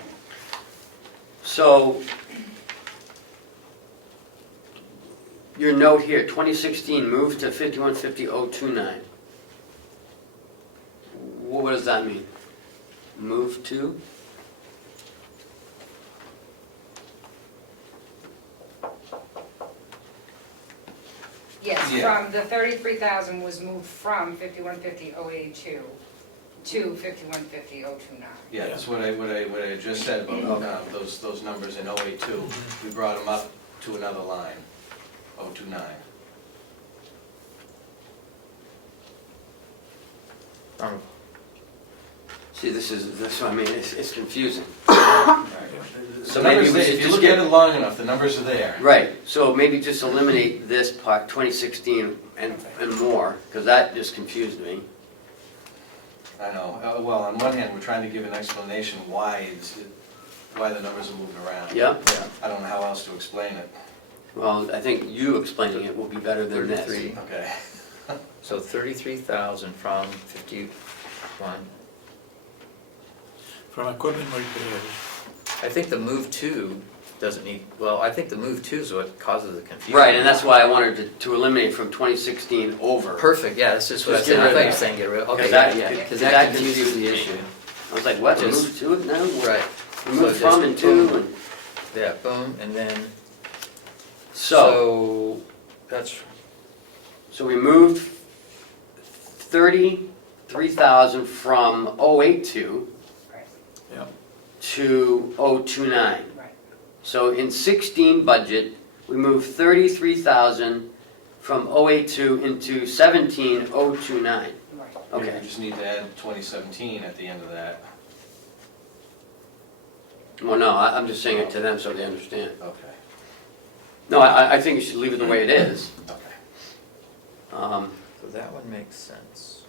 So, your note here, 2016 moved to 5150.029. What does that mean? Move to? Yes, Yeah. from the 33,000 was moved from 5150.082 to 5150.029. Yeah, that's what I just said about those numbers in 082. We brought them up to another line, 029. See, this what I mean, it's confusing. So The maybe numbers we there, should if you just look get, at it long enough, the numbers are there. right, so maybe just eliminate this part, 2016 and more, because that just confused me. I know. Well, on one hand, we're trying to give an explanation why the numbers are moving around. Yeah? I don't know how else to explain it. Well, I think you explaining it will be better than this. 33. Okay. So 33,000 from 51. From equipment repairs. I think the move to doesn't need, well, I think the move to is what causes the confusion. Right, and that's why I wanted to eliminate from 2016 over. Perfect, yeah, that's just what I Just said, get I rid of thought you were that. saying get rid of, okay, Because that- yeah, because because that that confuses confused the me. issue. I was like, what, Just- move to it now? Right, We moved So from just and to, boom. and yeah, boom, and then, so that's, we moved 33,000 from 082 Right, Yep. to 029. right. So in 16 budget, we moved 33,000 from 082 into 17 029. Right. Okay. We just need to add 2017 at the end of that. Well, no, I'm just saying it to them so they understand. Okay. No, I think you should leave it the way it is. Okay. so that one makes sense.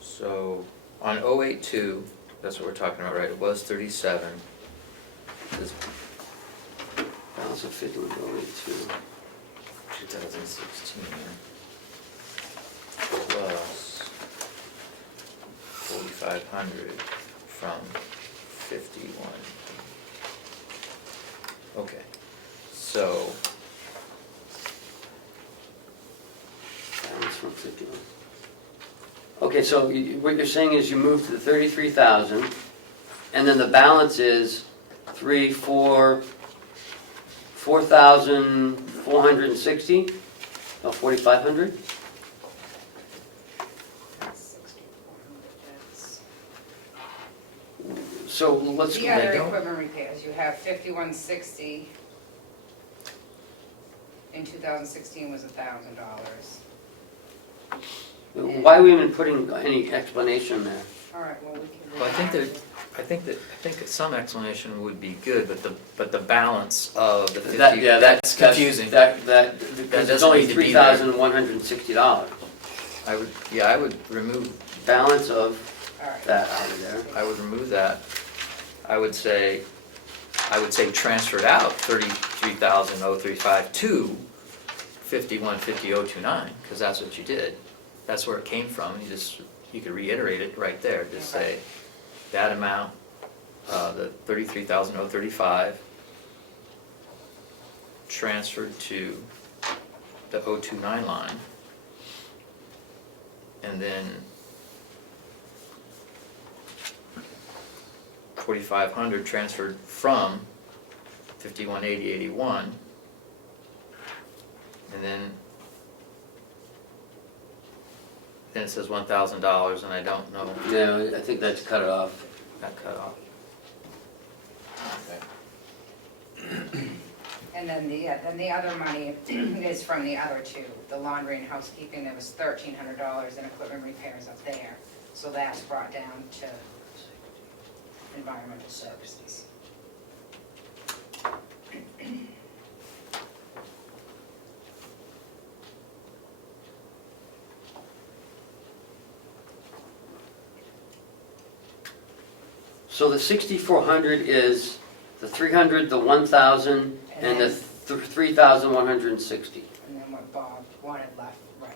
So, on 082, that's what we're talking about, right, it was 37. This Balance of 50 with 082. 2016 plus 4,500 from 51. Okay, so, Balance from 51. Okay, so what you're saying is you moved to the 33,000, and then the balance is 4,460? Oh, 4,500? That's 6,400, that's. So let's, The other don't- equipment repairs, you have 5160. In 2016 was $1,000. why are we even putting any explanation there? All right, well, we can. well, I think that some explanation would be good, but the balance of the 50, that's confusing. Because it's doesn't only need to be there. $3,160. I would remove, Balance of All right. that out of there. I would remove that. I would say transfer it out, 33,035 to 5150.029, because that's what you did. That's where it came from. You could reiterate it right there, just say that amount the 33,035 transferred to the 029 line. And then 4,500 transferred from 518081. And then it says $1,000, and I don't know, Yeah, I think that's cut it off. got cut off. And then the other money is from the other two, the laundry and housekeeping, there was $1,300 in equipment repairs up there. So that's brought down to environmental services. So the 6,400 is the 300, the 1,000, and the 3,160. And then what Bob wanted left, right.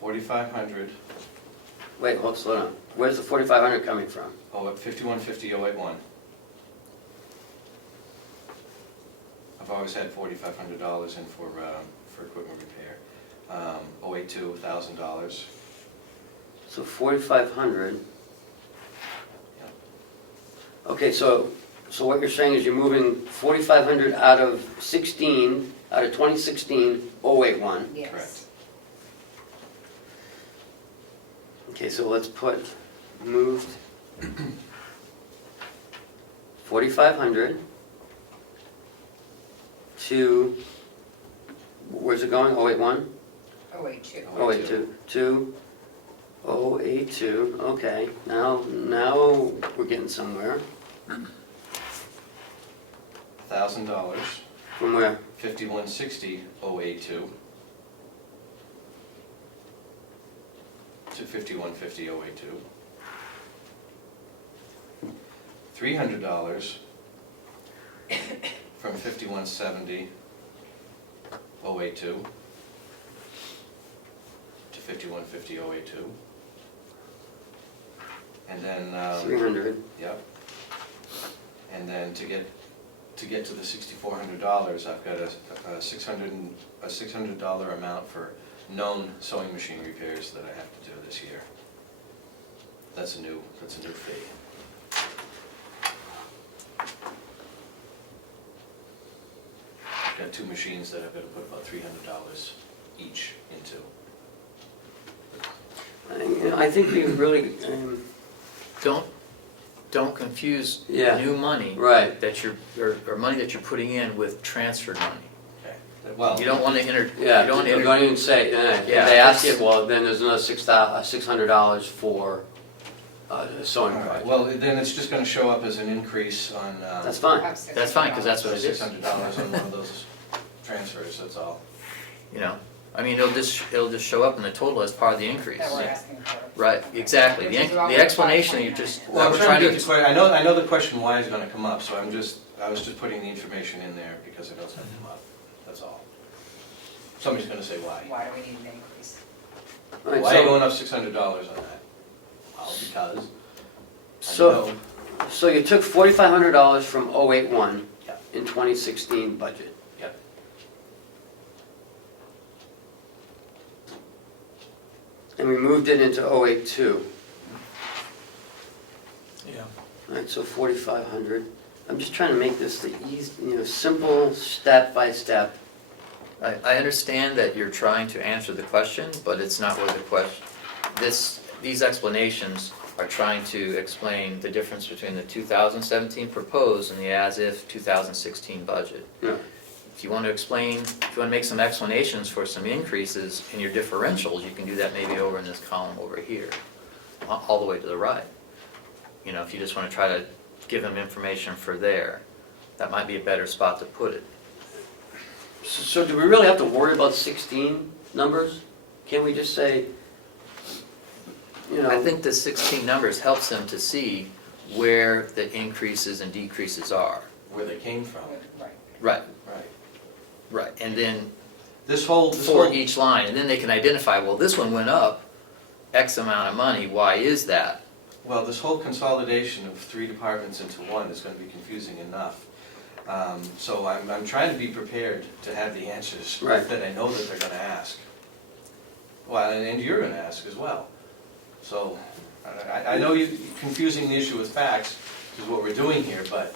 4,500, Wait, hold, slow down. Where's the 4,500 coming from? oh, at 5150,081. I've always had $4,500 in for equipment repair. 082, $1,000. So 4,500. Okay, so what you're saying is you're moving 4,500 out of 2016, 081. Yes. Correct. Okay, so let's put moved 4,500 to, where's it going, 081? 082. 082, to 082, okay, now we're getting somewhere. $1,000, From where? 5160,082 to 5150,082. $300 from 5170,082 to 5150,082. And then 300. yep. And then to get to the $6,400, I've got a $600 amount for known sewing machine repairs that I have to do this year. That's a new fee. I've got two machines that I've got to put about $300 each into. I think we really, Don't confuse Yeah. new money right, that you're, or money that you're putting in with transferred money. Okay. Well, You don't want to enter, you yeah, don't want to don't enter, even say, if Yeah, they ask it's- it, well, then there's another $600 for sewing all right. project. Well, then it's just going to show up as an increase on. That's fine. That's fine, 'cause that's what it is. $600 on one of those transfers, that's all. you know, I mean, it'll just show up in the total as part of the increase. That we're asking for. Right, exactly. The explanation you just, Well, I'm we're trying to trying get to, the I know the question why is going to come up, so I was just putting the information in there because I know it's going to come up, that's all. Somebody's going to say why. Why do we need an increase? All right, Why are you so- going up $600 on that? Well, because I So, know. so you took $4,500 from 081 Yeah. in 2016 budget. Yep. And we moved it into 082. Yeah. All right, so 4,500. I'm just trying to make this the simple step by step. I understand that you're trying to answer the question, but it's not really the question. These explanations are trying to explain the difference between the 2017 proposed and the as-if 2016 budget. Yeah. If you want to make some explanations for some increases in your differentials, you can do that maybe over in this column over here, all the way to the right. You know, if you just want to try to give them information for there, that might be a better spot to put it. So do we really have to worry about 16 numbers? Can't we just say, I think the 16 numbers helps them to see where the increases and decreases are. Where they came from. Right. Right, Right. right, and then This whole, for each line, and then they can identify, well, this one went up X amount of money, why is that? Well, this whole consolidation of 3 departments into one is gonna be confusing enough. So I'm trying to be prepared to have the answers Right. that I know that they're gonna ask. Well, and you're gonna ask as well. So, I know you confusing the issue with facts is what we're doing here, but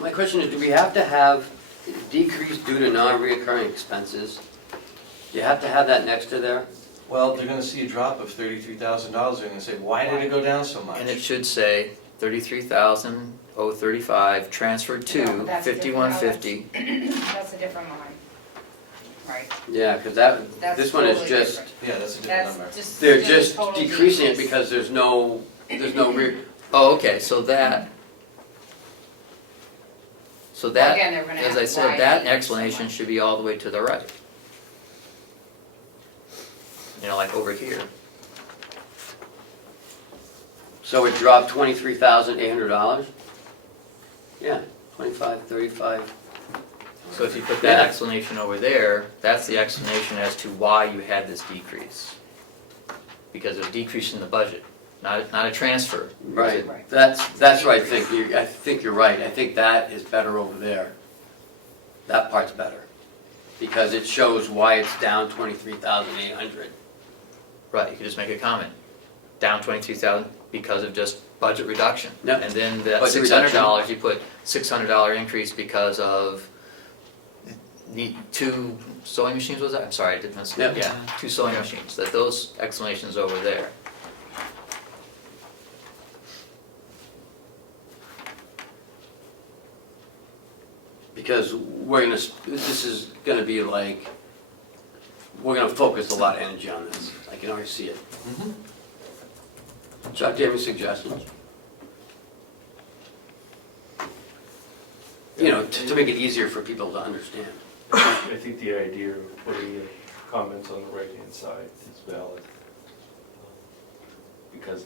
My question is, do we have to have decrease due to non-reoccurring expenses? Do you have to have that next to there? well, they're gonna see a drop of $33,000. They're gonna say, why did it go down so much? And it should say 33,035 transferred No, to but that's different. 5150. That's a different line. Right. Yeah, because That's this one is totally just, different. Yeah, that's a different That's number. just. they're a just total decreasing it decrease. because there's no Oh, okay, so that, Again, they're gonna as ask I why said, it that increased so explanation much. should be all the way to the right. You know, like over here. So it dropped $23,800? Yeah, 25, 35. So if you put that Yeah. explanation over there, that's the explanation as to why you had this decrease. Because of decrease in the budget, not a transfer. Right, Right. that's what I think. I think you're right. I think that is better over there. That part's better. Because it shows why it's down 23,800. Right, you could just make a comment, down 22,000 because of just budget reduction. Yep. And then that Budget $600, you put $600 increase because of the 2 sewing machines, was that? I'm sorry, I didn't miss. Yep. Yeah, 2 sewing machines, that those explanations over there. Because this is gonna be like, we're gonna focus a lot of energy on this. I can already see it. Mhm. Chuck, do you have any suggestions? You know, to make it easier for people to understand. I think the idea of putting the comments on the right-hand side is valid. Because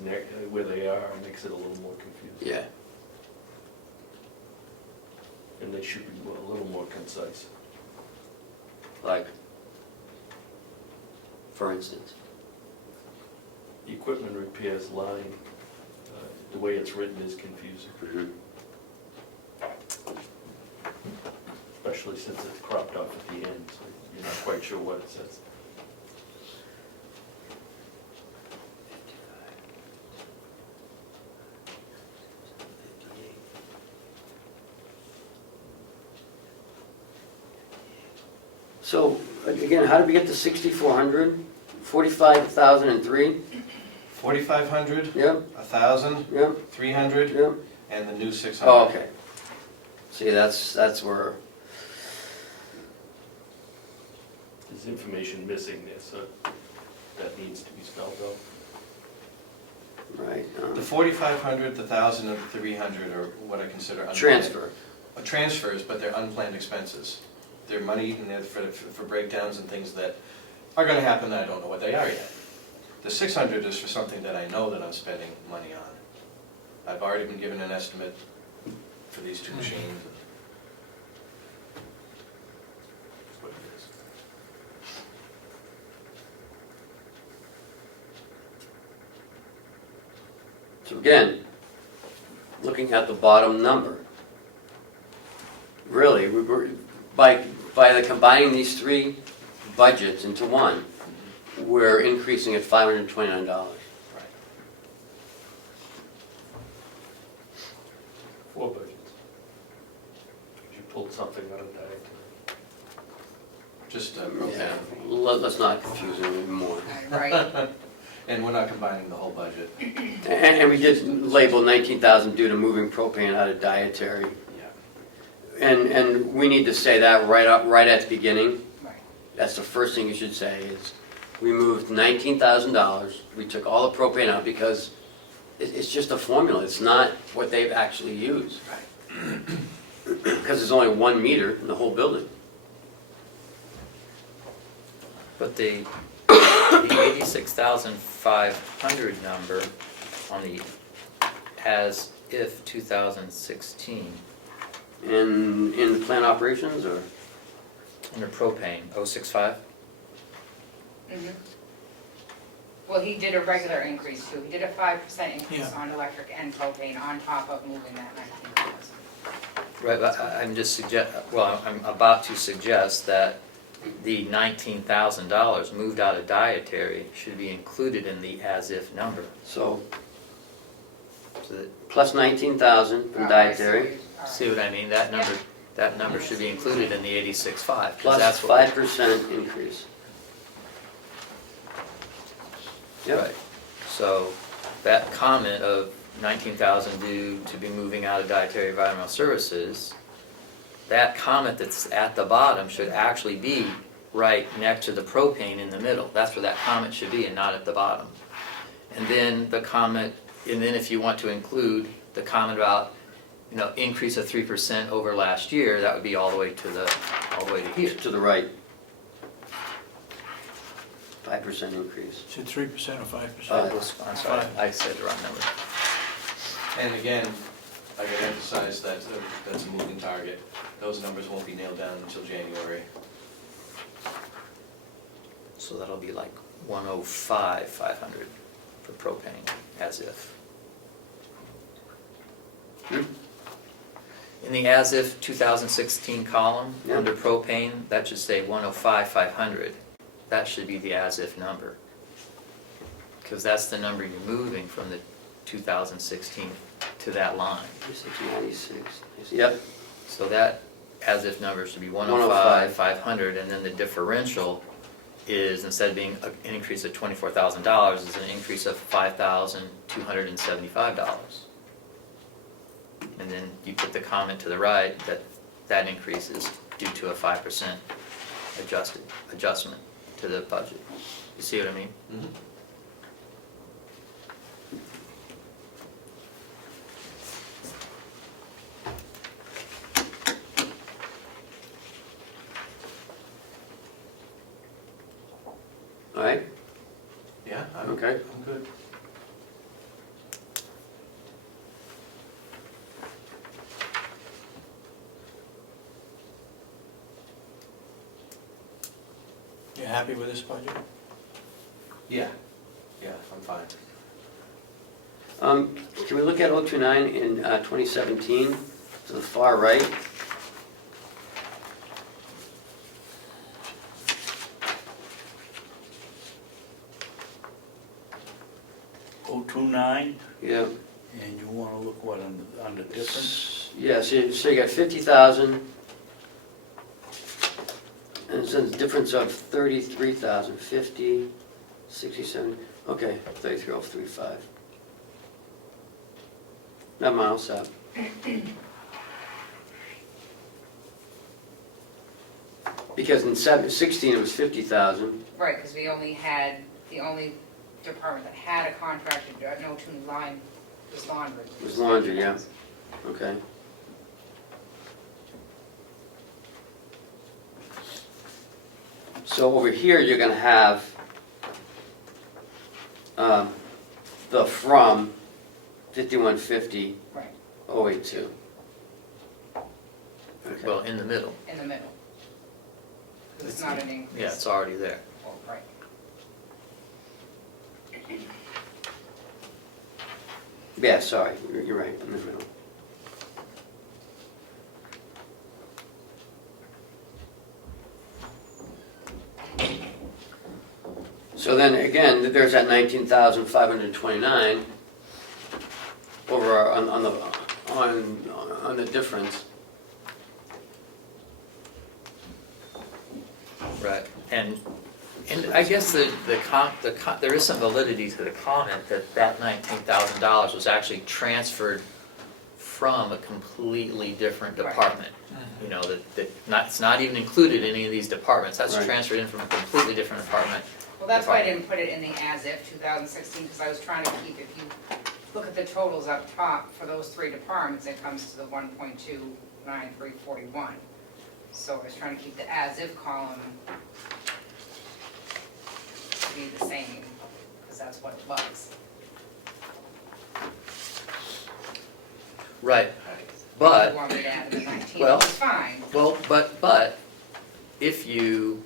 where they are makes it a little more confusing. Yeah. And they should be a little more concise. Like, for instance. The equipment repairs line, the way it's written is confusing, especially since it's cropped off at the end, so you're not quite sure what it says. So, again, how did we get to 6,400? 45,003? 4,500, Yep, 1,000, yep, 300, yep. and the new 600. Oh, okay. See, that's where, There's information missing there, so that needs to be spelled out. right. The 4,500, the 1,000, and the 300 are what I consider unplanned. Transfer. Transfers, but they're unplanned expenses. They're money in there for breakdowns and things that are gonna happen that I don't know what they are yet. The 600 is for something that I know that I'm spending money on. I've already been given an estimate for these 2 machines. That's what it is. So again, looking at the bottom number, really, we were, by combining these 3 budgets into one, we're increasing at $529. Right. 4 budgets. You pulled something out of dietary. Just Yeah, okay. let's not confuse it anymore. Right. And we're not combining the whole budget. And we did label 19,000 due to moving propane out of dietary. Yeah. And we need to say that right at the beginning. Right. That's the first thing you should say is, we moved $19,000, we took all the propane out because it's just a formula, it's not what they've actually used. Because there's only 1 meter in the whole building. But the 86,500 number on the as if 2016 In the plant operations, or? under propane 065. Mhm. Well, he did a regular increase too. He did a 5% increase Yeah. on electric and propane on top of moving that 19,000. Right, but I'm about to suggest that the $19,000 moved out of dietary should be included in the as-if number. So So that, plus 19,000 from Oh, I see. dietary, All right. see what I mean? That number should be included in the 86.5. plus That's what. 5% increase. Yep. Right. So that comment of 19,000 due to be moving out of dietary environmental services, that comment that's at the bottom should actually be right next to the propane in the middle. That's where that comment should be and not at the bottom. And then the comment, and then if you want to include the comment about, increase of 3% over last year, that would be all the way to here. To the right. 5% increase. Is it 3% or 5%? I'm sorry, I said the wrong number. And again, I gotta emphasize that that's a moving target. Those numbers won't be nailed down until January. So that'll be like 105,500 for propane, as if. In the as-if 2016 column, Yeah. under propane, that should say 105,500. That should be the as-if number. Because that's the number you're moving from the 2016 to that line. 96. Yep, So that as-if number should be 105. 105,500, and then the differential is, instead of being an increase of $24,000, is an increase of $5,275. And then you put the comment to the right that that increase is due to a 5% adjustment to the budget. You see what I mean? Mhm. all right, Yeah, Okay. I'm good. You happy with this budget? Yeah, I'm fine. Can we look at 029 in 2017, to the far right? .029, Yeah. and you wanna look what, on the difference? Yeah, so you got 50,000, and it's a difference of 33,000, 50, 67, okay, 33,035. That miles up. Because in 16 it was 50,000, Right, because we only had, the only department that had a contracted, no tune line was laundry. Was laundry, yeah. Okay. So over here, you're gonna have the from 5150 Right, 082. Well, in the middle. in the middle. 'Cause it's not an increase. Yeah, it's already there. Oh, right. Yeah, sorry, you're right, in the middle. So then again, there's that 19,529 over on the difference. Right, and I guess there is some validity to the comment that $19,000 was actually transferred from a completely different Right. department. You know, it's not even included in any of these departments, that's Right. transferred in from a completely different department. Well, that's why I didn't put it in the as-if 2016, because I was trying to keep, if you look at the totals up top for those three departments, it comes to the 1.29341. So I was trying to keep the as-if column to be the same, because that's what it was. Right, If but, you want me to add the 19, well, it's fine. well, but if you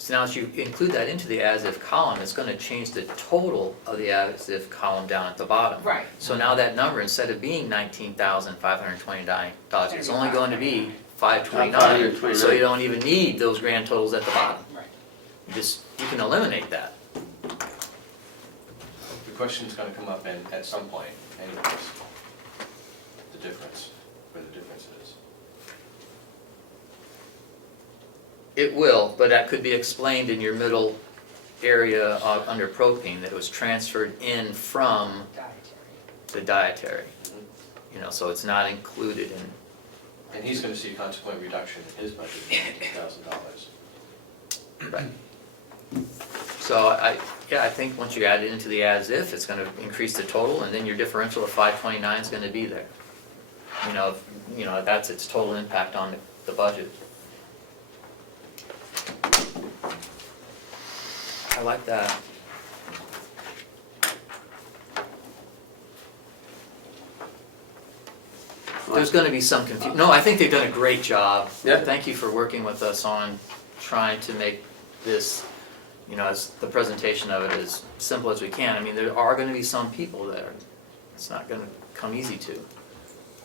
So now as you include that into the as-if column, it's gonna change the total of the as-if column down at the bottom. Right. So now that number, instead of being $19,529, it's only going to be $529. So you don't even need those grand totals at the bottom. Right. You can eliminate that. The question's gonna come up at some point anyways. The difference, where the difference is. It will, but that could be explained in your middle area under propane, that it was transferred in from Dietary. the dietary. You know, so it's not included in, And he's gonna see a consequent reduction in his budget of $19,000. right. So I think once you add it into the as-if, it's gonna increase the total, and then your differential of 529 is gonna be there. You know, that's its total impact on the budget. I like that. There's gonna be some confusion. No, I think they've done a great job. Yeah. Thank you for working with us on trying to make this, you know, as the presentation of it as simple as we can. I mean, there are gonna be some people that it's not gonna come easy to.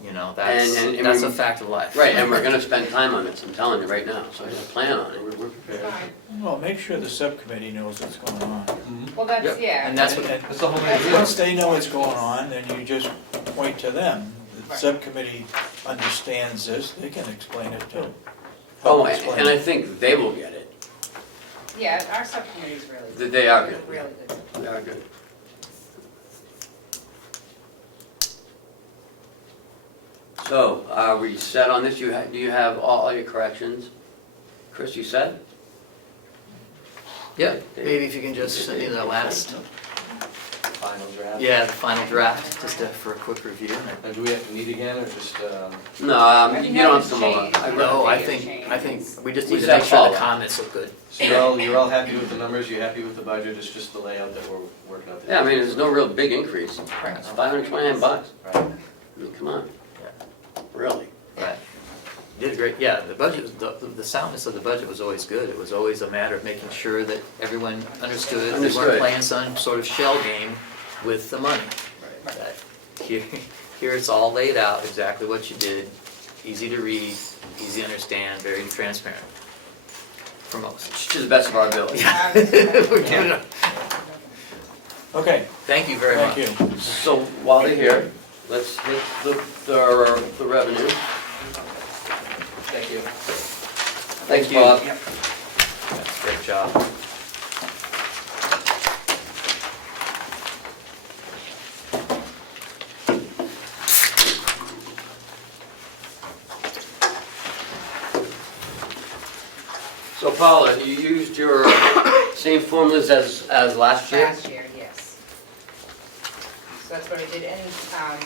You know, that's And a fact of life. Right, and we're gonna spend time on this, I'm telling you right now, so plan on it. We're prepared. Fine. Well, make sure the subcommittee knows what's going on. Well, that's, Yep. yeah. And that's what, That's the whole That's idea. Once they know what's going on, then you just point to them. The Right. subcommittee understands this, they can explain it too. Oh, Help explain and I it. think they will get it. Yeah, our subcommittee's really good. They are good. Really good. They are good. So, are we set on this? Do you have all your corrections? Chris, you set? yeah, maybe if you can just send me the last, Final draft. yeah, the final draft, just for a quick review. And do we have to meet again, or just, No, you don't have to come over. No, I Bigger think changes. we just We need to just have make sure the follow-up. comments look good. so you're all happy with the numbers, you're happy with the budget, it's just the layout that we're working out? Yeah, I mean, there's no real big increase. It's $529. Right. I mean, come on. Really? Right. Did a great, yeah, the budget, the soundness of the budget was always good. It was always a matter of making sure that everyone understood. We weren't Understood. playing some sort of shell game with the money. That Here it's all laid out, exactly what you did, easy to read, easy to understand, very transparent for most. To the best of our ability. We're giving it- Okay, Thank you very much. thank you. So while they're here, let's hit the revenue. Thank you. Thanks, Bob. That's a great job. So Paula, you used your same formulas as last year? Last year, yes. So that's what I did, and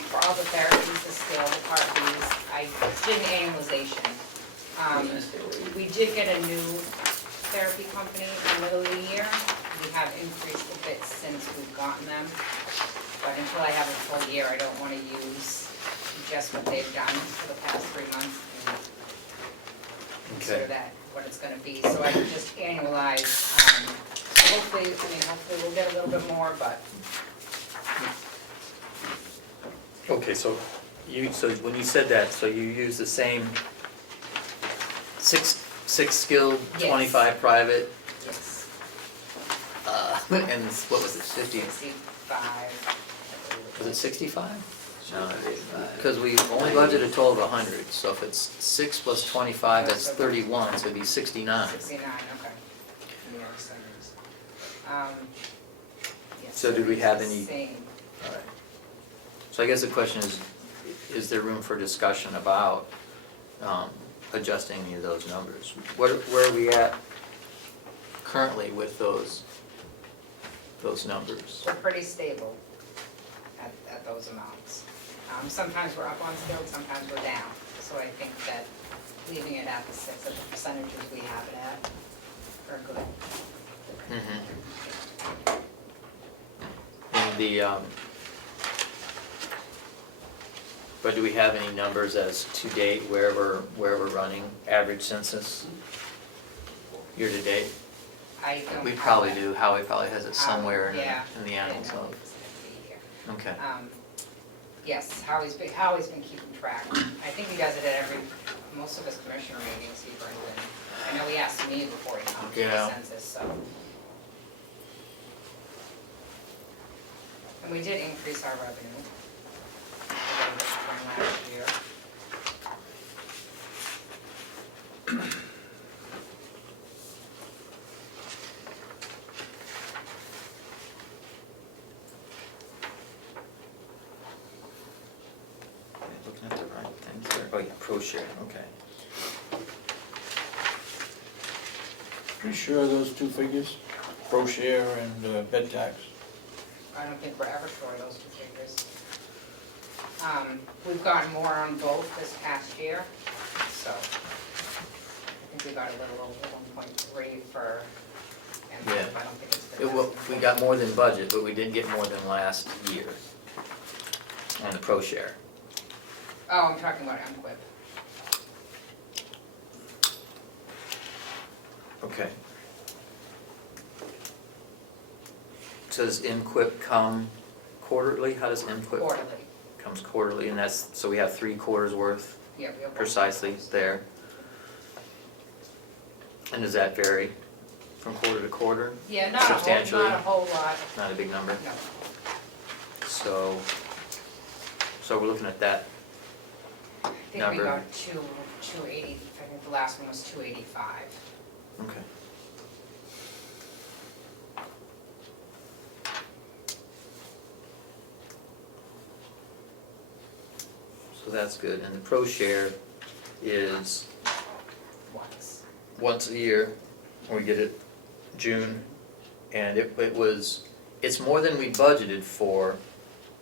for all the therapies, the skill, the Part Bs, I did an annualization. We did get a new therapy company in the middle of the year. We have increased a bit since we've gotten them, but until I have a full year, I don't want to use just what they've done for the past 3 months and consider that what it's gonna be. So I just annualize, so hopefully we'll get a little bit more, but Okay, so when you said that, so you use the same six skilled, Yes. 25 private, yes, and what was it, 50, 65. was it 65? No, Because we only budgeted a total of 100, so if it's 6 plus 25, that's 31, so it'd be 69. 69, okay. Yeah, percentage. Yes, So did we have it's the any- same. All right. So I guess the question is there room for discussion about adjusting any of those numbers? Where are we at currently with those numbers? We're pretty stable at those amounts. Sometimes we're up on skilled, sometimes we're down. So I think that leaving it at the 6 of the percentages we have it at are good. And but do we have any numbers as to date where we're running average census year to date? I don't. We have probably that. do, Howie probably has it somewhere in Yeah. in the annals I didn't know of, it was gonna be here. okay. Yes, Howie's been keeping track. I think you guys are at most of his commissioner meetings, he brings in. I know he asked me before he comes to Yeah. the census, so. And we did increase our revenue. A little bit from last year. Looking at the right things there, oh yeah, pro share, okay. Pretty sure of those two figures, pro share and bed tax. I don't think we're ever short of those two figures. We've gotten more on both this past year, so I think we got a little over 1.3 for, and I Yeah. don't think it's been. We got more than budget, but we didn't get more than last year on the pro share. Oh, I'm talking about Encrypted. Okay. So does Encrypt come quarterly? How does Encrypt? Quarterly. Comes quarterly, and that's, so we have 3 quarters worth Yeah, we have one. precisely there. And does that vary from quarter to quarter? Yeah, not a Substantially? whole lot, Not a big number? no. So we're looking at that. I think we Number. got 280, I think the last one was 285. Okay. So that's good, and the pro share is Once. once a year, we get it June, and it's more than we budgeted for,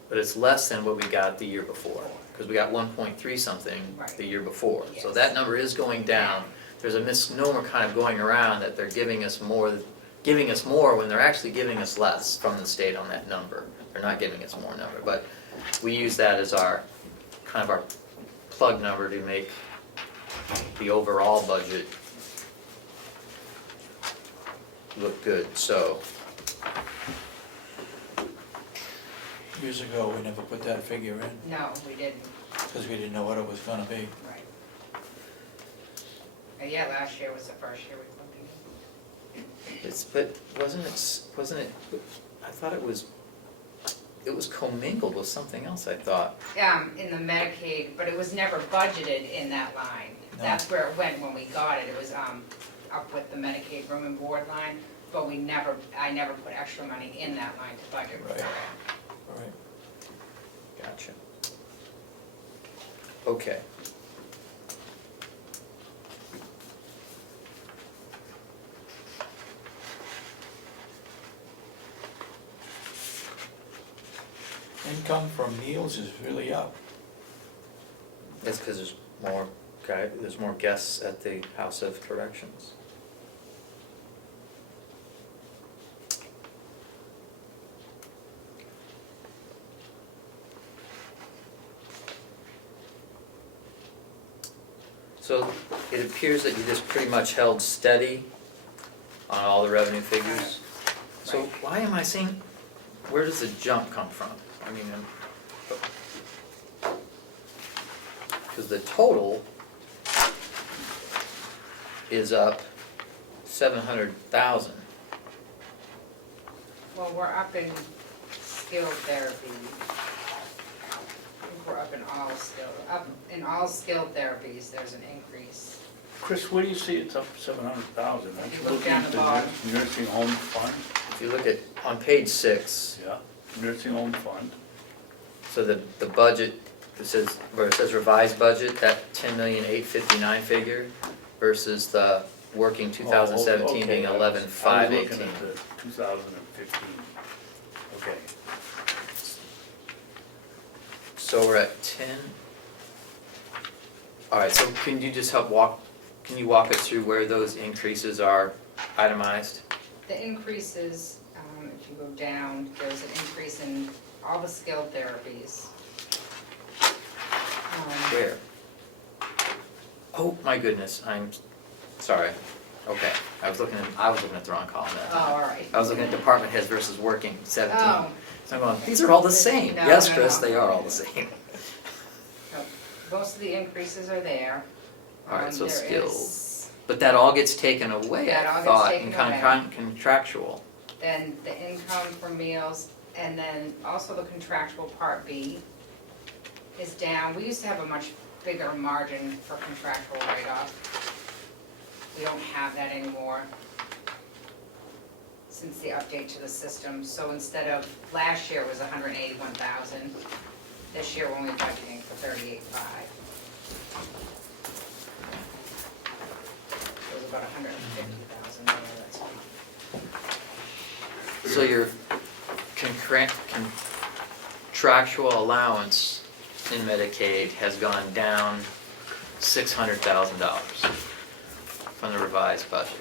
but it's less than what we got the year before, because we got 1.3 something Right. the year before. So Yes. that number is going down. There's a misnomer kind of going around that they're giving us more when they're actually giving us less from the state on that number. They're not giving us more number, but we use that as our, kind of our plug number to make the overall budget look good, so. Years ago, we never put that figure in, No, we didn't, because we didn't know what it was gonna be. right. Yeah, last year was the first year we put But wasn't it, I thought it was commingled with something else, I thought. in the Medicaid, but it was never budgeted in that line. No. That's where it went when we got it, it was, up with the Medicaid room and board line, but I never put extra money in that line to budget for Right. it. All right. Gotcha. Okay. Income from meals is really up. That's because there's more guests at the House of Corrections. So it appears that you just pretty much held steady on all the revenue figures. So Right. why am I seeing, where does the jump come from? I mean, because the total is up 700,000. Well, we're up in skilled therapy. I think we're up in all skilled therapies, there's an increase. Chris, where do you see it's up 700,000? Aren't If you you look looking down at the the bottom. nursing home fund? If you look at, on page 6, Yeah, nursing home fund. so the budget, where it says revised budget, that 10,859 figure versus the working 2017 being Oh, okay. 11,518. I was looking at the 2015. Okay. So we're at 10. All right, so can you just can you walk us through where those increases are itemized? The increases, if you go down, there's an increase in all the skilled therapies. Where? Oh, my goodness, I'm sorry. Okay, I was looking at the wrong column then. Oh, all right. I was looking at department heads versus working, 17. Oh. So I'm going, these are all the same. No, Yes, no, Chris, no. they are all the same. No, most of the increases are there. All right, so There skills. is- But that all gets taken away, That all I gets thought, taken in away. contractual. Then the income for meals, and then also the contractual Part B is down. We used to have a much bigger margin for contractual write-off. We don't have that anymore since the update to the system. So instead of, last year was 181,000, this year we're only budgeting for 38,500. It was about 150,000 there, that's all. So your contractual allowance in Medicaid has gone down $600,000 from the revised budget.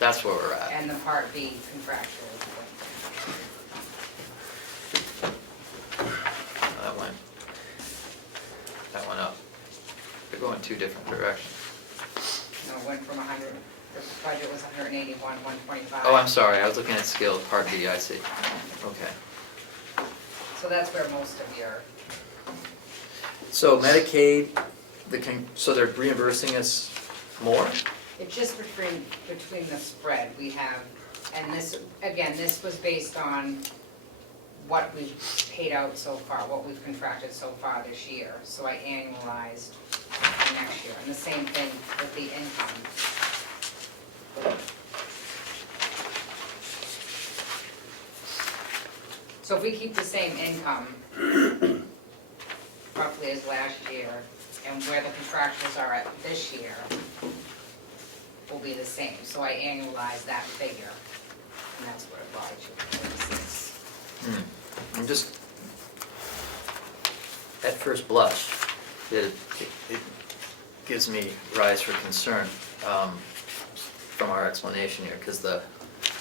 That's where we're at. And the Part B contractual. That went up. They're going two different directions. No, it went from 100, the budget was 181, 125. Oh, I'm sorry, I was looking at skills, Part B, I see. Okay. So that's where most of your, So Medicaid, so they're reimbursing us more? it's just between the spread we have, and this, again, this was based on what we've paid out so far, what we've contracted so far this year. So I annualized next year, and the same thing with the income. So if we keep the same income roughly as last year, and where the contractuals are at this year will be the same. So I annualize that figure, and that's what it brought you to 46. I'm just, at first blush, it gives me rise for concern from our explanation here, because the,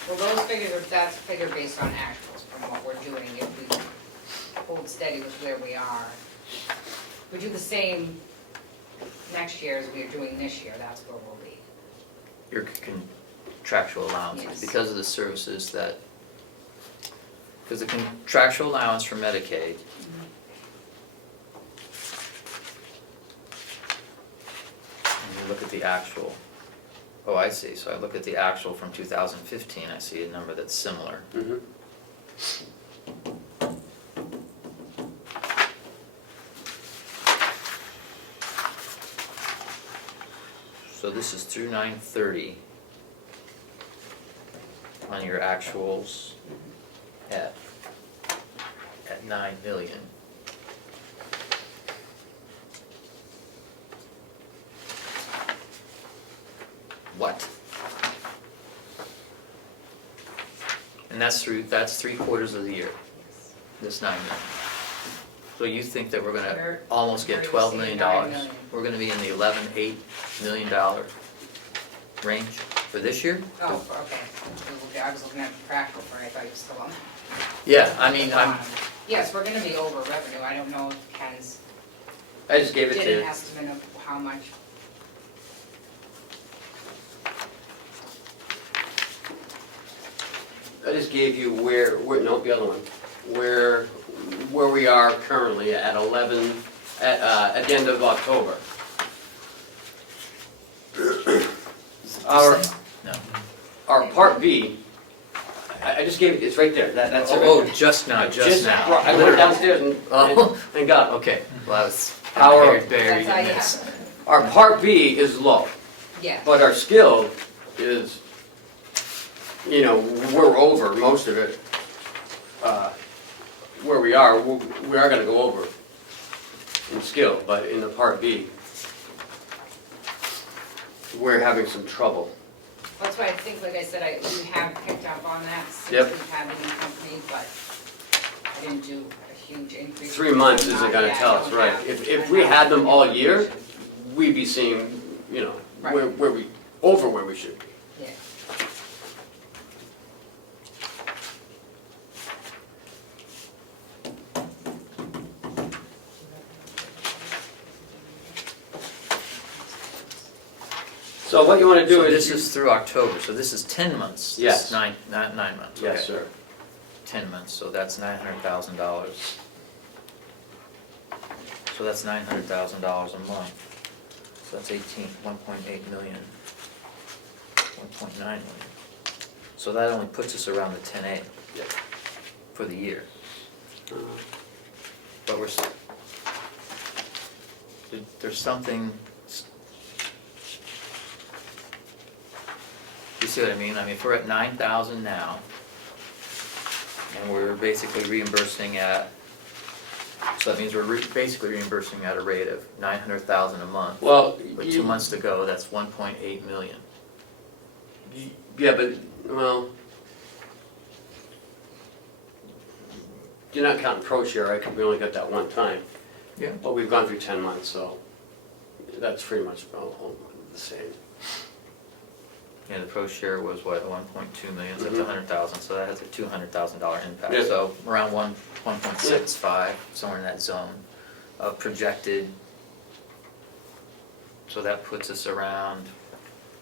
Well, those figures are, that's a figure based on actuals from what we're doing. If we hold steady with where we are, we do the same next year as we are doing this year, that's where we'll be. your contractual allowances, Yes. because of the services that, because the contractual allowance for Medicaid, and you look at the actual, oh, I see, so I look at the actual from 2015, I see a number that's similar. Mhm. So this is through 9/30 on your actuals at 9 million. What? And that's 3/4 of the year, this 9 million. So you think that we're gonna We're- almost get we're $12 million? exceeding $9 million. We're gonna be in the $11.8 million range for this year? Oh, okay. I was looking at the practical part, I thought you were still on. Yeah, I mean, I'm, Yes, we're gonna be over revenue. I don't know if Ken's I just gave it did to an you. estimate of how much. I just gave you no, the other one, where we are currently at 11, at the end of October. Our, no. our Part B, I just gave it, it's right there, that's it right Oh, there. just now. I went downstairs Oh. and got it. Okay, well, I was Our- buried That's all in you this. have. Our Part B is low, Yeah. but our skill is, we're over most of it. Where we are gonna go over in skill, but in the Part B, we're having some trouble. That's why I think, like I said, we have picked up on that since Yep. we've had the new company, but I didn't do a huge increase. 3 months isn't gonna Yeah, I tell us, don't right? have- If I we have had them all year, information. we'd be seeing, Right. where we, over where we should be. Yeah. So what you wanna do So is. this is through October, so this is 10 months? This Yes. is nine months, okay. Yes, sir. 10 months, so that's $900,000. So that's $900,000 a month. So that's 1.8 million, 1.9 million. So that only puts us around the 10A Yeah. for the year. Uh, But there's something, you see what I mean? I mean, if we're at 9,000 now, and we're basically reimbursing at, so that means we're basically reimbursing at a rate of 900,000 a month. Well, With 2 months to go, that's 1.8 million. yeah, but, well, you're not counting pro share, right, 'cause we only got that one time. Yeah. But we've gone through 10 months, so that's pretty much all the same. Yeah, the pro share was what, 1.2 million, so that's Mhm. 100,000, so that has a $200,000 impact. Yeah. So around 1.65, somewhere in that zone of projected. So that puts us around,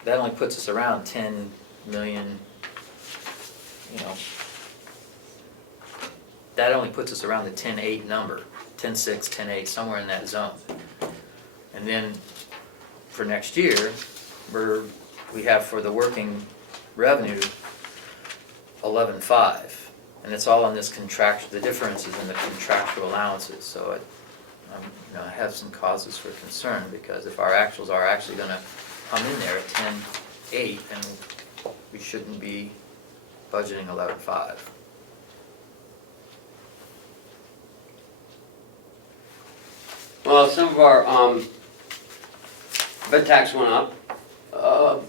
that only puts us around 10 million, you know. That only puts us around the 10.8 number, 10.6, 10.8, somewhere in that zone. And then for next year, we have for the working revenue 11.5, and it's all on this contract. The difference is in the contractual allowances. So I have some causes for concern, because if our actuals are actually going to come in there at 10.8, and we shouldn't be budgeting 11.5. Well, some of our, bed tax went up, about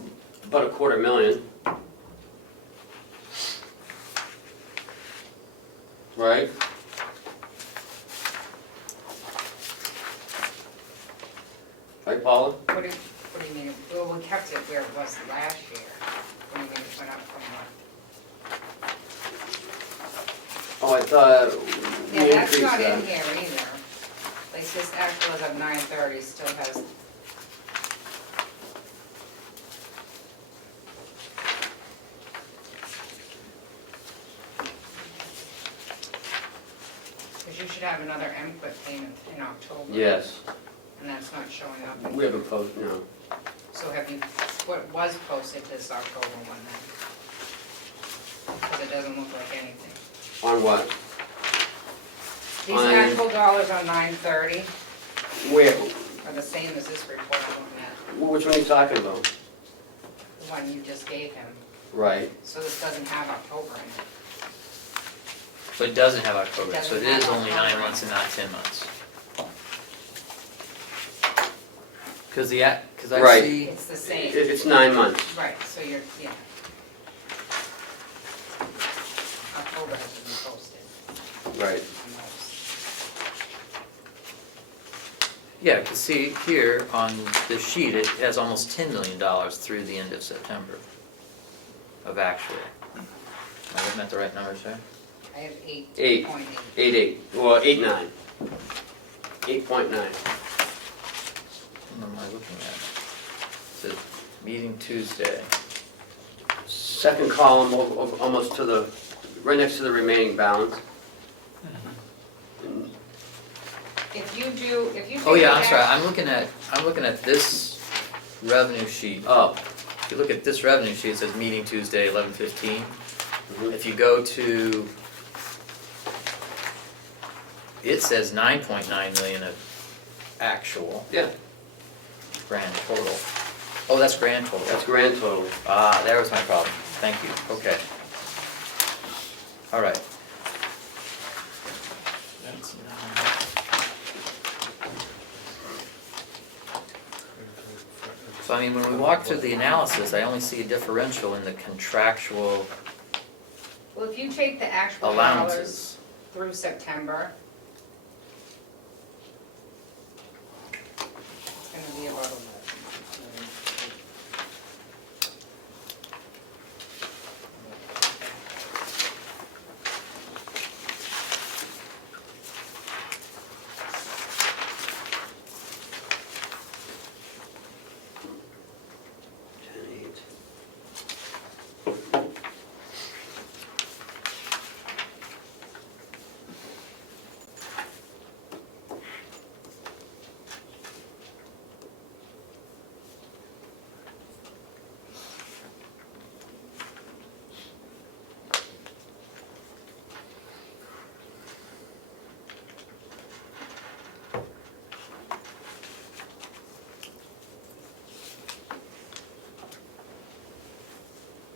a $250,000. Right? Right, Paula? What do you mean, well, we kept it where it was last year, what do you mean it went up from what? Oh, I thought we Yeah, that's increased not in that. here either, like this actual is of 930 still has. Because you should have another input payment in October. Yes, And that's not showing up. we haven't posted, no. So have you, what was posted this October one then? Because it doesn't look like anything. On what? These On- actual dollars on 930 Where, are the same as this report I'm looking at, which one are you talking about? the one you just gave him. Right, So this doesn't have October in it. So it doesn't have October, so it Doesn't is have only October. 9 months and not 10 months. Because I Right. see, It's the same. it's 9 months. Right, so you're, yeah. October hasn't been posted Right. on those. yeah, because see, here on this sheet, it has almost $10 million through the end of September of actual. Am I looking at the right numbers there? I have 8. 8.8. 8.8, well, 8.9. 8.9. What am I looking at? It says meeting Tuesday. Second column, almost to the, right next to the remaining balance. If you do, if you take Oh yeah, the I'm sorry, act- I'm looking at this revenue sheet. Oh, If you look at this revenue sheet, it says meeting Tuesday, 11:15. mhm. If you go to, it says 9.9 million of actual Yeah, grand total. Oh, that's grand total. that's grand total. Ah, there was my problem. Thank you, okay. All right. That's So I mean, when we walk through the analysis, I only see a differential in the contractual Well, if you take the actual dollars allowances. through September, it's gonna be about 11.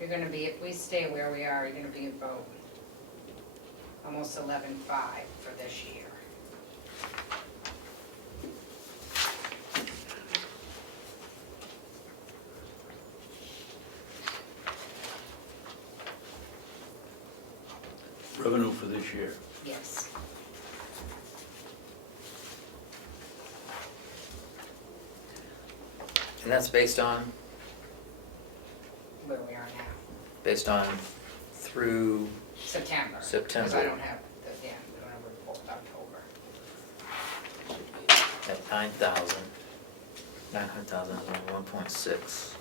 You're gonna be, if we stay where we are, you're gonna be about almost 11.5 for this year. Revenue for this year. Yes. And that's based on Where we are now, through, September. September. Because I don't have, we don't have a report October. at 9,000, 900,000, 1.6.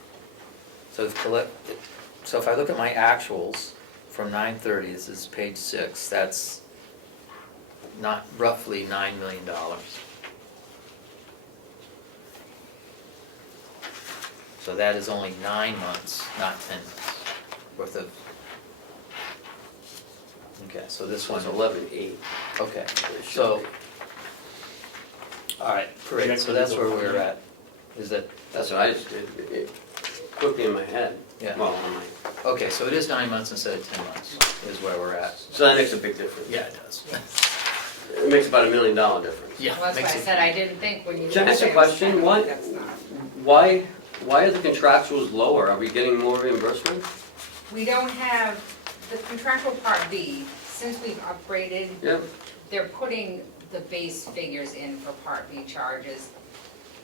So if I look at my actuals from 9/30, this is page 6, that's not roughly $9 million. So that is only 9 months, not 10 months worth of. Okay, so this one, It's 11.8. okay, so, all right, great, so that's where we're at, is that, That's what I just did, it quickly in my head. Yeah. Well, on my, okay, so it is 9 months instead of 10 months, is where we're at. so that makes a big difference. Yeah, it does. It makes about $1 million difference. Yeah. Well, that's why I makes it- said I didn't think when you. Can I ask a said it was question? 10, What- That's not. Why are the contractuals lower? Are we getting more reimbursement? We don't have, the contractual part B, since we've upgraded, Yep. they're putting the base figures in for Part B charges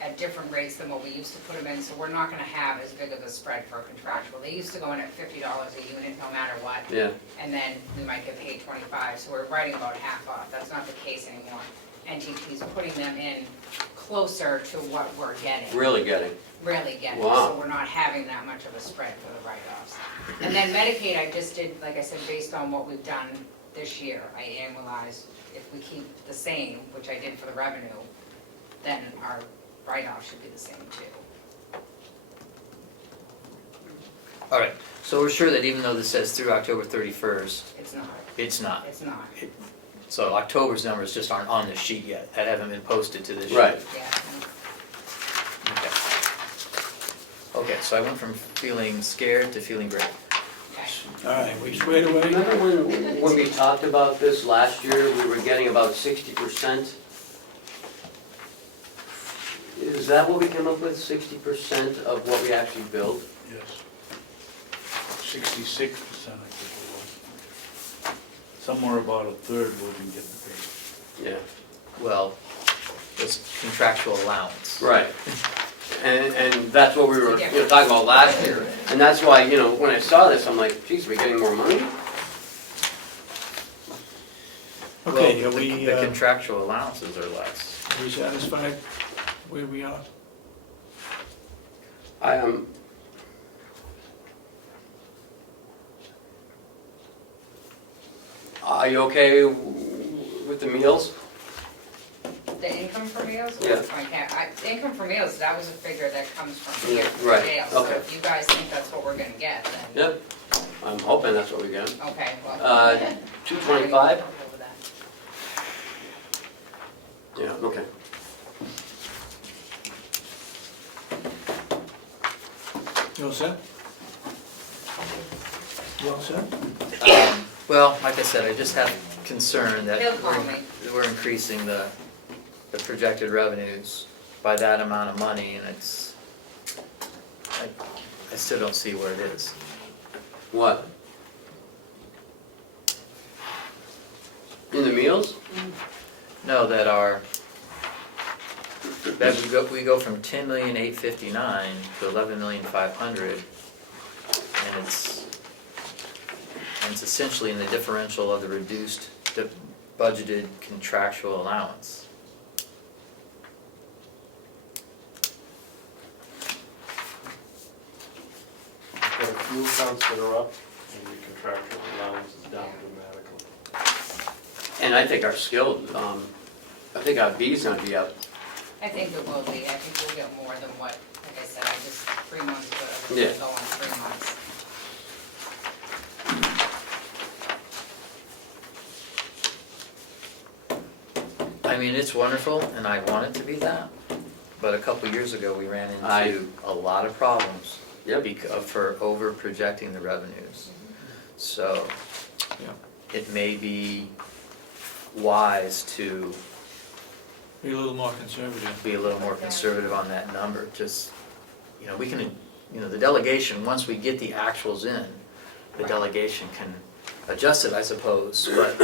at different rates than what we used to put them in, so we're not gonna have as big of a spread for contractual. They used to go in at $50 a unit, no matter what, Yeah, and then we might get paid 25, so we're writing about half off. That's not the case anymore. NTP's putting them in closer to what we're getting. really getting. Really getting, Wow. so we're not having that much of a spread for the write-offs. And then Medicaid, I just did, like I said, based on what we've done this year, I annualized, if we keep the same, which I did for the revenue, then our write-off should be the same too. All right, so we're sure that even though this says through October 31st, It's not, it's not. it's not, So October's numbers just aren't on this sheet yet, that haven't been posted to this sheet. Right. yeah. Okay. Okay, so I went from feeling scared to feeling great. Okay. All right, we squared away? Remember when we talked about this last year, we were getting about 60%? Is that what we came up with, 60% of what we actually billed? Yes. 66%, I think it was. Somewhere about a third wasn't getting paid. Yeah. Well, it's contractual allowance. Right. And that's what we were, talking about last year. And that's why, when I saw this, I'm like, geez, are we getting more money? Okay, Well, are we, the contractual allowances are less. are we satisfied where we are? I am. Are you okay with the meals? The income for meals? Yeah. The income for meals, that was a figure that comes from here, Yeah, right, jail. So okay. if you guys think that's what we're gonna get, then, Yep. I'm hoping that's what we get. okay, well. 225? Over that. Yeah, okay. You all set? You all set? Well, like I said, I just have concern that He'll call me. we're increasing the projected revenues by that amount of money, and it's, I still don't see where it is. What? In the meals? No, that we go from 10,859,000 to 11,500,000, and it's essentially in the differential of the reduced, the budgeted contractual allowance. Got a few accounts that are up, and the contractual allowance is down dramatically. And I think our I think our B's gonna be up. I think it will be, I think we'll get more than what, like I said, I just, 3 months, but I Yeah. was going 3 months. I mean, it's wonderful, and I want it to be that, but a couple years ago, we ran into a lot of problems Yep. For over projecting the revenues. So Yeah. it may be wise to Be a little more conservative. be a little more conservative on that number, just, we can, the delegation, once we get the actuals in, the delegation can adjust it, I suppose, but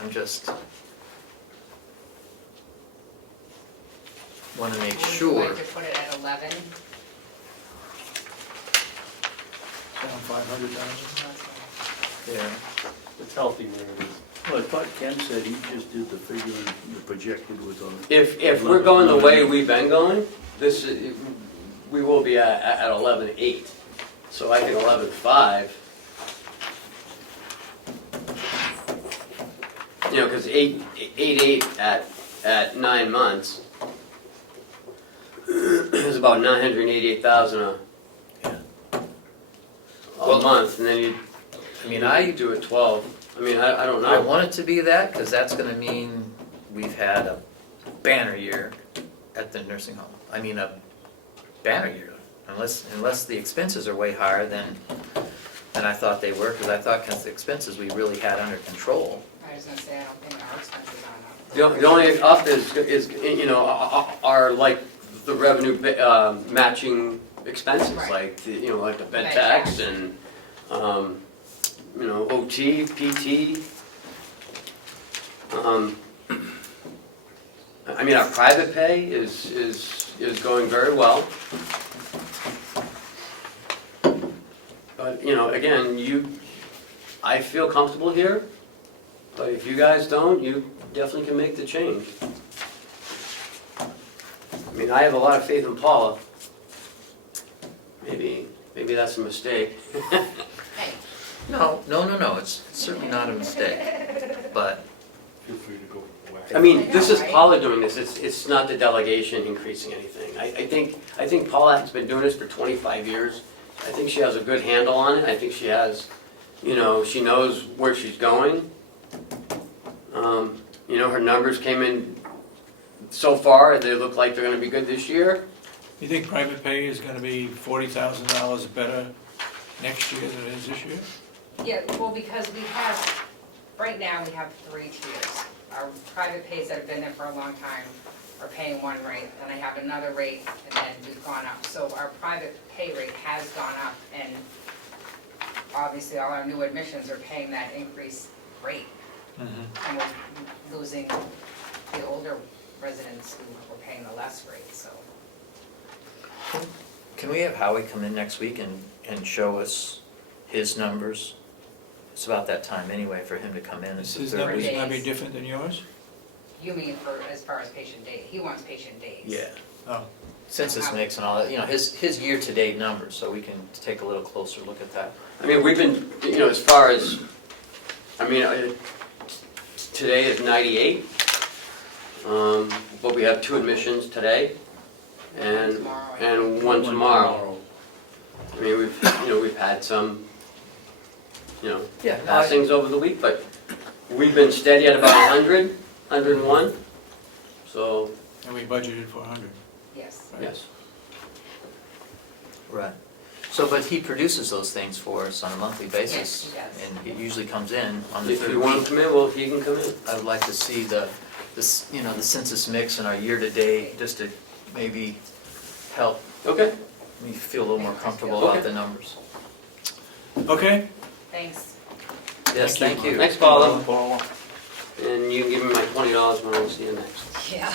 I'm just wanna make Would you sure. like to put it at 11? Down 500,000. Yeah. It's healthy where it is. Well, I thought Ken said he just did the figure and the projected was on. If we're going the way we've been going, we will be at 11.8. So I think 11.5. Because 8.8 at 9 months is about 988,000 a month, and then you do it 12. I don't I know. want it to be that, because that's gonna mean we've had a banner year at the nursing home. A banner year, unless the expenses are way higher than I thought they were, because I thought the expenses we really had under control. I was gonna say, I don't think our expenses are enough. The only up is are like the revenue matching expenses, Right. like like the bed Bed tax tax. and OT, PT. Our private pay is going very well. But again, I feel comfortable here. But if you guys don't, you definitely can make the change. I have a lot of faith in Paula. Maybe that's a mistake. Hey, No, it's certainly not a mistake, but Feel free to go whack. This is Paula doing this, it's not the delegation increasing anything. I think Paula has been doing this for 25 years. I think she has a good handle on it. I think she has, she knows where she's going. Her numbers came in so far, they look like they're gonna be good this year. You think private pay is gonna be $40,000 better next year than it is this year? yeah, well, because right now, we have 3 tiers. Our private pays that have been there for a long time are paying one rate, then I have another rate, and then we've gone up. So our private pay rate has gone up, and obviously all our new admissions are paying that increased rate. And we're losing the older residents who were paying the less rate, so. can we have Howie come in next week and show us his numbers? It's about that time anyway for him to come in. It's Is the his third numbers reading. gonna be different than yours? You mean as far as patient days? He wants patient days. Yeah, Oh, census mix and all that, his year-to-date numbers, so we can take a little closer look at that. We've been, as far as, today is 98. But we have 2 admissions today and one tomorrow. We've had some, Yeah, passings over the week, but we've been steady at about 100, 101. So, and we budgeted for 100. Yes. Right. yes. Right. So, but he produces those things for us on a monthly basis. Yes, he does. And it usually comes in on the If third you want week. to come in, well, he can come in. I would like to see the census mix and our year-to-date, just to maybe help Okay. me feel a little more comfortable about the numbers. Okay, Thanks. Yes, Thank thank you. you. Thanks, Paula. Paula. And you can give me my $20 when I see you next. Yeah.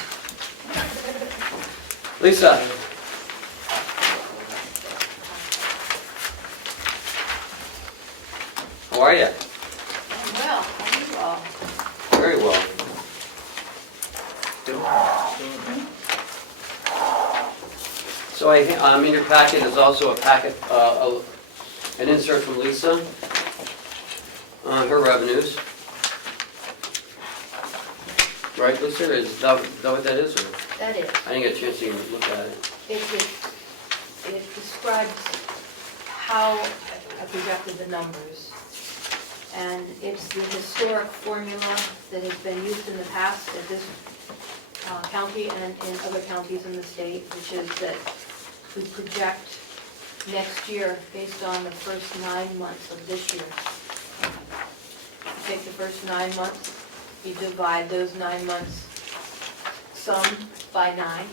Lisa? How are you? Well, how are you all? Very well. So in your packet is also a packet, an insert from Lisa on her revenues. Right, Lisa, is that what that is? Or? That is, I didn't get a chance to even look at it. It describes how I projected the numbers. And it's the historic formula that has been used in the past at this county and in other counties in the state, which is that we project next year based on the first 9 months of this year. You take the first 9 months, you divide those 9 months sum by 9,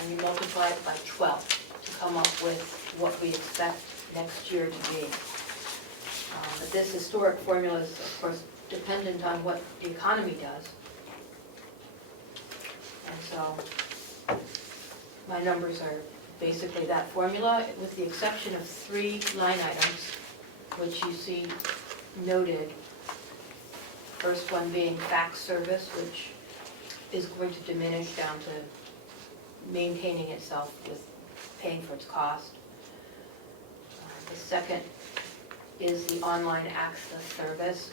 and you multiply it by 12 to come up with what we expect next year to be. But this historic formula is, of course, dependent on what the economy does. And so my numbers are basically that formula, with the exception of 3 line items, which you see noted. First one being fax service, which is going to diminish down to maintaining itself with paying for its cost. The second is the online access service.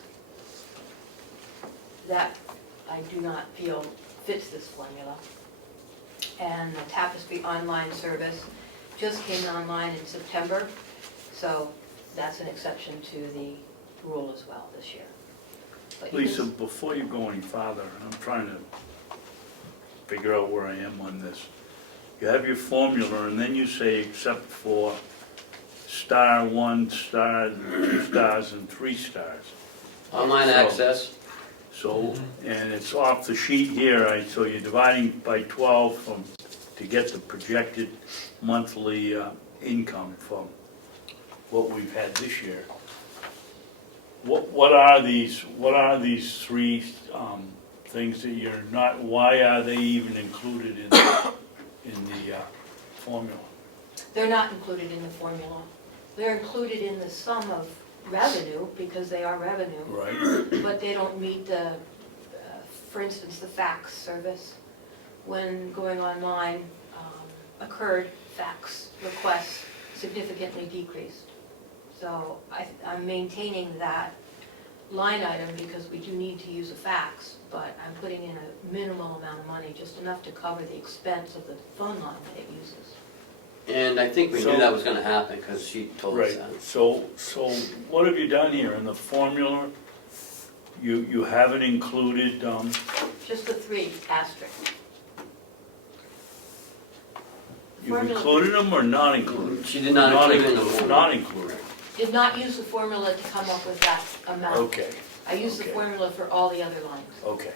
That I do not feel fits this formula. And the Tapestry online service just came online in September, so that's an exception to the rule as well this year. But you Lisa, can- before you go any farther, I'm trying to figure out where I am on this. You have your formula, and then you say except for star, 1 star, 2 stars, and 3 stars. Online So- access, So, and it's off the sheet here, so you're dividing by 12 to get the projected monthly income from what we've had this year. What are these 3 things that you're not, why are they even included in the formula? They're not included in the formula. They're included in the sum of revenue, because they are revenue, Right? but they don't meet the, for instance, the fax service. When going online occurred, fax requests significantly decreased. So I'm maintaining that line item because we do need to use a fax, but I'm putting in a minimal amount of money, just enough to cover the expense of the phone line that it uses. and I think we knew that was gonna happen, because she told us Right, that. so what have you done here in the formula? You haven't included, Just the 3 asterisks. you've Formula. included them or not included? She did not include it in the formula. Not included, Did not use the formula to come up with that amount. okay, I used the okay. formula for all the other lines. okay.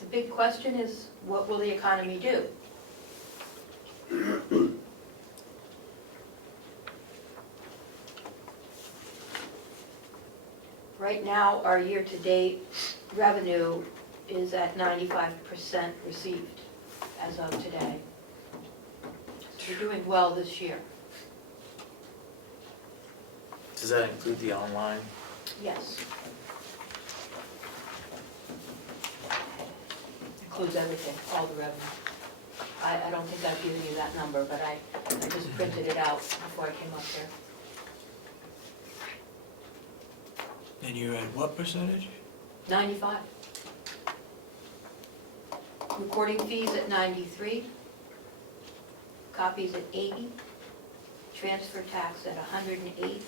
The big question is, what will the economy do? Right now, our year-to-date revenue is at 95% received as of today. So we're doing well this year. Does that include the online? Yes. Includes everything, all the revenue. I don't think I've given you that number, but I just printed it out before I came up here. And you're at what percentage? 95. Recording fees at 93. Copies at 80. Transfer tax at 108.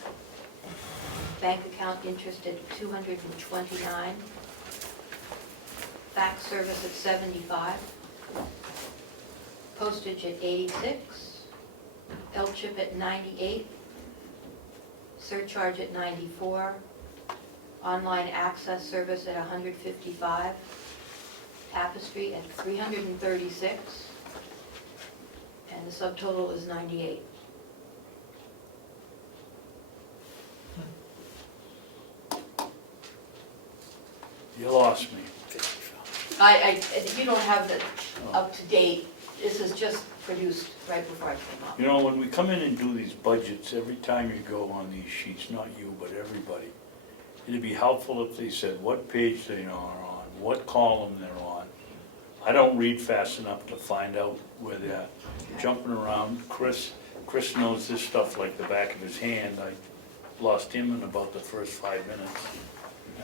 Bank account interest at 229. Fax service at 75. Postage at 86. L-chip at 98. Surcharge at 94. Online access service at 155. Tapestry at 336. And the subtotal is 98. You lost me. You don't have the up to date, this is just produced right before I came up. You know, when we come in and do these budgets, every time you go on these sheets, not you, but everybody, it'd be helpful if they said what page they are on, what column they're on. I don't read fast enough to find out where they're jumping around. Chris knows this stuff like the back of his hand. I lost him in about the first 5 minutes.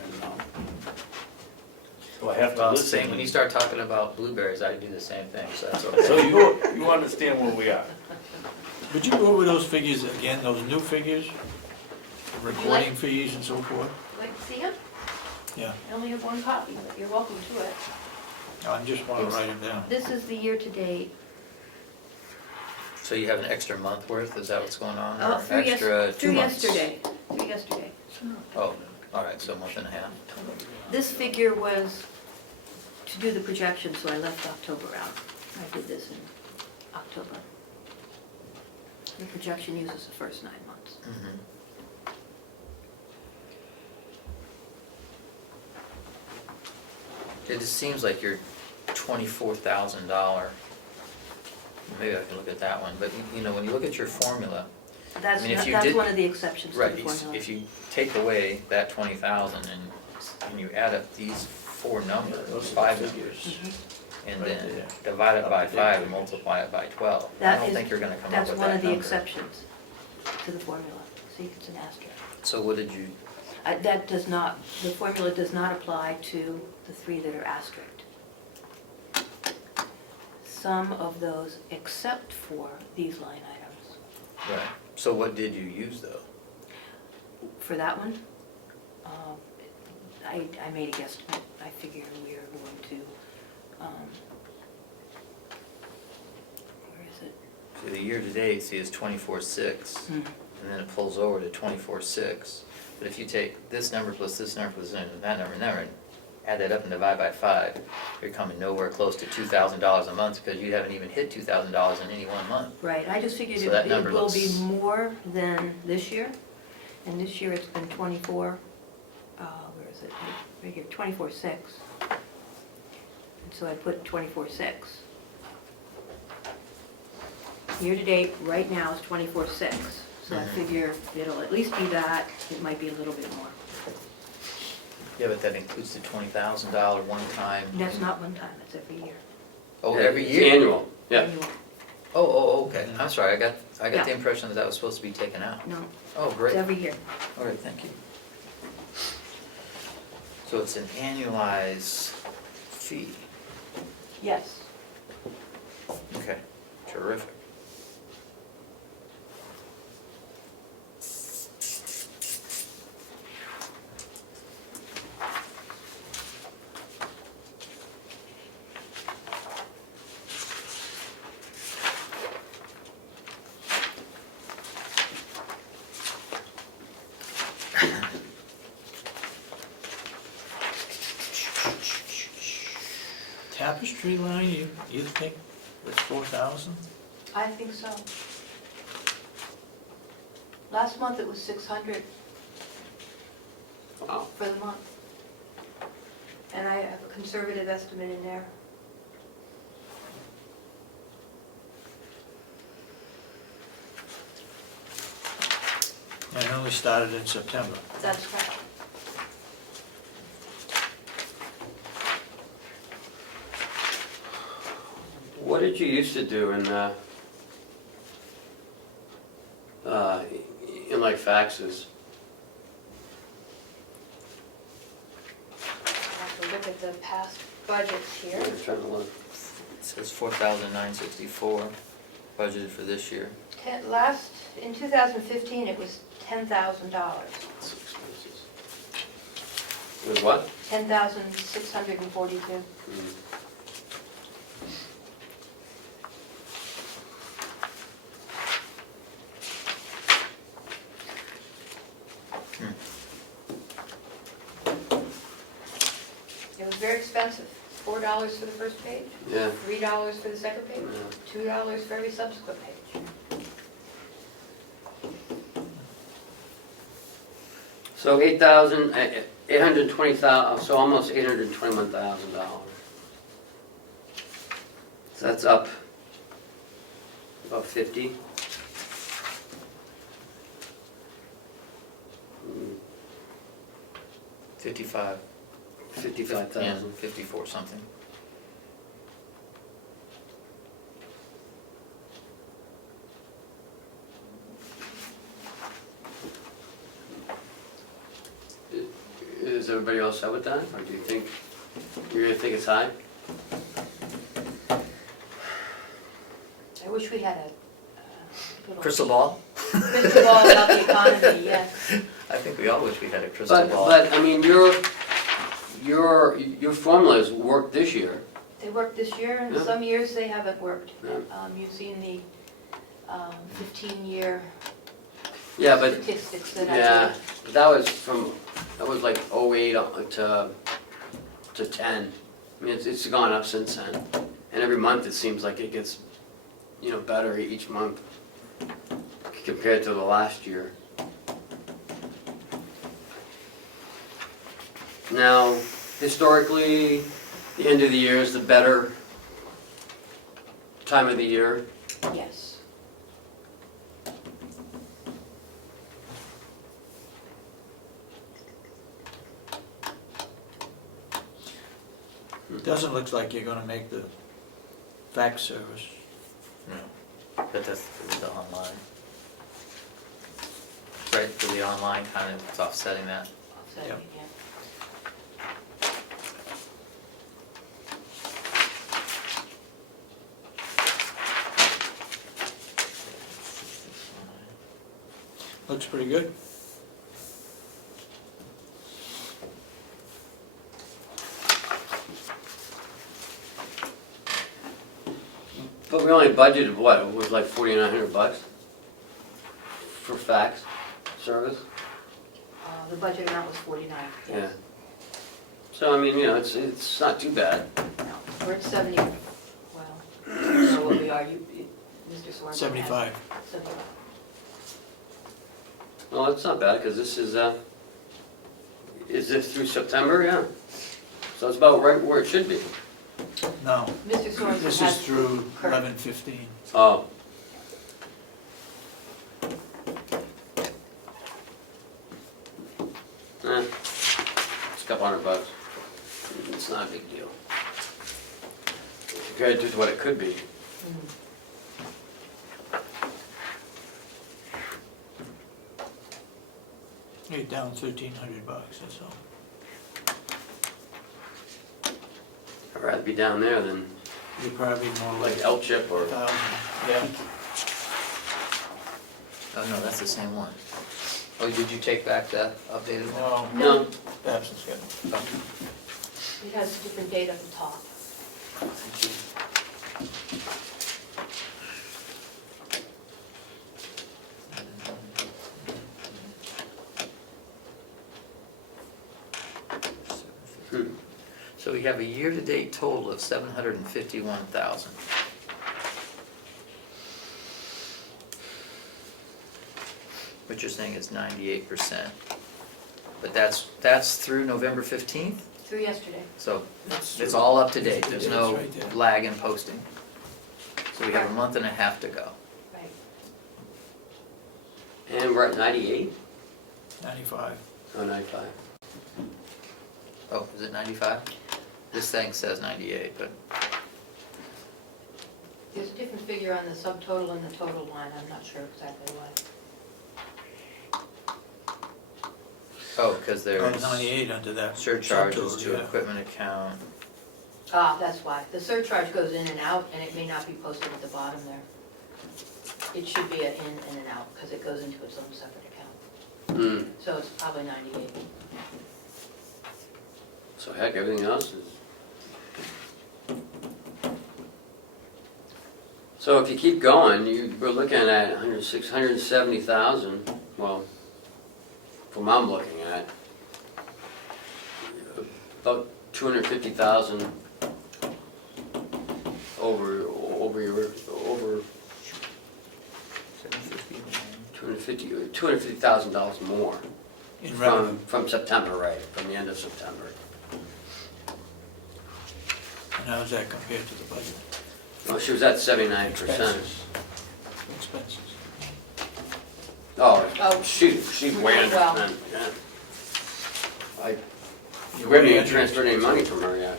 And, so I have to Well, listen. same, when you start talking about blueberries, I do the same thing, so that's okay. So you understand where we are. Would you go over those figures again, those new figures? Recording fees and so forth? Like to see him? Yeah, I only have one copy, but you're welcome to it. I just want to write them down. This is the year-to-date. So you have an extra month worth, is that what's going on? Oh, Or through extra 2 months? Through yesterday. Oh, all right, so a month and a half. This figure was to do the projection, so I left October out. I did this in October. The projection uses the first 9 months. Mhm. It just seems like your $24,000, maybe I can look at that one, but you know, when you look at your formula, That's, I mean, if you that's did- one of the exceptions to right, the formula. if you take away that 20,000 and you add up these 4 numbers, Those are 5 the numbers, figures. and Right then there. divide it by 5 and multiply it by 12, I That don't is- think you're gonna come up That's with one that of the number. exceptions to the formula. See, it's an asterisk. So what did you, That does not, the formula does not apply to the 3 that are asterisked. Some of those except for these line items. right, so what did you use though? For that one, I made a guesstimate. I figured we are going to, where is it? So the year-to-date, see, is 24,600, and then it pulls over to 24,600. But if you take this number plus this number plus that number, and add that up and divide by 5, you're coming nowhere close to $2,000 a month because you haven't even hit $2,000 in any one month. Right, I just figured So it that it number will be looks- more than this year. And this year it's been 24, where is it? Right here, 24,600. And so I put 24,600. Year-to-date, right now is 24,600. So I Mhm. figure it'll at least be that, it might be a little bit more. Yeah, but that includes the $20,000 one-time. That's not one time, it's every year. Oh, Yeah, every it's year? Annual, yeah. Annual. Oh, okay, I'm sorry, I got Yeah. the impression that that was supposed to be taken out. No, Oh, it's great, all every year. right, thank you. So it's an annualized fee, Yes. okay, terrific. Tapestry line, you think it's 4,000? I think so. Last month it was 600 Wow. for the month. And I have a conservative estimate in there. And it only started in September. That's correct. What did you used to do in like faxes? I have to look at the past budgets here. I'm trying to look. It says 4,964 budgeted for this year. In 2015, it was $10,000. It's expenses. It was what? 10,642. Mm. It was very expensive. $4 for the first page, Yeah. $3 for the second page, Yeah. $2 for every subsequent page. So 8,000, 820,000, so almost $821,000. So that's up about 50. 55. 55,000. 54 something. Is everybody else set with that, or do you think, you're gonna think it's high? I wish we had a little Crystal ball? crystal ball about the economy, yes. I think we all wish we had a crystal But, ball. but, I mean, you're, your formulas worked this year. They worked this year, and Yeah. some years they haven't worked. Yeah. You've seen the 15-year Yeah, but, statistics that I yeah, did. that was like 08 to 10. I mean, it's gone up since then. And every month it seems like it gets, better each month compared to the last year. Now, historically, the end of the year is the better time of the year. Yes. Doesn't look like you're gonna make the fax service. But that's through the online. Right, through the online kind of, it's offsetting that. Offsetting, Yep. yeah. Looks pretty good. But we only budgeted what? It was like $4,900 for fax service. The budget amount was 49. Yeah. So I mean, it's not too bad. No, we're at 70, well, I don't know what we are, Mr. Sorensen has 75. 75. Well, it's not bad because this is this through September? Yeah. So it's about right where it should be. No, Mr. Sorensen this has. is through Correct. 11/15. Oh. It's a couple $100. It's not a big deal. Compared to what it could be. You're down $1,300, that's all. I'd rather be down there than You're probably more like like L chip or. 1,000. Yeah. Oh, no, that's the same one. Oh, did you take back that updated one? No, No. Babson's got it. It has a different date at the top. So we have a year-to-date total of 751,000. What you're saying is 98%. But that's through November 15th? Through yesterday. So it's all up to date, there's no It's right there. lag in posting. So we have a month and a half to go. Right. And we're at 98? 95. Oh, 95. Oh, is it 95? This thing says 98, but, There's a different figure on the subtotal and the total line, I'm not sure exactly why. oh, because Oh, there's 98 under that. surcharges subtotal, to yeah. equipment account. Ah, that's why. The surcharge goes in and out, and it may not be posted at the bottom there. It should be an in and an out, because it goes into its own separate account. Hmm. So it's probably 98. So heck, everything else is. So if you keep going, we're looking at 170,000, well, from what I'm looking at, about 250,000 over 250,000 dollars more In revenue. from September, right, from the end of September. And how does that compare to the budget? Well, she was at 79%. Expenses. Expenses. Oh, Oh, she way under, well. man, yeah. We You're haven't way even under transferred any money from her yet.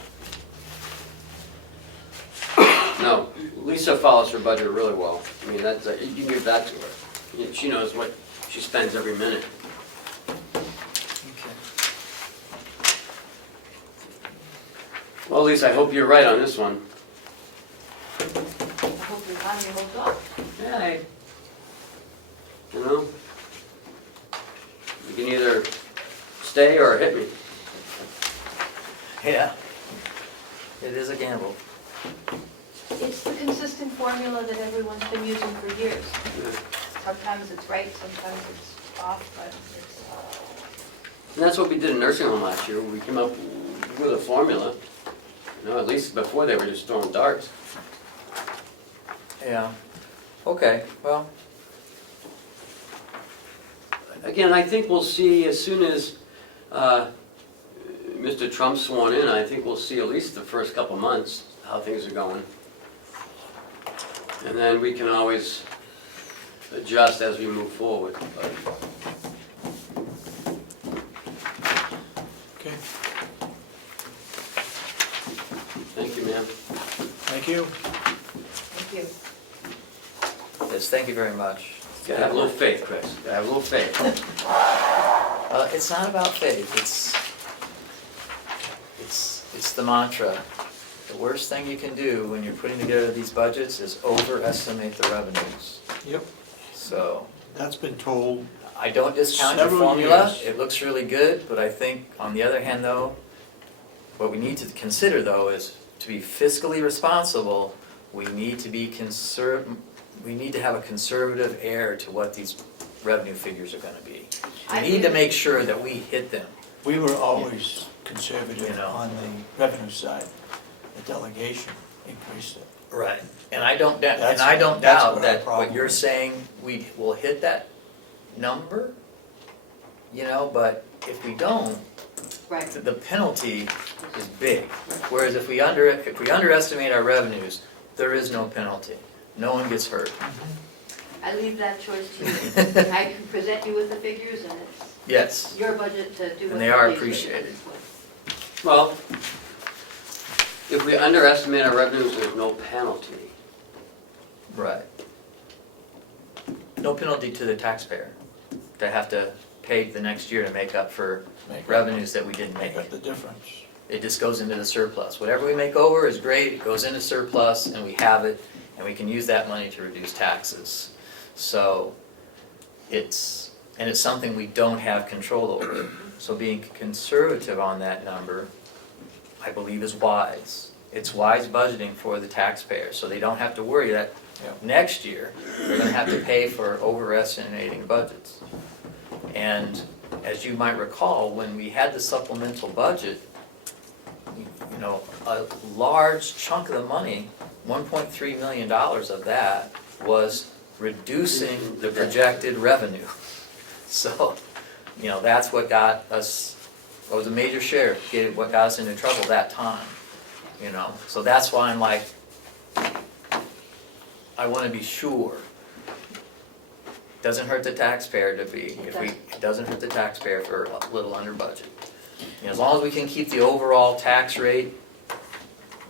No, Lisa follows her budget really well. I mean, that's, you can give that to her. She knows what she spends every minute. Okay. Well, Lisa, I hope you're right on this one. I hope the economy holds up. Yeah. You know? You can either stay or hit me. Yeah. It is a gamble. It's the consistent formula that everyone's been using for years. Sometimes it's right, sometimes it's off, but it's, And that's what we did in nursing home last year. We came up with a formula. You know, at least before they were just throwing darts. Yeah. Okay, well, Again, I think we'll see as soon as Mr. Trump's sworn in, I think we'll see at least the first couple months how things are going. And then we can always adjust as we move forward. But Okay, thank you, ma'am. thank you. Thank you. yes, thank you very much. You gotta have a little faith, Chris. You gotta have a little faith. It's not about faith, it's the mantra. The worst thing you can do when you're putting together these budgets is overestimate the revenues. Yep, So, that's been told. I don't discount your Several formula, years. it looks really good, but I think, on the other hand though, what we need to consider though is to be fiscally responsible, we need to be we need to have a conservative air to what these revenue figures are gonna be. We need to make sure that we hit them. We were always conservative You know. on the revenue side. The delegation increased it. Right. And I don't doubt, That's doubt what our that problem what you're is. saying, we will hit that number, you know, but if we don't, Right. the penalty is big. Whereas if we underestimate our revenues, there is no penalty. No one gets hurt. I leave that choice to you. I can present you with the figures and it's Yes. your budget to do what And they are you think appreciated. is Well, if we underestimate our revenues, there's no penalty. Right. No penalty to the taxpayer to have to pay the next year to make up for revenues that we didn't make. Make up the difference. It just goes into the surplus. Whatever we make over is great, it goes into surplus, and we have it, and we can use that money to reduce taxes. So, it's something we don't have control over. So being conservative on that number, I believe is wise. It's wise budgeting for the taxpayer, so they don't have to worry that Yep. next year, they're gonna have to pay for overestimating budgets. And as you might recall, when we had the supplemental budget, you know, a large chunk of the money, $1.3 million of that was reducing the projected revenue. So, you know, that's what got us, what was a major share, what got us into trouble that time, you know? So that's why I'm like, I wanna be sure. Doesn't hurt the taxpayer to be, it doesn't hurt the taxpayer for a little under budget. You know, as long as we can keep the overall tax rate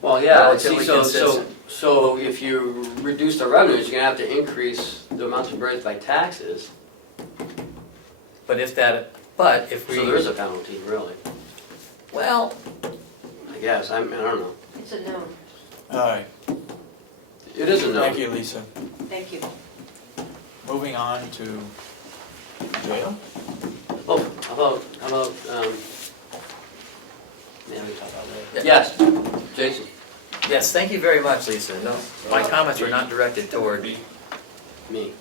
Well, yeah, relatively see, consistent. so if you reduce the revenues, you're gonna have to increase the amounts of raised by taxes. But if we. So there is a penalty, really. Well, I guess, I don't know. It's a no. All right, It is a no. thank you, Lisa. Thank you. Moving on to jail. Oh, how about, yeah, we talk about Yeah. that. Yes, Jason. yes, thank you very much, Lisa. No, my comments were not directed toward Me.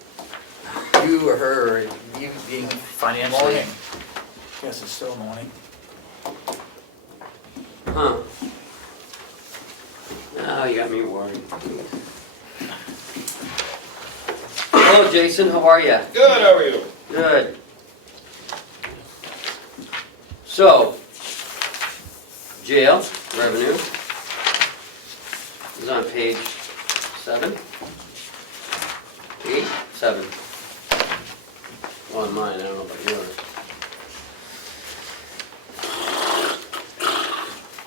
you or her, or you being financially. Morning. Guess it's still morning. Huh. Now you got me worried. Hello, Jason, how are you? Good, how are you? Good. So, jail revenue is on page 7, 8, 7. On mine, I don't know about yours.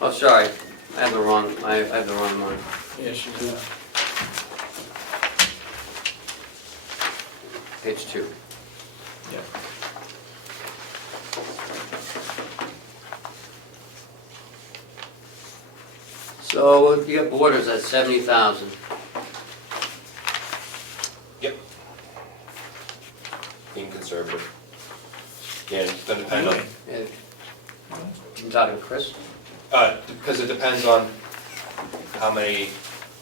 Oh, sorry, I have the wrong one. Yes, you do. Page 2. Yeah. So you got borders at 70,000. Yep. Being conservative. Yeah, it's gonna depend on, Really? Yeah. You talking to Chris? Because it depends on how many,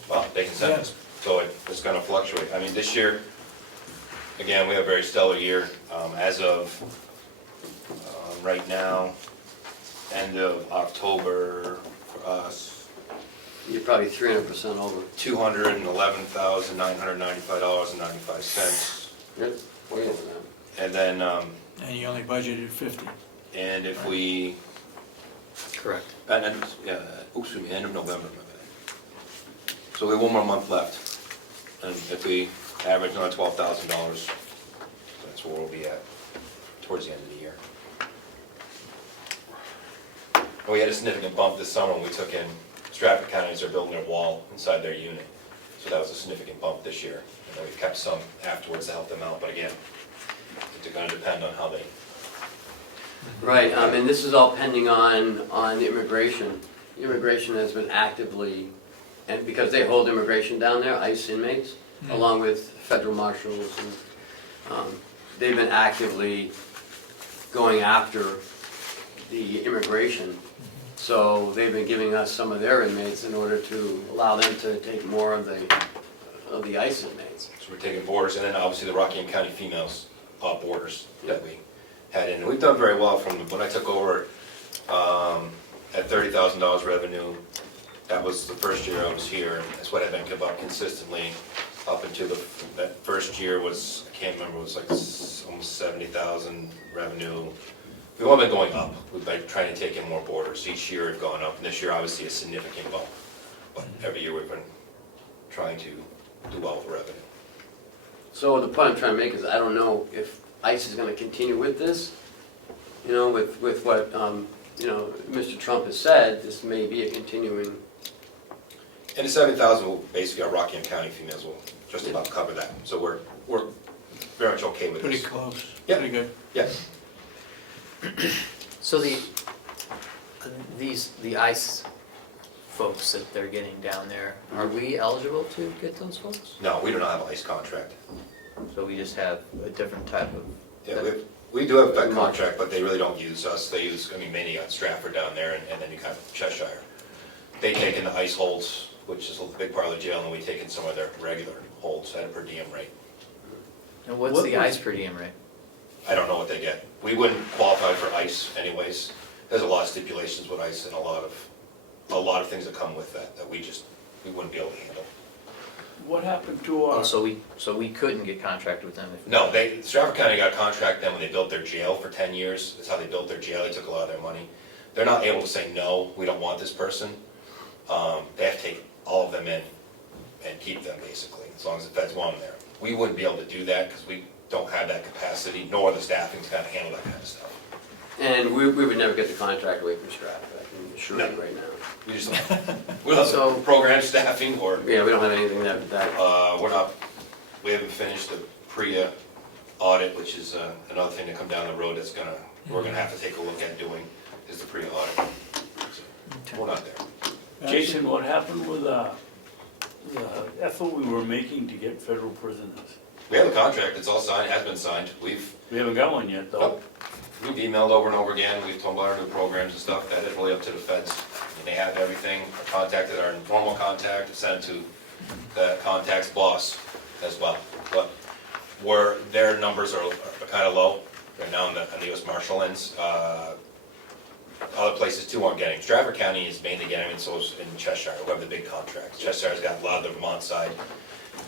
well, they can send us, so it's gonna fluctuate. I mean, this year, again, we have a very stellar year. As of right now, end of October, for us, You're probably 300% over. $211,995.95. Yep, way over that. And then, And you only budgeted 50. and if we, Correct. end of November, my bad. So we have one more month left. And if we average another $12,000, that's where we'll be at towards the end of the year. And we had a significant bump this summer when we took in Stratford County as they're building their wall inside their unit. So that was a significant bump this year. And then we've kept some afterwards to help them out, but again, it's gonna depend on how they. Right, and this is all pending on immigration. Immigration has been actively, and because they hold immigration down there, ICE inmates, along with federal marshals, and they've been actively going after the immigration. So they've been giving us some of their inmates in order to allow them to take more of the ICE inmates. So we're taking borders, and then obviously the Rockingham County females borders that we had in. And we've done very well from when I took over at $30,000 revenue. That was the first year I was here. That's what I've been giving up consistently up until that first year was, I can't remember, it was like almost 70,000 revenue. We've all been going up. We've been trying to take in more borders. Each year we've gone up, and this year obviously a significant bump. But every year we've been trying to do well for revenue. So the point I'm trying to make is I don't know if ICE is going to continue with this. You know, with what Mr. Trump has said, this may be a continuing. And the 70,000 will basically our Rockingham County females will just about cover that. So we're very much okay with Pretty this. close. Yeah. Pretty good. Yes. So the ICE folks that they're getting down there, are we eligible to get those folks? No, we do not have an ICE contract. So we just have a different type of. Yeah, we do have that contract, but they really don't use us. They use, mainly on Stratford down there, and then you kind of Cheshire. They take in the ICE holds, which is a big part of the jail, and we take in some of their regular holds at a per diem rate. And what's the ICE per diem rate? I don't know what they get. We wouldn't qualify for ICE anyways. There's a lot of stipulations with ICE and a lot of things that come with that we wouldn't be able to handle. What happened to our? Oh, so we couldn't get contracted with them if. No, Stratford County got a contract then when they built their jail for 10 years. That's how they built their jail. They took a lot of their money. They're not able to say, no, we don't want this person. They have to take all of them in and keep them basically, as long as the feds want them there. We wouldn't be able to do that because we don't have that capacity, nor the staffing to kind of handle that kind of stuff. And we would never get the contract away from Stratford, I can assure you right now. We just we don't have program staffing or Yeah, we don't have anything that we haven't finished the PREA audit, which is another thing to come down the road that's we're gonna have to take a look at doing is the PREA audit. So, we're not there. Jason, what happened with the effort we were making to get federal prisoners? We have a contract, it's all signed, has been signed. We haven't got one yet, though. We've emailed over and over again, we've told about our new programs and stuff, that is really up to the feds. And they have everything, contacted our informal contact, sent to the contact's boss as well. But their numbers are kind of low right now on the US Marshal ends. Other places too aren't getting. Stratford County is mainly getting, and so is in Cheshire, who have the big contracts. Cheshire's got a lot of the Vermont side,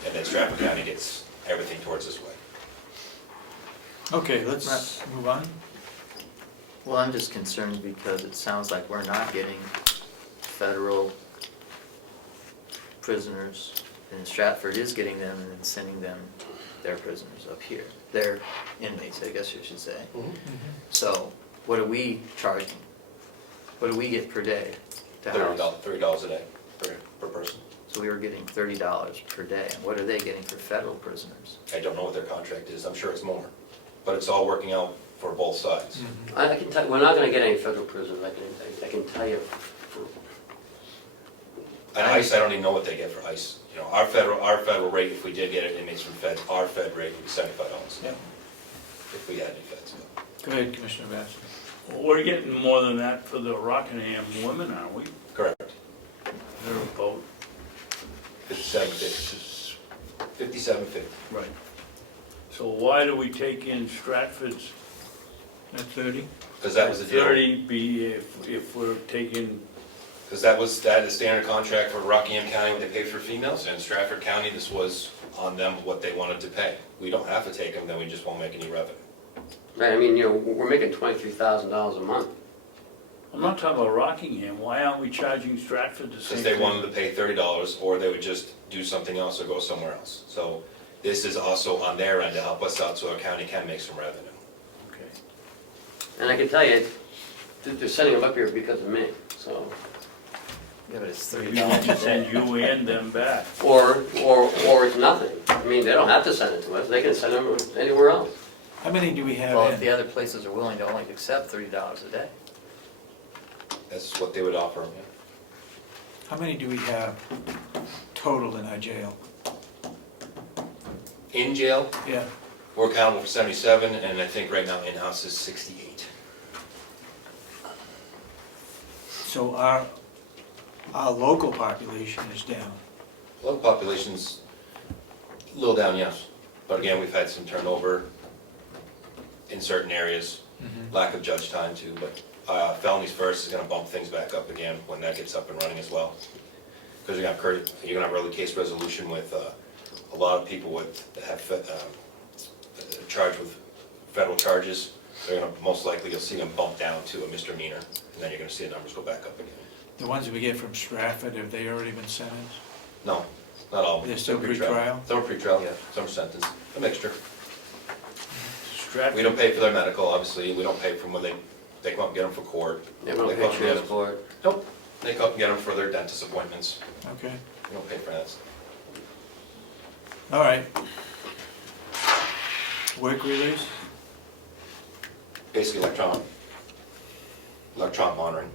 and then Stratford County gets everything towards this way. Okay, let's move on. Well, I'm just concerned because it sounds like we're not getting federal prisoners, and Stratford is getting them and then sending them their prisoners up here. Their inmates, I guess you should say. So what are we charging? What do we get per day to house? $30 a day per person. So we were getting $30 per day. And what are they getting for federal prisoners? I don't know what their contract is, I'm sure it's more, but it's all working out for both sides. I can tell, we're not going to get any federal prisoners, I can tell you. And ICE, I don't even know what they get for ICE. You know, our federal rate, if we did get inmates from feds, our fed rate would be $75. Yeah. If we had any feds. Go ahead, Commissioner Babson. We're getting more than that for the Rockingham women, aren't we? Correct. They're about, 5750. right. So why do we take in Stratford's At 30? Because that was the deal. 30 be if we're taking, Because that is standard contract for Rockingham County when they pay for females, and Stratford County, this was on them what they wanted to pay. We don't have to take them, then we just won't make any revenue. Right, I mean, you know, we're making $23,000 a month. I'm not talking about Rockingham, why aren't we charging Stratford the same Since thing? they wanted to pay $30, or they would just do something else or go somewhere else. So this is also on their end to help us out so our county can make some revenue. Okay. And I can tell you, they're sending them up here because of me, so. Yeah, but it's We $30. want to send you and them back. Or it's nothing. I mean, they don't have to send it to us, they can send them anywhere else. How many do we have Well, in? if the other places are willing to only accept $30 a day. That's what they would offer. How many do we have total in our jail? In jail, Yeah, we're accountable for 77, and I think right now in-house is 68. so our local population is down. Well, the population's a little down, yes. But again, we've had some turnover in certain areas, lack of judge time too, but felonies first is gonna bump things back up again when that gets up and running as well. Because you're gonna have early case resolution with a lot of people that have charged with federal charges. They're gonna, most likely, you'll see them bump down to a misdemeanor, and then you're gonna see the numbers go back up again. The ones we get from Stratford, have they already been sentenced? No, not all. They're still Some pre-trial? Some are pre-trial, Yeah. some are sentenced, a mixture. We Stratford, don't pay for their medical, obviously, we don't pay for when they come up and get them for court. They don't They pay come up and get them- transport. Nope, they come up and get them for their dentist appointments, Okay, we don't pay for that. all right. Work release? Basically electronic monitoring.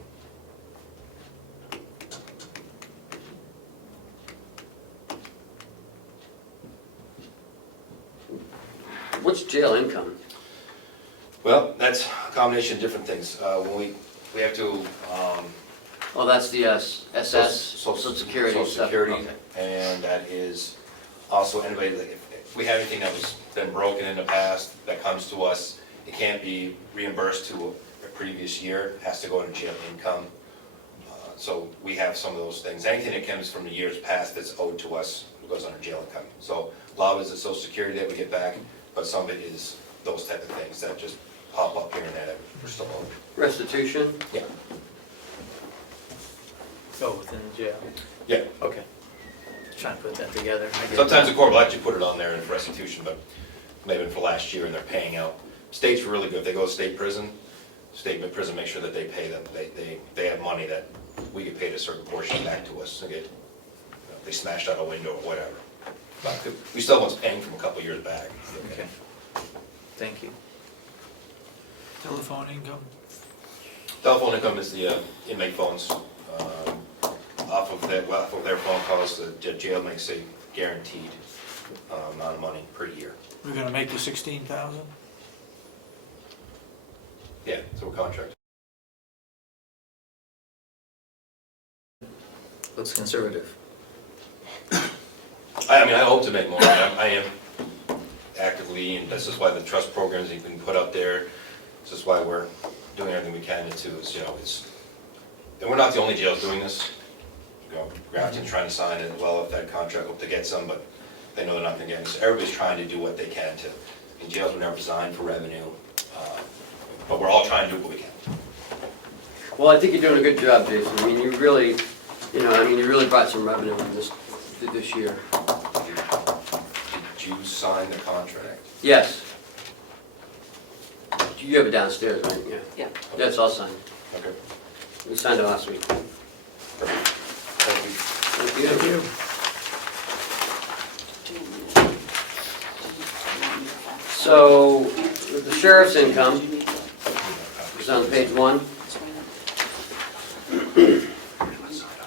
What's jail income? Well, that's a combination of different things. When we have to, Oh, that's the SS, Social Security Social stuff. Security, Okay. and that is also anybody, that if we have anything that was been broken in the past that comes to us, it can't be reimbursed to a previous year, it has to go into jail income. So we have some of those things. Anything that comes from the years past that's owed to us goes under jail income. So a lot of it is the Social Security that we get back, but some of it is those type of things that just pop up here and there that we're still owed. Restitution? Yeah. Oh, within the jail? Yeah. Okay. Trying to put that together. I get Sometimes that. the court will actually put it on there in restitution, but maybe for last year and they're paying out. State's really good. If they go to state prison make sure that they pay them. They have money that we get paid a certain portion back to us. They smashed out a window or whatever. But we still was paying from a couple years back. Okay. Thank you. Telephone income? Telephone income is the inmate phones. Off of their phone calls, the jail makes a guaranteed amount of money per year. We're gonna make the 16,000? Yeah, so we're contracted. Looks conservative. I mean, I hope to make more. I am actively, and this is why the trust programs have been put out there. This is why we're doing everything we can to, and we're not the only jails doing this. Grafton's trying to sign it, well, if that contract, hope to get some, but they know they're not gonna get it. So everybody's trying to do what they can to, and jails were never designed for revenue, but we're all trying to do what we can. Well, I think you're doing a good job, Jason. I mean, you really brought some revenue in this year. Did you sign the contract? Yes. You have it downstairs, right? Yeah. Yeah. That's all signed. Okay. We signed it last week. Thank you. Thank you. So, the sheriff's income is on page 1.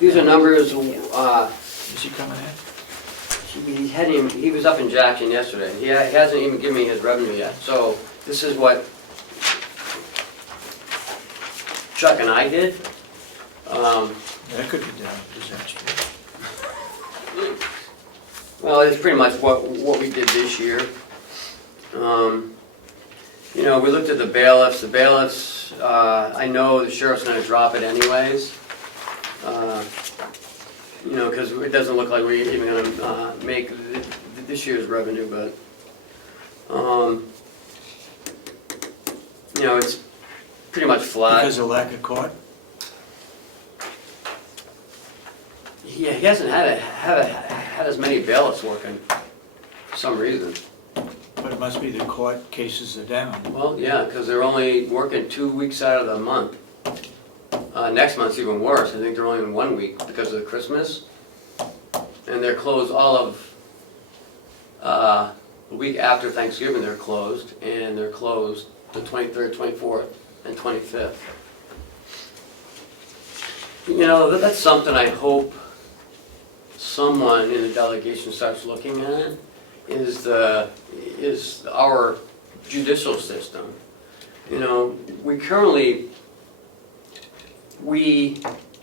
These are numbers, Is he coming in? he was up in Jackson yesterday. He hasn't even given me his revenue yet. So, this is what Chuck and I did. That could be done, disaster. Well, it's pretty much what we did this year. You know, we looked at the bailiffs. The bailiffs, I know the sheriff's gonna drop it anyways. You know, because it doesn't look like we're even gonna make this year's revenue, but, you know, it's pretty much flat. Because of lack of court? Yeah, he hasn't had as many bailiffs working for some reason. But it must be the court cases are down. Well, yeah, because they're only working 2 weeks out of the month. Next month's even worse. I think they're only in 1 week because of Christmas. And they're closed all of the week after Thanksgiving, they're closed. And they're closed the 23rd, 24th, and 25th. You know, that's something I hope someone in the delegation starts looking at, is our judicial system. You know, we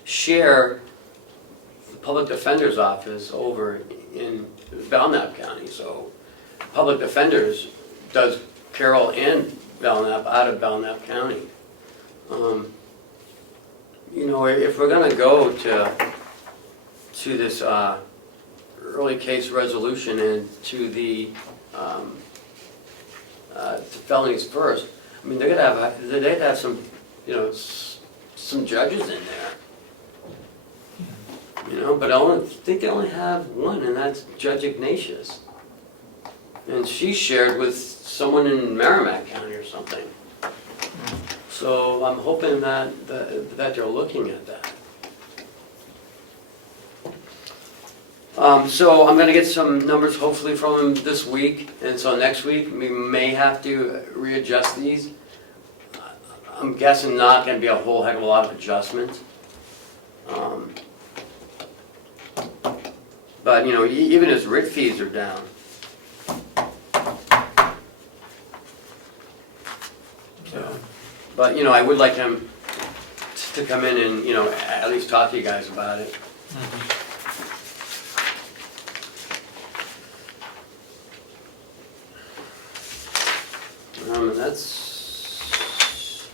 share the public defender's office over in Belknap County, so public defenders does Carroll and Belknap out of Belknap County. You know, if we're gonna go to this early case resolution and to the to felonies first, I mean, they'd have some, you know, some judges in there. You know, but I think they only have one, and that's Judge Ignatius. And she's shared with someone in Merrimack County or something. So I'm hoping that they're looking at that. So I'm gonna get some numbers hopefully from them this week, and so next week we may have to readjust these. I'm guessing not gonna be a whole heck of a lot of adjustment. But you know, even his writ fees are down. So, but you know, I would like him to come in and, you know, at least talk to you guys about it. And that's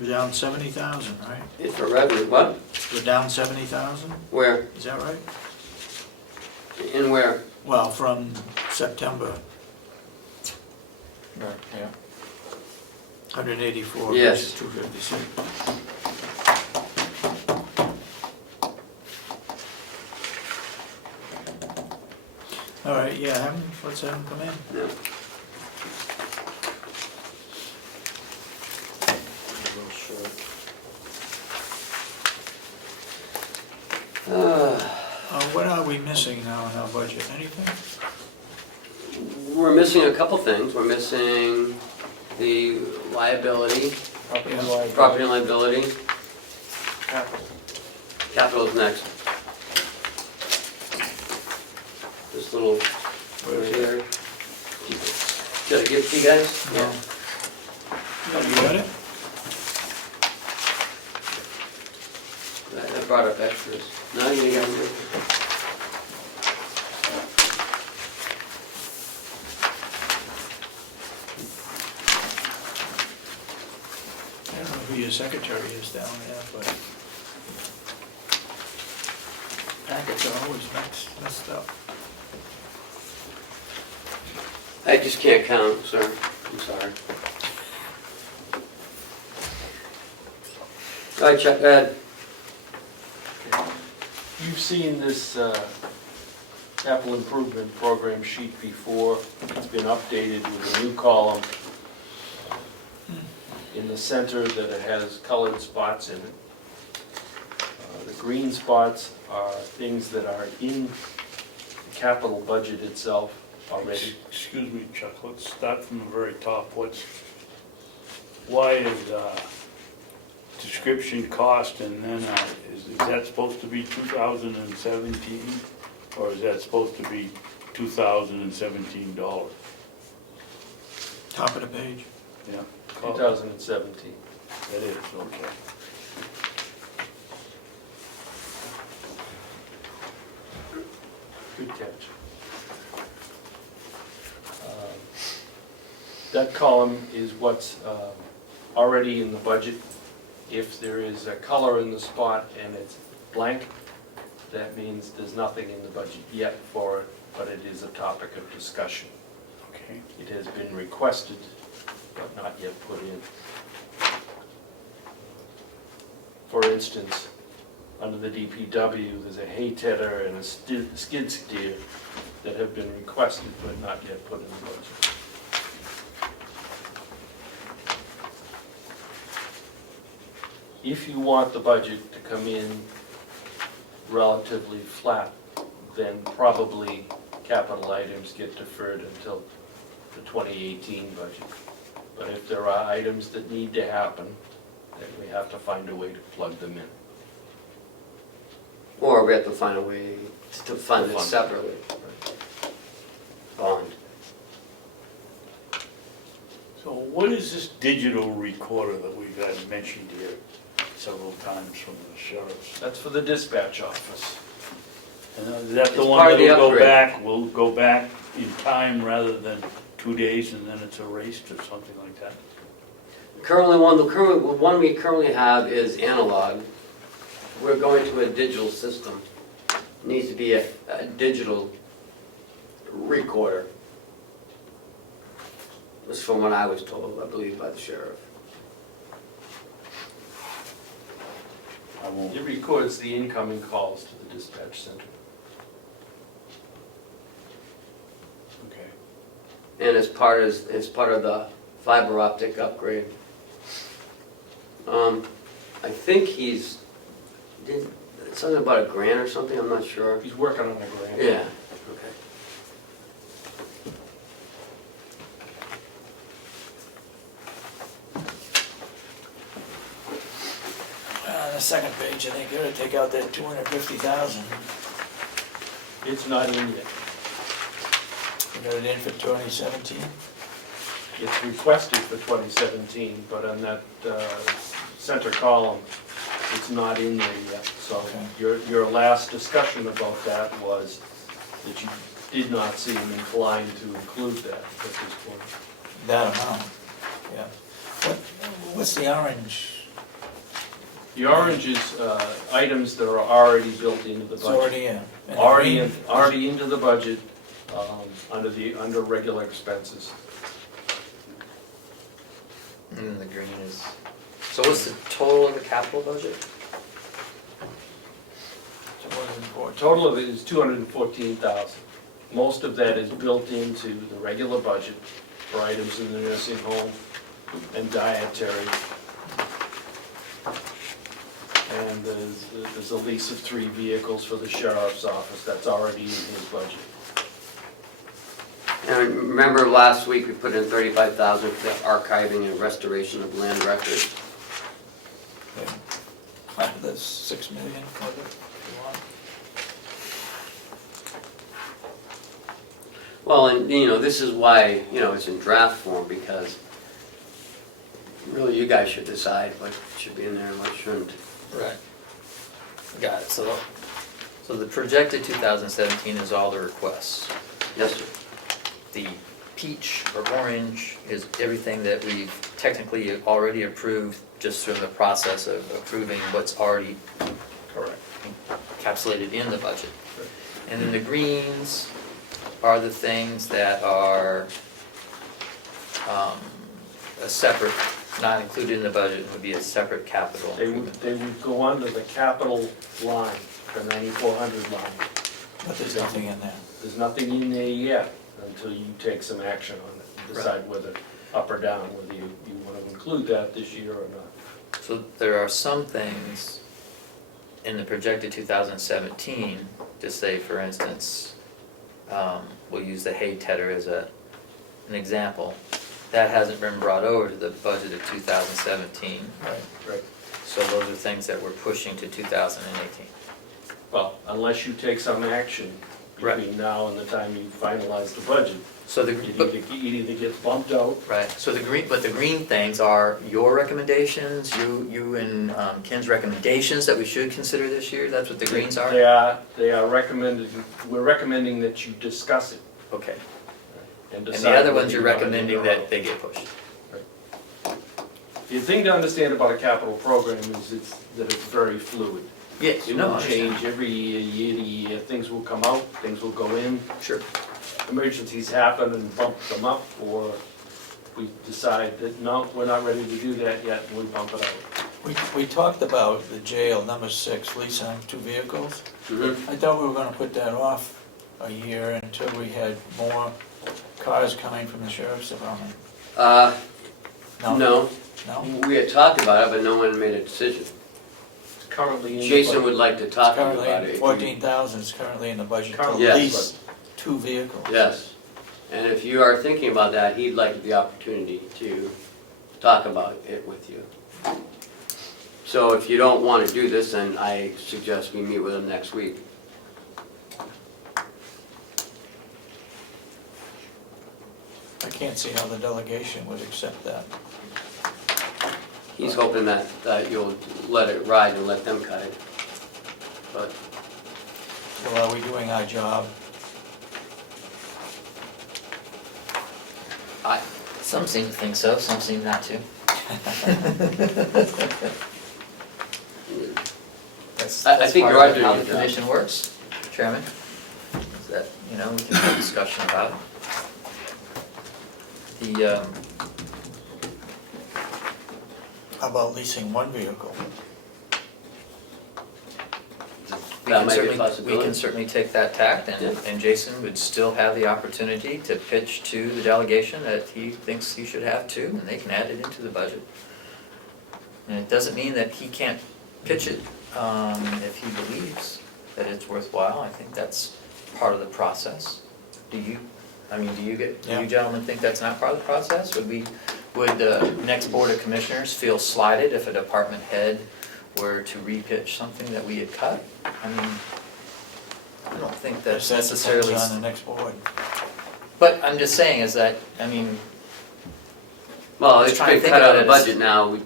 We're down 70,000, right? it for revenue. What? We're down 70,000, Where? is that right? In where? Well, from September, Yeah. 184 Yes. versus 256. All right, yeah, let's have him come in. No. What are we missing now in our budget? Anything? We're missing a couple things. We're missing the liability, property and liability. Capital is next. This little, Where is it? here. Should I give it to you guys? No. Oh, you got it? I brought up extras. No, you got it. I don't know who your secretary is down there, but packets are always messed up. I just can't count, sir. I'm sorry. All right, Chuck, go ahead. You've seen this capital improvement program sheet before. It's been updated with a new column in the center that it has colored spots in it. The green spots are things that are in the capital budget itself already. Excuse me, Chuck, let's start from the very top. Why is description cost and then is that supposed to be 2017? Or is that supposed to be $2017? Top of the page. Yeah. 2017. That is, okay. Good catch. That column is what's already in the budget. If there is a color in the spot and it's blank, that means there's nothing in the budget yet for it, but it is a topic of discussion. Okay. It has been requested, but not yet put in. For instance, under the DPW, there's a hay tedder and a skid steer that have been requested, but not yet put in the budget. If you want the budget to come in relatively flat, then probably capital items get deferred until the 2018 budget. But if there are items that need to happen, then we have to find a way to plug them in. Or we have to find a way to fund it Fund. separately. Bond. So what is this digital recorder that we've had mentioned here several times from the sheriffs? That's for the dispatch office. And is that the It's one part of the that'll go upgrade. back, will go back in time rather than 2 days and then it's erased or something like that? The one we currently have is analog. We're going to a digital system. It needs to be a digital recorder. This is from what I was told, I believe, by the sheriff. I won't. It records the incoming calls to the dispatch center. Okay. And it's part of the fiber optic upgrade. I think did something about a grant or something, I'm not sure. He's working on a grant. Yeah, okay. On the second page, I think you ought to take out that 250,000. It's not in yet. You got it in for 2017? It's requested for 2017, but on that center column, it's not in there yet. So Okay. your last discussion about that was that you did not seem inclined to include that at this point. That amount, yeah. What's the orange? The orange is items that are already built into the It's budget. already in. And the green- Already into the budget, under regular expenses. And the green is, so what's the total of the capital budget? 240. Total of it is 214,000. Most of that is built into the regular budget for items in the nursing home and dietary. And there's a lease of 3 vehicles for the sheriff's office, that's already in his budget. And remember last week we put in 35,000 for the archiving and restoration of land records. Okay. That's 6 million, was it, if you want? Well, and this is why, it's in draft form, because really you guys should decide what should be in there and what shouldn't. Right. Got it, so the projected 2017 is all the requests. Yes, sir. The peach or orange is everything that we've technically already approved, just through the process of approving what's already Correct. encapsulated in the budget. And then the greens are the things that are a separate, not included in the budget, and would be a separate capital improvement. They would go under the capital line, the 9,400 line. But there's nothing in there. There's nothing in there yet until you take some action on it, and decide whether up or down, whether you want to include that this year or not. So there are some things in the projected 2017, just say for instance, we'll use the hay tedder as an example, that hasn't been brought over to the budget of 2017. Right. So those are things that we're pushing to 2018. Well, unless you take some action Right. between now and the time you finalize the budget. So the, It either gets bumped out. right, so the green things are your recommendations, you and Ken's recommendations that we should consider this year, that's what the greens are? They are recommended, we're recommending that you discuss it Okay, and and decide. the other whether ones you're you want it recommending or that not. they get pushed. The thing to understand about a capital program is that it's very fluid. Yes, It no, I will understand. change every year to year, things will come out, things will go in, Sure, emergencies happen and bump them up, or we decide that, no, we're not ready to do that yet, and we bump it out. We talked about the jail, number 6, lease on 2 vehicles. I thought we were gonna put that off a year until we had more cars coming from the sheriff's department. No, No? we had talked about it, but no one made a decision. It's currently in the Jason budget. would like to It's talk to you about currently, it. 14,000 is currently in the budget to Currently, Yes. lease 2 vehicles. Yes, and if you are thinking about that, he'd like the opportunity to talk about it with you. So if you don't want to do this, then I suggest we meet with him next week. I can't see how the delegation would accept that. He's hoping that you'll let it ride and let them cut it. But Well, are we doing our job? some seem to think so, some seem not to. I think you are doing How your the job. commission works, Chairman, is that, we can have a discussion about it. The, How about leasing 1 vehicle? We That can might be a certainly, we possibility. can certainly take that tact, Yeah. and Jason would still have the opportunity to pitch to the delegation that he thinks he should have too, and they can add it into the budget. And it doesn't mean that he can't pitch it, if he believes that it's worthwhile, I think that's part of the process. Do you Yeah. gentlemen think that's not part of the process? Would the next Board of Commissioners feel slighted if a department head were to repitch something that we had cut? I mean, I don't think that's That necessarily, depends on the next board. but I'm just saying is that, well, Just it's trying to been think cut out about of the it as- budget now.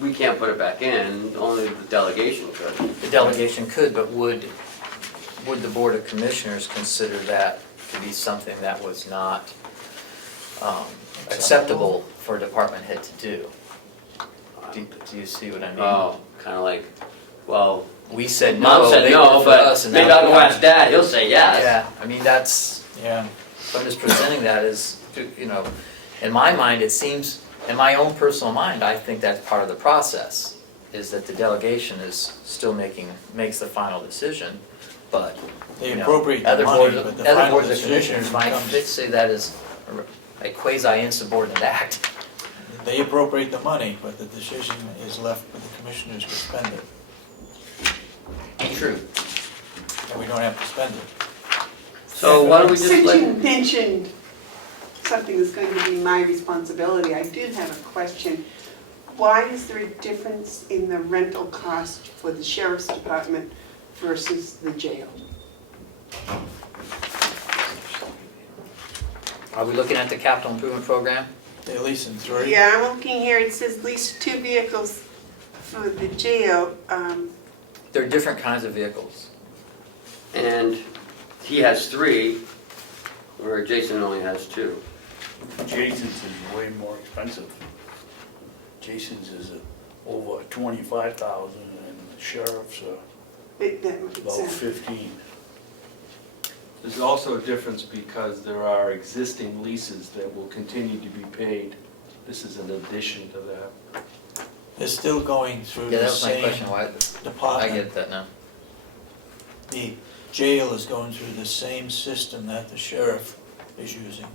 We can't put it back in, only the delegation could. the delegation could, but would the Board of Commissioners consider that to be something that was not acceptable for a department head to do? Do you see what I mean? Oh, kind of like, well, We said Mom no, said they no, work for us, but and maybe now I'll we go have ask to- Dad, he'll say yes. Yeah, that's, Yeah, so I'm just presenting that as, in my mind, it seems, in my own personal mind, I think that's part of the process, is that the delegation is still makes the final decision, but, they you know, appropriate the other money, boards, but the other final boards of decision commissioners might comes. say that as a quasi-insubordinate act. They appropriate the money, but the decision is left with the commissioners to spend it, True. and we don't have to spend it. So why don't we just Since you let, mentioned something that's going to be my responsibility, I did have a question. Why is there a difference in the rental cost for the sheriff's department versus the jail? Are we looking at the capital improvement program? They lease in 3. Yeah, I'm looking here, it says lease 2 vehicles for the jail. They're different kinds of vehicles. and he has 3, where Jason only has 2. Jason's is way more expensive. Jason's is over 25,000 and the sheriff's That makes about sense. 15. There's also a difference because there are existing leases that will continue to be paid. This is an addition to that. They're still going through Yeah, the that was my same question, why, I department. get that now. The jail is going through the same system that the sheriff is using.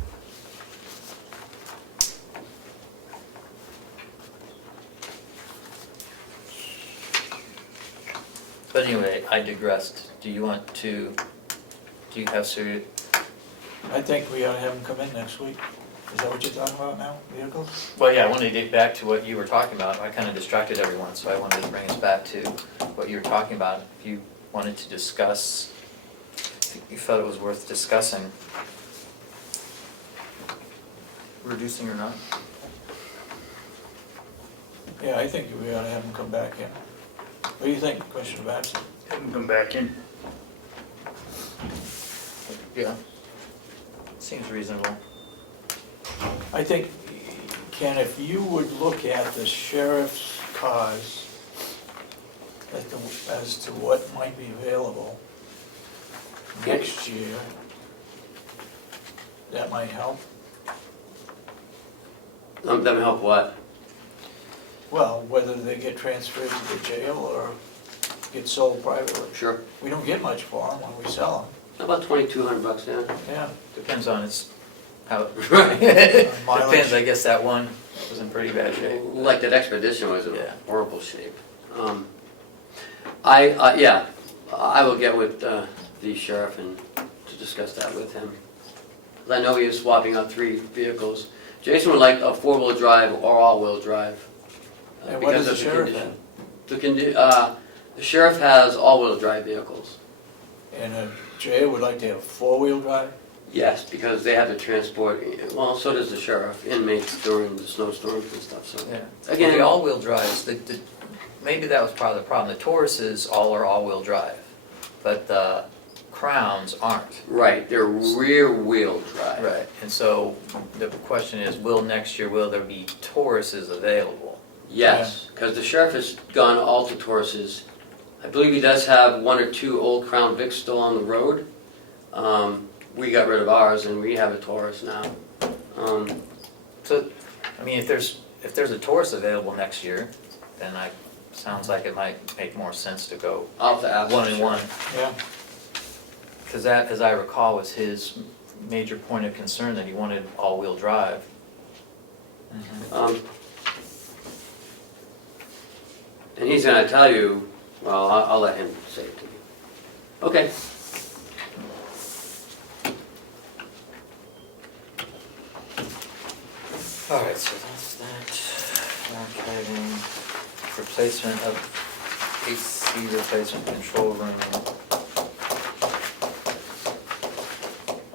But anyway, I digressed. Do you have serious, I think we ought to have them come in next week. Is that what you're talking about now, vehicles? well, yeah, I wanted to get back to what you were talking about. I kind of distracted everyone, so I wanted to bring us back to what you were talking about. If you wanted to discuss you felt it was worth discussing. Reducing or not? Yeah, I think we ought to have them come back in. What do you think, Commissioner Babson? Have them come back in. Yeah. Seems reasonable. I think, Ken, if you would look at the sheriff's cars as to what might be available next year, that might help. That may help what? Well, whether they get transferred to the jail or get sold privately. Sure. We don't get much for them when we sell About $2,200, yeah. them, yeah. Depends on its, how, Right. Mileage. depends, I guess that one was in pretty bad shape. Like that Expedition was in Yeah. horrible shape. Yeah, I will get with the sheriff and to discuss that with him. 'Cause I know he is swapping out 3 vehicles. Jason would like a 4-wheel drive or all-wheel drive. And what because does the of sheriff condition. have? The sheriff has all-wheel drive vehicles. And a jail would like to have 4-wheel drive? Yes, because they have to transport, well, so does the sheriff, inmates during the snowstorms and stuff, so. Yeah. Again- Well, the all-wheel drives, maybe that was part of the problem. The Tauruses all are all-wheel drive, but the Crowns aren't. Right, they're rear-wheel drive. Right, and so the question is, will there be Tauruses available? Yes, because the sheriff has gone all to Tauruses. I believe he does have 1 or 2 old Crown Vics still on the road. We got rid of ours and we have a Taurus now. So, I mean, if there's a Taurus available next year, then sounds like it might make more sense to go I'll have to ask the 1 and 1. Yeah. Because that, as I recall, was his major point of concern, that he wanted all-wheel drive. And he's gonna tell you, well, I'll let him say it to you. Okay. All right, so that's that. Archiving, replacement of AC replacement control room.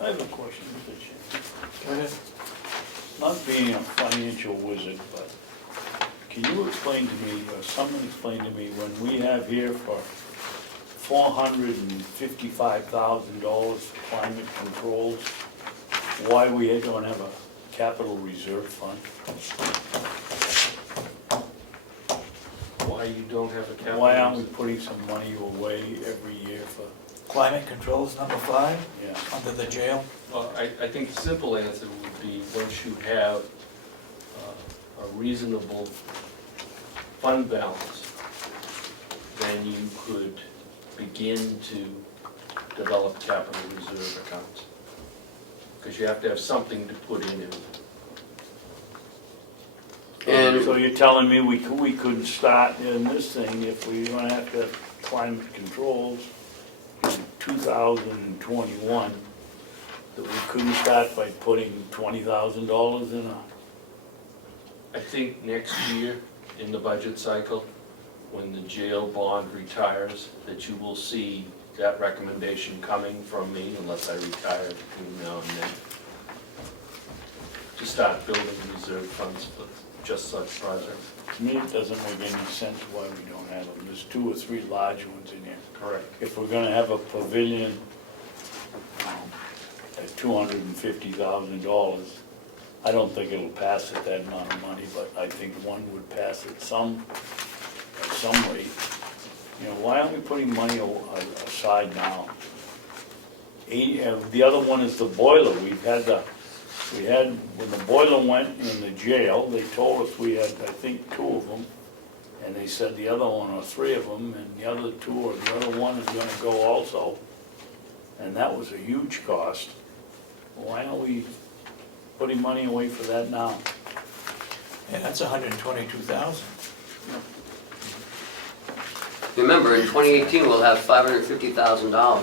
I have a question, Mr. Chairman. Go ahead. Not being a financial wizard, but can you explain to me, or someone explain to me, when we have here for $455,000 for climate controls, why we don't have a capital reserve fund? Why you don't have a capital? Why aren't we putting some money away every year for, Climate controls, number 5, yeah? under the jail. Well, I think the simple answer would be, once you have a reasonable fund balance, then you could begin to develop capital reserve accounts. Because you have to have something to put in it. And So you're telling me we couldn't start in this thing if we don't have to have climate controls in 2021, that we couldn't start by putting $20,000 in a, I think next year, in the budget cycle, when the jail bond retires, that you will see that recommendation coming from me, unless I retire between now and then, to start building reserve funds for just such projects. to me, it doesn't make any sense why we don't have them. There's 2 or 3 large ones in here. Correct. If we're gonna have a pavilion at $250,000, I don't think it'll pass at that amount of money, but I think one would pass at some rate. You know, why aren't we putting money aside now? The other one is the boiler. When the boiler went in the jail, they told us we had, I think, 2 of them. And they said the other one or 3 of them, and the other 2 or the other one is gonna go also. And that was a huge cost. Why aren't we putting money away for that now? Yeah, that's 122,000. remember, in 2018, we'll have $550,000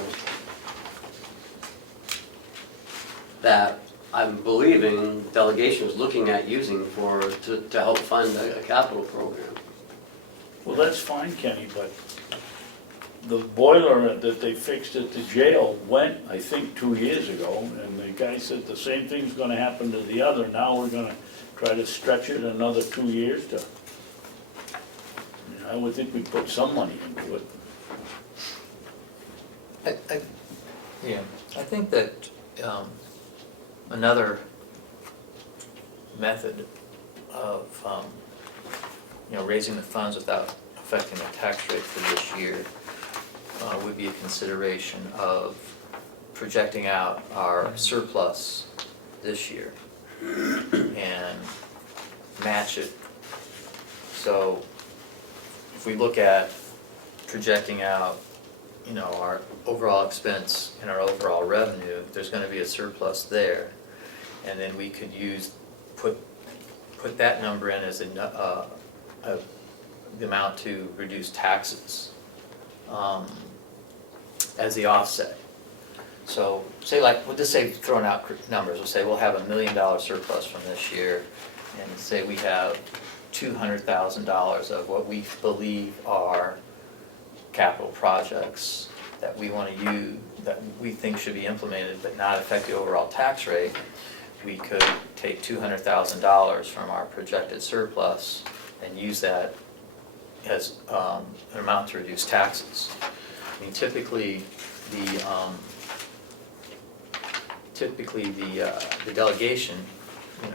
that I'm believing delegation is looking at using to help fund a capital program. Well, that's fine, Kenny, but the boiler that they fixed at the jail went, I think, 2 years ago, and the guy said the same thing's gonna happen to the other. Now we're gonna try to stretch it another 2 years to, I would think we'd put some money into it. I think that another method of, raising the funds without affecting the tax rate for this year would be a consideration of projecting out our surplus this year and match it. So if we look at projecting out, our overall expense and our overall revenue, there's gonna be a surplus there. And then we could put that number in as the amount to reduce taxes as the offset. So say we'll just say, throwing out numbers, we'll say we'll have $1 million surplus from this year, and say we have $200,000 of what we believe are capital projects that we want to use, that we think should be implemented but not affect the overall tax rate. We could take $200,000 from our projected surplus and use that as an amount to reduce taxes. I mean, typically the delegation,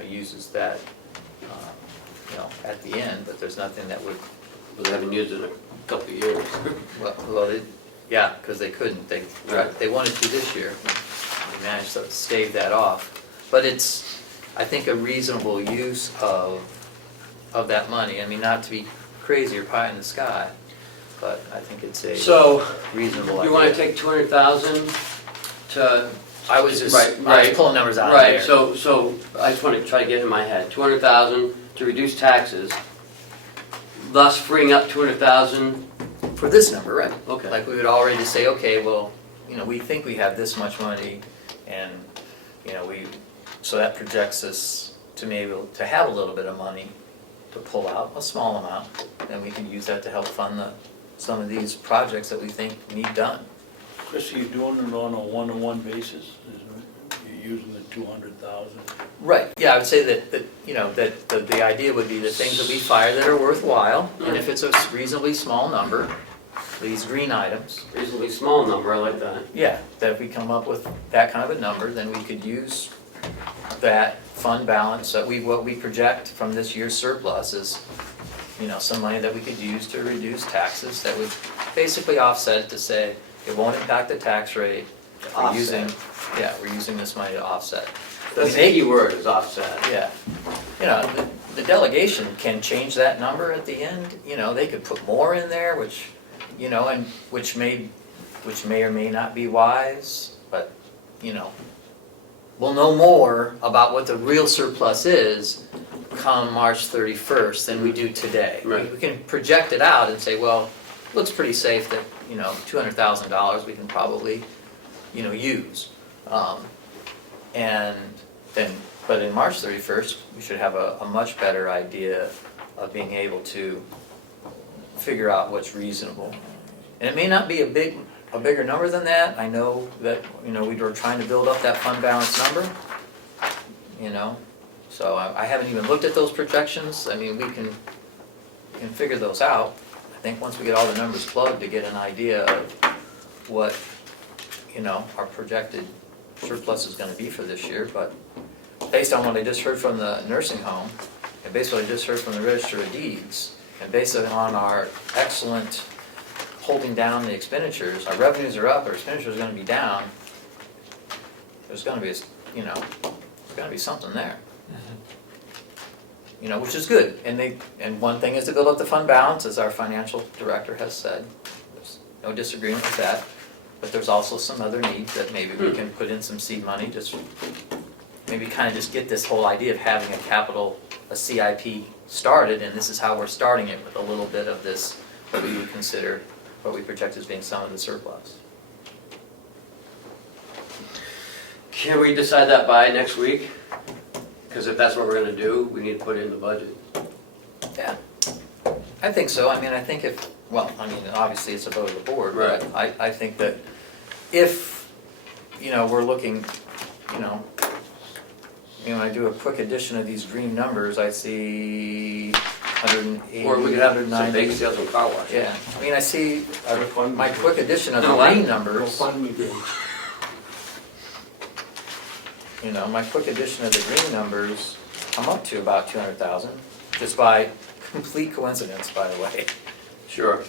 uses that, at the end, but there's nothing that would. We haven't used it in a couple of years. Yeah, because they couldn't. They wanted to this year. They managed to stave that off. But it's, I think, a reasonable use of that money. I mean, not to be crazy or pie in the sky, but I think it's a reasonable idea. You want to take 200,000 to... I was just Right. pulling numbers out of the air. Right, so I just want to try to get in my head. 200,000 to reduce taxes, thus freeing up 200,000. For this number, right. Okay. Like we would already say, okay, well, we think we have this much money, and, so that projects us to be able to have a little bit of money to pull out, a small amount, and we can use that to help fund some of these projects that we think need done. Chris, are you doing it on a one-to-one basis? You're using the 200,000? Right, yeah, I would say that the idea would be the things that we fire that are worthwhile, and if it's a reasonably small number, these green items. Reasonably small number, I like that. Yeah, that if we come up with that kind of a number, then we could use that fund balance, that what we project from this year's surplus is, some money that we could use to reduce taxes that would basically offset to say, it won't impact the tax rate. We're using this money to offset. That's the key word, is offset. Yeah. The delegation can change that number at the end. They could put more in there, which may or may not be wise, but, we'll know more about what the real surplus is come March 31st than we do today. Right. We can project it out and say, well, looks pretty safe that, $200,000 we can probably, use. But in March 31st, we should have a much better idea of being able to figure out what's reasonable. And it may not be a bigger number than that. I know that, we were trying to build up that fund balance number, So I haven't even looked at those projections. I mean, we can figure those out. I think once we get all the numbers plugged to get an idea of what, our projected surplus is gonna be for this year, but based on what I just heard from the nursing home, and based on what I just heard from the Register of Deeds, and based on our excellent holding down the expenditures, our revenues are up, our expenditures are gonna be down, there's gonna be, there's gonna be something there. Which is good, and one thing is to build up the fund balance, as our financial director has said. There's no disagreement with that, but there's also some other needs that maybe we can put in some seed money, just maybe kind of just get this whole idea of having a CIP started, and this is how we're starting it, with a little bit of this, what we would consider, what we project as being some of the surplus. Can we decide that by next week? Because if that's what we're gonna do, we need to put it in the budget. Yeah. I think so, I mean, I think if, well, I mean, obviously it's a vote of the board, but I think that if, you know, we're looking, you know, when I do a quick addition of these green numbers, I see 180, Or we could have some 190. bake sales and car wash. Yeah, I mean, I see, GoFundMe. my quick addition of the No, what? green numbers, GoFundMe page. you know, my quick addition of the green numbers, I'm up to about 200,000, just by complete coincidence, by the way. Sure.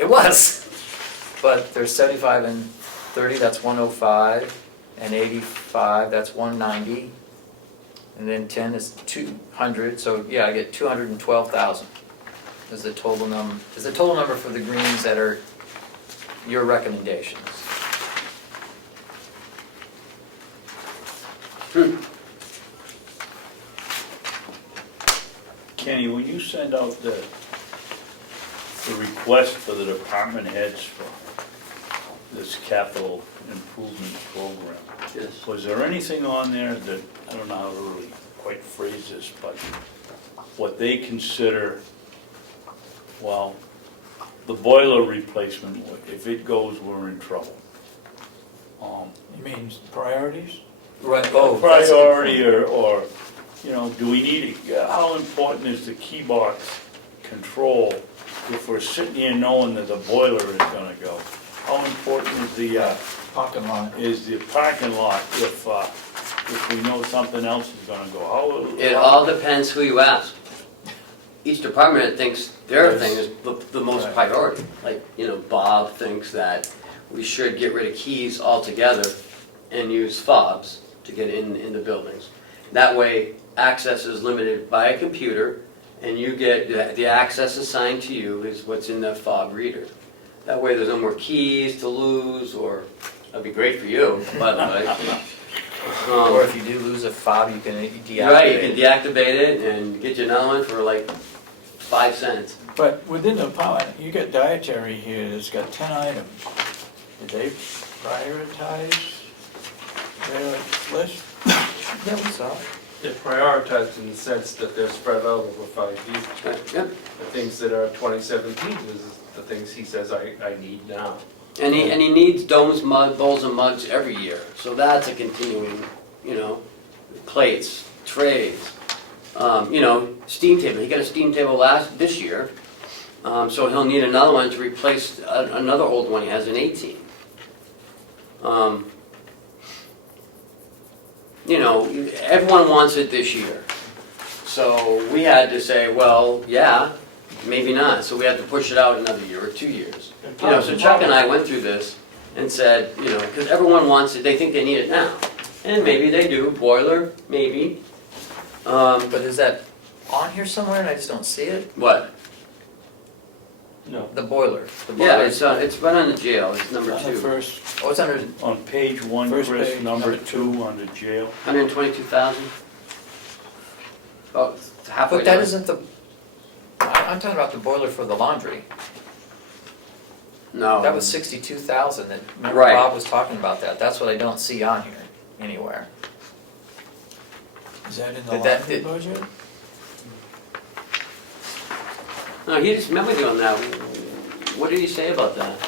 It was, but there's 75 and 30, that's 105, and 85, that's 190, and then 10 is 200, so yeah, I get 212,000 is the total number for the greens that are your recommendations. Kenny, when you send out the request for the department heads for this capital improvement program, Yes. was there anything on there that, I don't know how to really quite phrase this, but what they consider, well, the boiler replacement, if it goes, we're in trouble. You mean priorities? Right. Priority or, you know, do we need, how important is the key box control if we're sitting here knowing that the boiler is gonna go? How important is the Parking lot. parking lot if we know something else is gonna go? It all depends who you ask. Each department thinks their thing is the most priority. Like, you know, Bob thinks that we should get rid of keys altogether and use fobs to get in the buildings. That way, access is limited by a computer, and you get, the access assigned to you is what's in that fob reader. That way, there's no more keys to lose, or, that'd be great for you, by the way. Or if you do lose a fob, you can deactivate Right, you can it. deactivate it and get you another one for like 5 cents. But within the department, you got dietary here that's got 10 items. Did they prioritize their list? Yeah, we saw. They're prioritized in the sense that they're spread out over 5 years. Yep. The things that are 2017 is the things he says I need now. And he needs domes, bowls and mugs every year, so that's a continuing, you know, plates, trays, you know, steam table. He got a steam table this year, so he'll need another one to replace another old one he has in 18. You know, everyone wants it this year, so we had to say, well, yeah, maybe not, so we had to push it out another year or 2 years. You know, so Chuck and I went through this and said, you know, because everyone wants it, they think they need it now. And maybe they do, boiler, maybe. But is that on here somewhere and I just don't see it? What? No. The boiler. Yeah, it's right on the jail, it's number On the 2. first, Oh, it's under, On page 1, First Chris, page, number number 2 on the jail. 122,000? Oh, it's halfway but that down. isn't the, I'm talking about the boiler for the laundry. No. That was 62,000 that, remember Right. Bob was talking about that. That's what I don't see on here anywhere. is that in the Did that- laundry did- budget? No, he just met with you on that. What did he say about that?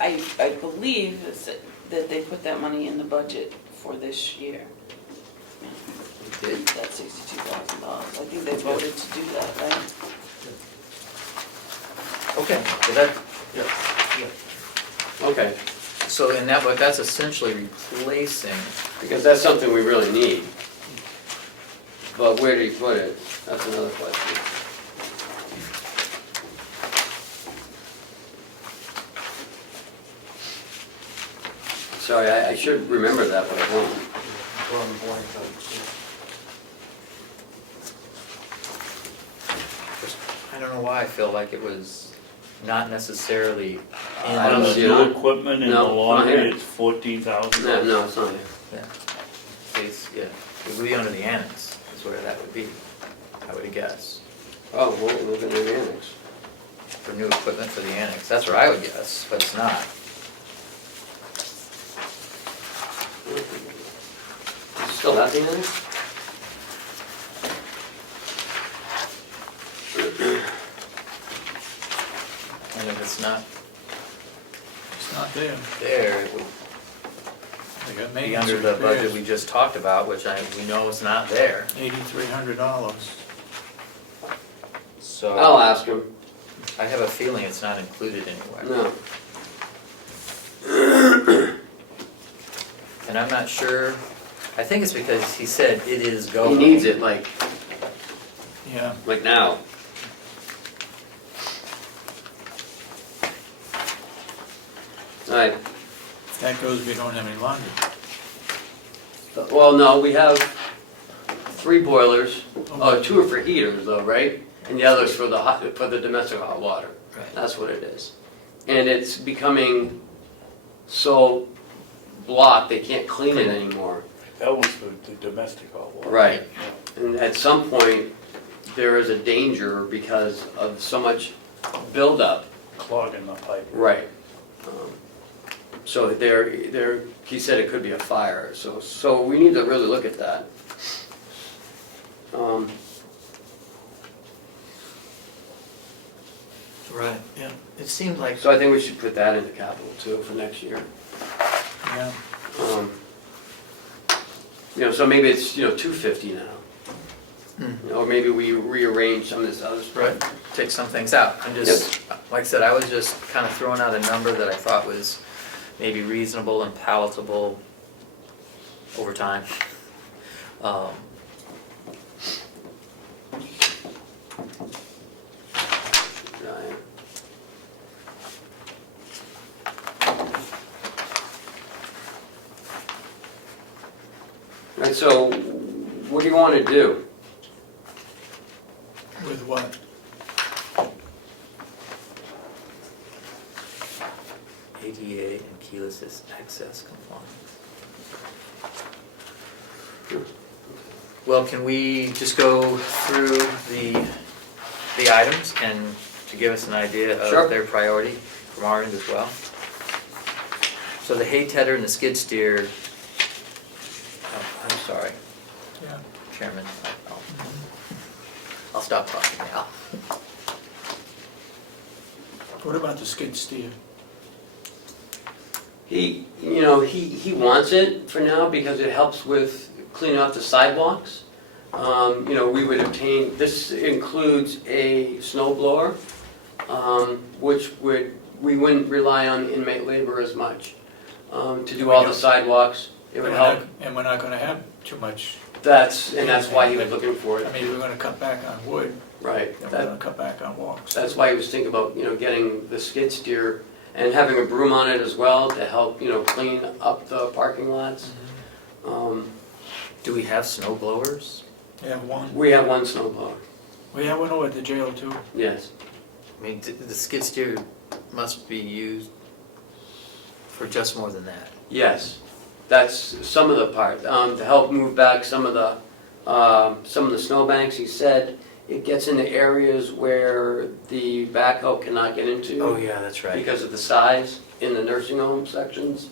I believe that they put that money in the budget for this year. Did? That $62,000. I think they voted to do that, right? Okay, so that, Okay, so in that, but that's essentially replacing, because that's something we really need. But where do you put it? That's another question. Sorry, I should remember that, but I don't. I don't know why I feel like it was not necessarily in I don't On the see it. new equipment in the No, it's not laundry, here. it's 14,000. No, it's not here. Yeah, it would be under the annex, is where that would be, I would guess. Oh, well, look at the annex. For new equipment for the annex, that's where I would guess, but it's not. Still at the annex? it's not It's not there. there, it would They got be maintenance under the budget repairs, we just talked about, which we know is not there. $8,300. So I'll ask him. I have a feeling it's not included anywhere. No. And I'm not sure, I think it's because he said it is He going. needs it like Yeah, now. Alright, that goes, we don't have any laundry. well, no, we have 3 boilers. Oh, 2 are for heaters though, right? And the other's for the domestic hot water. Right. That's what it is. And it's becoming so blocked, they can't clean it anymore. That was for the domestic hot water. Right. And at some point, there is a danger because of so much buildup. Clogging the pipe. Right. So he said it could be a fire, so we need to really look at that. Right, yeah. It seemed like, So I think we should put that into capital too for next year. Yeah, So maybe it's, $250 now. Or maybe we rearrange some of this other stuff. right, take some things out. I'm just, like I said, I was just kind of throwing out a number that I thought was maybe reasonable and palatable over time. Right. Right, so what do you want to do? with what? ADA and keyless access compliance. Well, can we just go through the items and to give us an idea Sure. of their priority from our end as well? So the hay tedder and the skid steer, I'm sorry, Yeah. Chairman, I'll stop talking now. What about the skid steer? He wants it for now because it helps with cleaning up the sidewalks. We would obtain, this includes a snow blower, which we wouldn't rely on inmate labor as much to do all the sidewalks. It would help. And we're not gonna have too much, That's why he was looking for I it. mean, we're gonna cut back on wood, Right. and we're gonna cut back on walks. That's why he was thinking about, getting the skid steer and having a broom on it as well to help, clean up the parking lots. Do we have snow blowers? We have one, We have one snow blower, we have one over at the jail too. yes. I mean, the skid steer must be used for just more than that. Yes, that's some of the part, to help move back some of the snowbanks. He said it gets into areas where the backhoe cannot get into. Oh, yeah, that's right. Because of the size in the nursing home sections.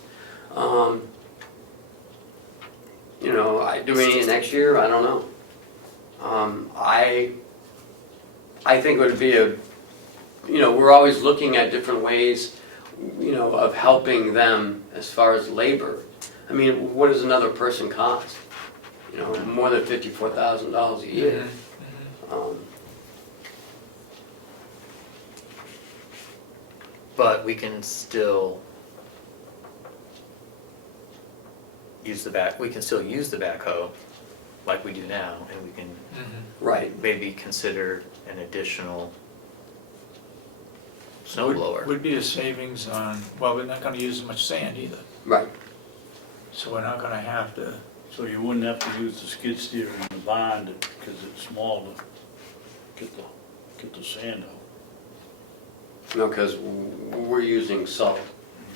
Do we need it next year? I don't know. I think it would be we're always looking at different ways, of helping them as far as labor. I mean, what does another person cost? More than $54,000 a year. But we can still use the backhoe like we do now, and we can Right. maybe consider an additional snow blower. Would be a savings on, well, we're not gonna use as much sand either, Right. so we're not gonna have to, So you wouldn't have to use the skid steer in the barn because it's small to get the sand out. No, because we're using salt.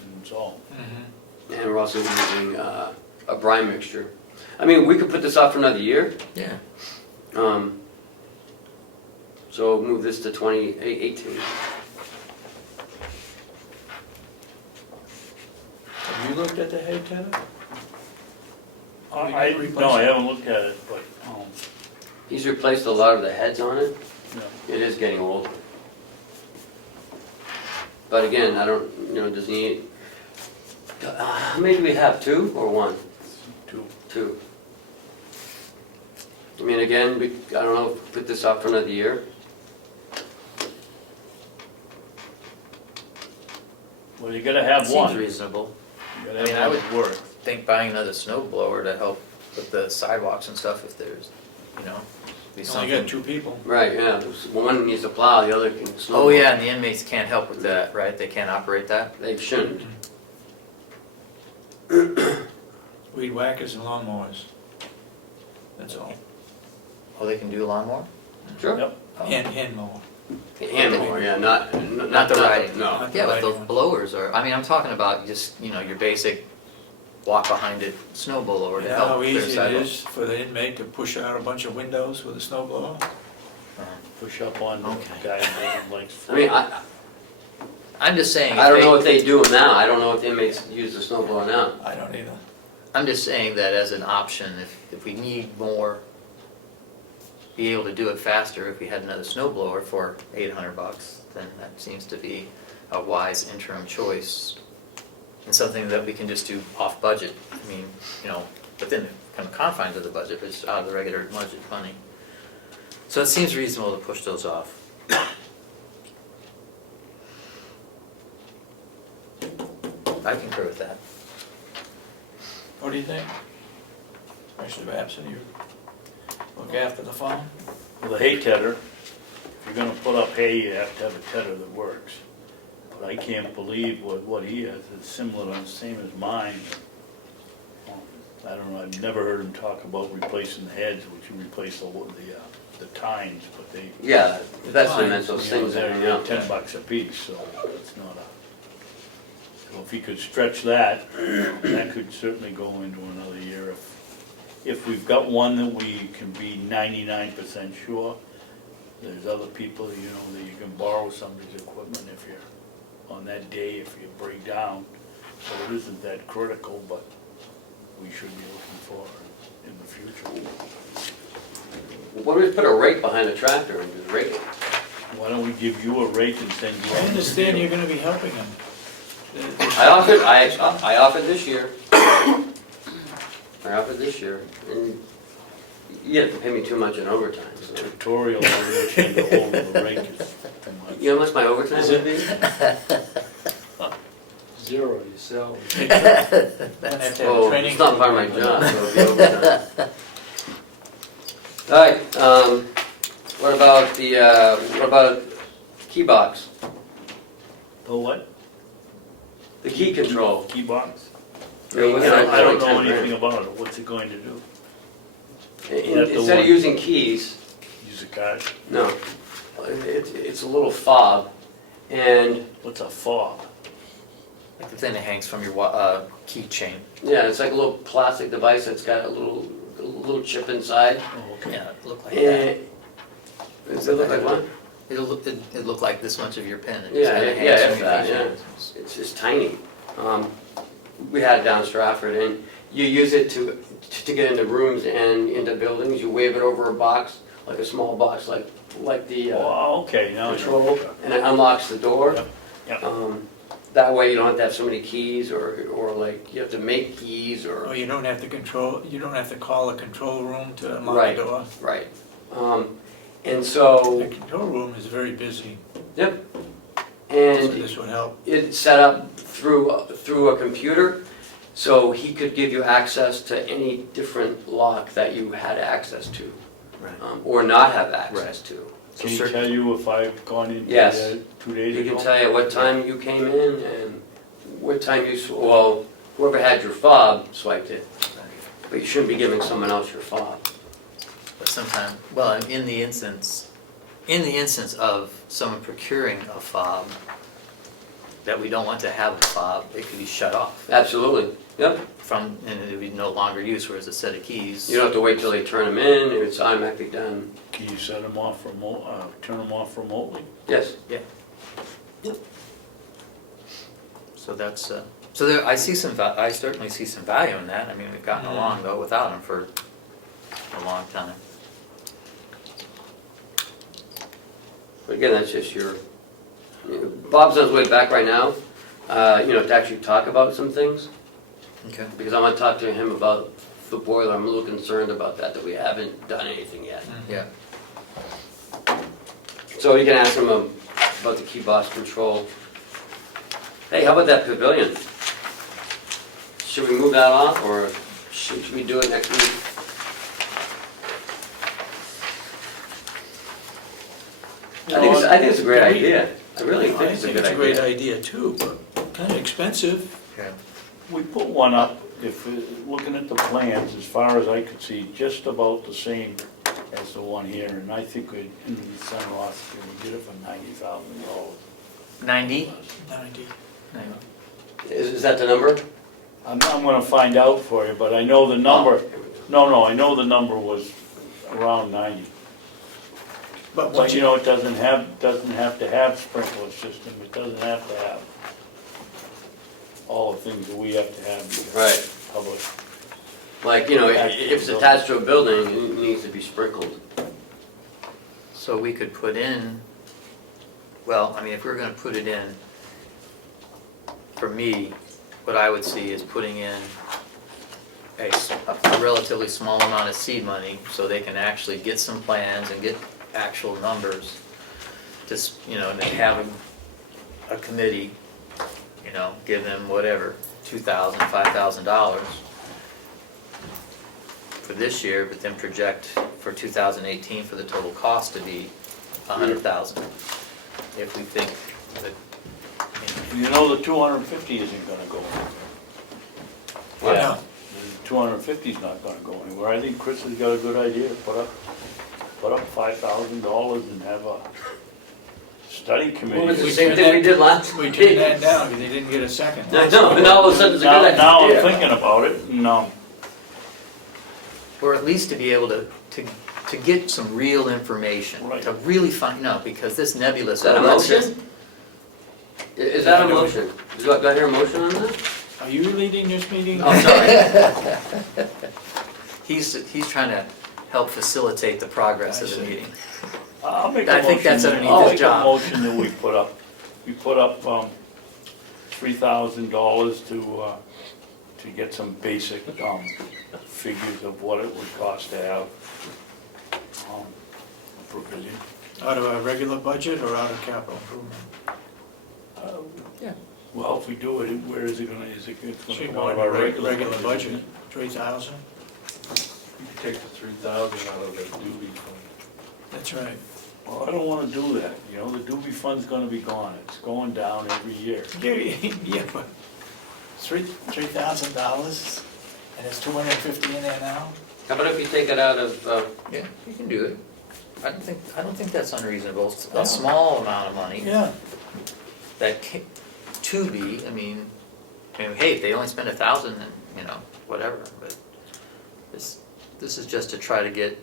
And it's all. And we're also using a brine mixture. I mean, we could put this off for another year. Yeah. So we'll move this to 2018. have you looked at the hay tedder? We No, didn't replace I it. haven't looked at it, but, He's replaced a lot of the heads on it. no. It is getting old. But again, I don't, does he need, how many do we have, 2 or 1? 2. 2. I mean, again, I don't know, put this off for another year. Well, you gotta have Seems one. reasonable. You I mean, gotta I have would it work. think buying another snow blower to help with the sidewalks and stuff if there's, be Only something. got 2 people. Right, yeah, one needs to plow, the other can snowball. Oh, yeah, and the inmates can't help with that, right? They can't operate that? They shouldn't. Weed whackers and lawnmowers. That's all. Oh, they can do lawnmower? Sure. Yep. Oh. Hand mower. Hand mower, yeah, not Not the riding. No. Not the Yeah, but riding those one. blowers are, I mean, I'm talking about just, your basic walk behind it snow blower to You know help how clear easy it sidewalks. is for the inmate to push out a bunch of windows with a snow blower? Push up on the Okay. guy who likes. I mean, I'm just saying. I if don't know if they do them now, I don't know if inmates use the snow blower now. I don't either. I'm just saying that as an option, if we need more, be able to do it faster, if we had another snow blower for $800, then that seems to be a wise interim choice. And something that we can just do off budget. I mean, within the kind of confines of the budget, but it's out of the regular budget money. So it seems reasonable to push those off. I concur with that. What do you think? Mr. Babson, you look after the farm? Well, the hay tedder, if you're gonna put up hay, you have to have a tedder that works. But I can't believe what he has, it's similar to the same as mine. I don't know, I've never heard him talk about replacing the heads, which you replace the tines, but they. Yeah, that's what I meant, You those know, things they're there, yeah. $10 a piece, so it's not so if he could stretch that, that could certainly go into another year. If we've got one that we can be 99% sure, there's other people, that you can borrow somebody's equipment if you're, on that day, if you break down. So it isn't that critical, but we should be looking for in the future. What do we put a rake behind a tractor and just rake it? Why don't we give you a rake and send you? I understand you're gonna be helping them. I offered this year. I offered this year, and you have to pay me too much in overtime, so. Tutorial on which end to hold the rake is too much. You know how much my overtime would be? 0, you sell. Oh, it's not part of my job, so it'll be overtime. All right, what about key box? The what? The key control. Key box? I mean, I don't know 10 grand. anything about it. What's it going to do? Instead of using keys, Use a card? no, it's a little fob, and What's a fob? Like the thing that hangs from your keychain. yeah, it's like a little plastic device that's got a little chip inside. Oh, okay. Yeah, it looked like that. And does it look like one? It looked like this much of your pen. It just Yeah, kinda yeah, hangs from if your that, keychain. It's just tiny. We had it down Stratford, and you use it to get into rooms and into buildings. You wave it over a box, like a small box, like the Oh, okay, now I know. control, and it unlocks the door. Yep, yep. That way you don't have to have so many keys, or like you have to make keys, Oh, or, you don't have to call a control room to unlock Right. the door? right. And so, The control room is very busy, yep. so And this would help. it's set up through a computer, so he could give you access to any different lock that you had access to, Right. or not have access to. So Can he certain- tell you if I've gone in Yes. 2 days He ago? can tell you what time you came in and what time well, whoever had your fob swiped it, but you shouldn't be giving someone else your fob. But sometimes, well, in the instance of someone procuring a fob, that we don't want to have a fob, it could be shut off Absolutely, yep. and it would be no longer used, whereas a set of keys. You don't have to wait till they turn them in, it's automatically done. Can you set them off turn them off remotely? Yes. So that's, so there, I certainly see some value in that. I mean, we've gotten along though without them for a long time. But again, that's just your, Bob's on his way back right now, to actually talk about some things, Okay. because I want to talk to him about the boiler. I'm a little concerned about that we haven't done anything yet. Yeah. So you can ask him about the key boss control. Hey, how about that pavilion? Should we move that off, or should we do it next week? I think it's a great idea. I really think it's a good I think it's a great idea. idea too, but kind of expensive. Okay. We put one up, if, looking at the plans, as far as I could see, just about the same as the one here, and I think in the center of Ossipee, we did it for $90,000. 90? 90. Is that the number? I'm gonna find out for you, but I know the number, no, I know the number was around 90. But But once you know, it doesn't have to have sprinkler system, it doesn't have to have all the things that we have to have. Right. Public. Like, if it's attached to a building, it needs to be sprinkled. So we could put in, well, I mean, if we're gonna put it in, for me, what I would see is putting in a relatively small amount of seed money so they can actually get some plans and get actual numbers. Just, and then have a committee, give them whatever, $2,000, $5,000 for this year, but then project for 2018 for the total cost to be $100,000. If we think that, The 250 isn't gonna go anywhere. Yeah. The 250 is not gonna go anywhere. I think Chris has got a good idea, put up $5,000 and have a study committee. What was the same thing we did last We week? turned that down because they didn't get a second. I know, and all of a sudden it's a good idea. Now I'm thinking about it, and, or at least to be able to get some real information, Right. to really find out, because this nebulous. Is that a let's just- motion? Is that a motion? Do I hear a motion on that? Are you leading this meeting? Oh, sorry. He's trying to help facilitate the progress I of the see. meeting. I'll make a I motion. think that's underneath I'll his make job. a motion that we put up $3,000 to get some basic figures of what it would cost to have a pavilion. Out of our regular budget or out of capital improvement? Yeah. Well, if we do it, where is it gonna, it's So you gonna go go out out of our of regular regular budget? budget, 3,000? You can take the 3,000 out of the duty fund. That's right. Well, I don't wanna do that, the doobie fund's gonna be gone, it's going down every year. Yeah, but $3,000 and it's 250 in there now? How about if you take it out of, Yeah, you can do it. I don't think that's unreasonable. No. A small amount of money Yeah. that to be, I mean, hey, if they only spend 1,000, then, whatever, but this is just to try to get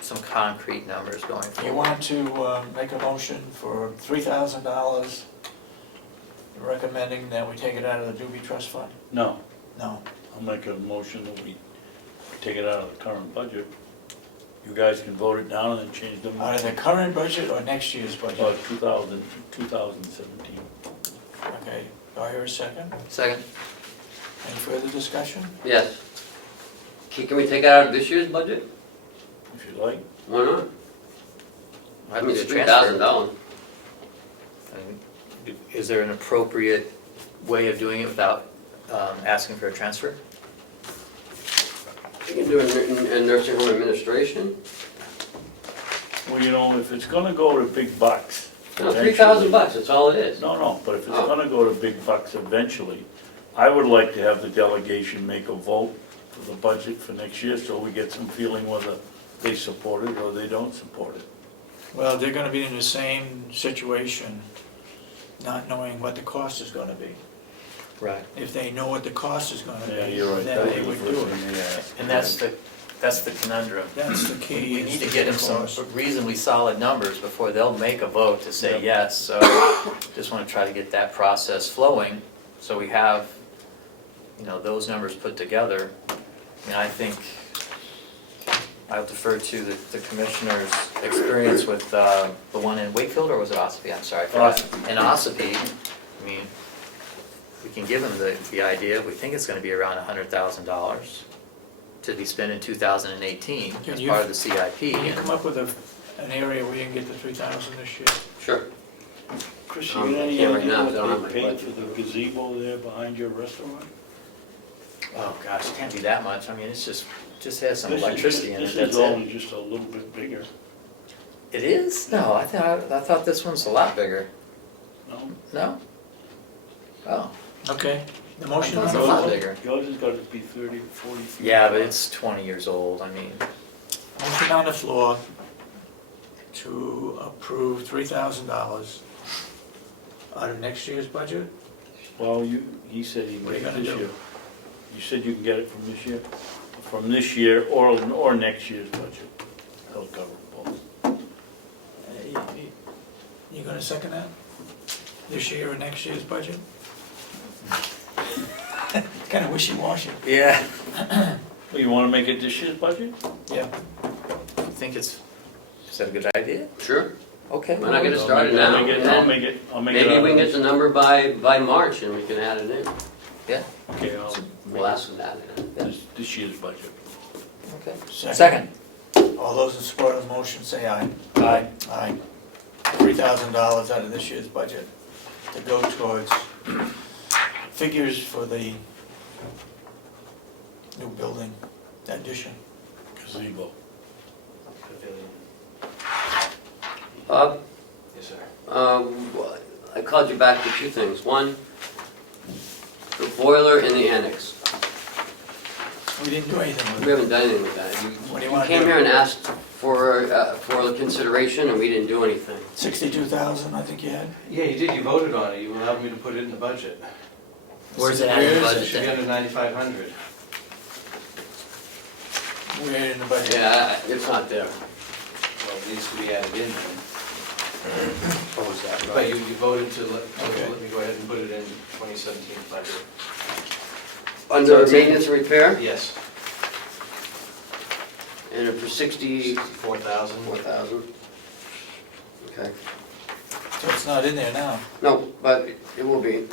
some concrete numbers going You forward. want to make a motion for $3,000, recommending that we take it out of the Doobie Trust Fund? No, No. I'll make a motion that we take it out of the current budget. You guys can vote it down and then change them. Out of the current budget or next year's budget? 2017. Okay, do I hear a second? Second? Any further discussion? yes. Can we take it out of this year's budget? If you like. Why not? I mean, it's Do a transfer. $3,000. Is there an appropriate way of doing it without asking for a transfer? You can do it in nursing home administration. Well, if it's gonna go to big bucks. No, eventually- $3,000, that's all it is. No, but if it's Oh. gonna go to big bucks eventually, I would like to have the delegation make a vote for the budget for next year, so we get some feeling whether they support it or they don't support it. Well, they're gonna be in the same situation, not knowing what the cost is gonna be. Right. If they know what the cost is gonna be, Yeah, you're right. then That they was would the do first it. thing they asked. And that's the conundrum. That's the key. We is need to get get the them some cost. reasonably solid numbers before they'll make a vote to say Yep. yes. So just want to try to get that process flowing, so we have, those numbers put together. I think I'll defer to the commissioner's experience with the one in Wakefield, or was it Ossipee? I'm sorry. I forgot. Ossipee. In Ossipee, I mean, we can give them the idea, we think it's gonna be around $100,000 to be spent in 2018 Can as you- part of the CIP. Can you come up with an area where you can get the 3,000 this year? Sure. Chris, you got any Yeah, right now, I don't idea have what my they paid budget. for the gazebo there behind your restaurant? Oh, gosh, it can't be that much, I mean, it's just has some This is electricity in it, This that's is it. only just a little bit bigger, It is? No, I thought this one's a lot bigger. no? No? Oh, Okay, the motion I on thought the it was a lot floor. bigger. Yours has got to be 30 to 40 feet. Yeah, but it's 20 years old, I mean, Motion on the floor to approve $3,000 out of next year's budget. Well, he said he What are you made it gonna this do? year. You said you can get it from this year? From this year or next year's budget. That'll cover both. You gonna second that? This year or next year's budget? Kinda wishy-washy. yeah. Well, you want to make it this year's budget? Yeah. I think is that a good idea? Sure. Okay. Why not get it I'll started make it- now? I'll make it, and I'll then make it, I'll make it. Maybe out we of can get the number by March and we can add it in. Yeah, Okay, I'll, We'll ask them that. this year's budget. okay. Second. All those in support of the motion, say aye. Aye. Aye. $3,000 out of this year's budget to go towards figures for the new building addition. Gazebo. Bob, Yes, sir. I called you back for two things. One, the boiler in the annex. We didn't do anything with We it. haven't done anything with that. What do you You wanna came do? here and asked for the consideration and we didn't do anything. 62,000, I think you had? Yeah, you did, you voted on it, you allowed me to put it in the budget. Where's it at in the Where is it? It budget should be then? under 9,500. Where in the budget? Yeah, it's not there. Well, it needs to be added in then. Oh, is that But you voted to Okay. let me go ahead and put it in 2017 budget. Under maintenance and repair, Yes, and for 64,000. 64,000. Okay. So it's not in there now. No, but it will be.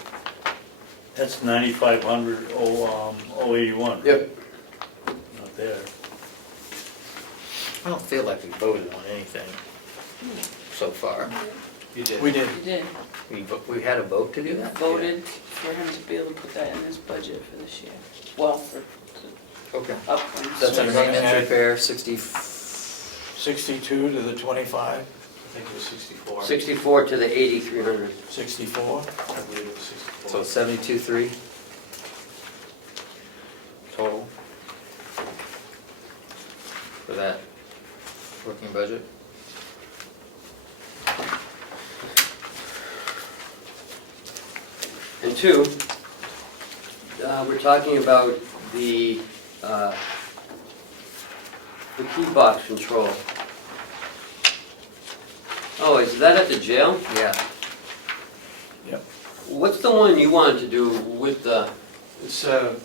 That's 9,500, 081. Yep. Not there. I don't feel like we voted on anything so far. You did. We did. You did, We had a vote to do that? voted for him to be able to put that in his budget for this year. Well, for Okay. uplands. That's under So we're gonna maintenance add- repair, 60, 62 to the 25, I think it was 64. 64 to the 8,300. 64. I believe it was 64. so 72.3 total for that working budget. And two, we're talking about the key box control. Oh, is that at the jail? Yeah. What's the one you wanted to do with the, It's to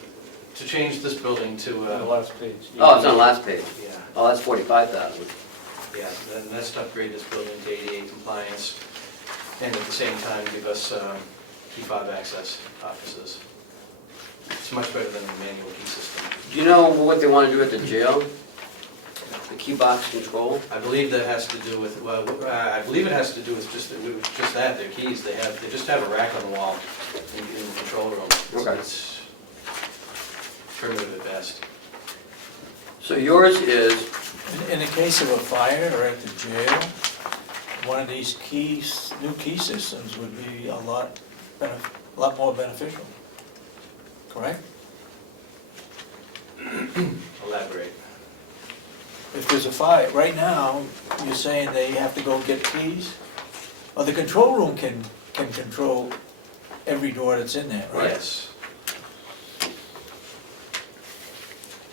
change this building to, On the last page. oh, it's on the last page. yeah, Oh, that's 45,000. yeah, and that's to upgrade this building to ADA compliance, and at the same time give us key fob access offices. It's much better than the manual key system. Do you know what they want to do at the jail? The key box control? I believe that has to do with, well, I believe it has to do with just that, their keys, they just have a rack on the wall in the control room. Okay. It's primitive at best. So yours is, In the case of a fire or at the jail, one of these keys, new key systems would be a lot more beneficial, correct? Elaborate. If there's a fire, right now, you're saying they have to go get keys? Well, the control room can control every door that's in there, right? Yes.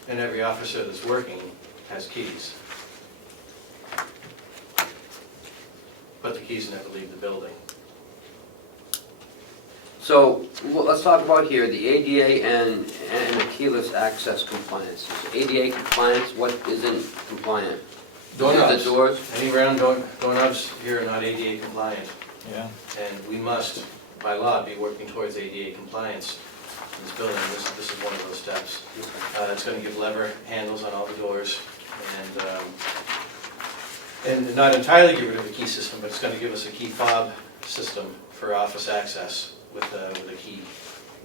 And every officer that's working has keys. But the keys never leave the building. So, let's talk about here, the ADA and the keyless access compliance. Is ADA compliance, what isn't compliant? Doorknobs. The doors? Any round doorknobs here are not ADA compliant, Yeah. and we must, by law, be working towards ADA compliance in this building. This is one of those steps. It's gonna give lever handles on all the doors, and not entirely get rid of the key system, but it's gonna give us a key fob system for office access with a key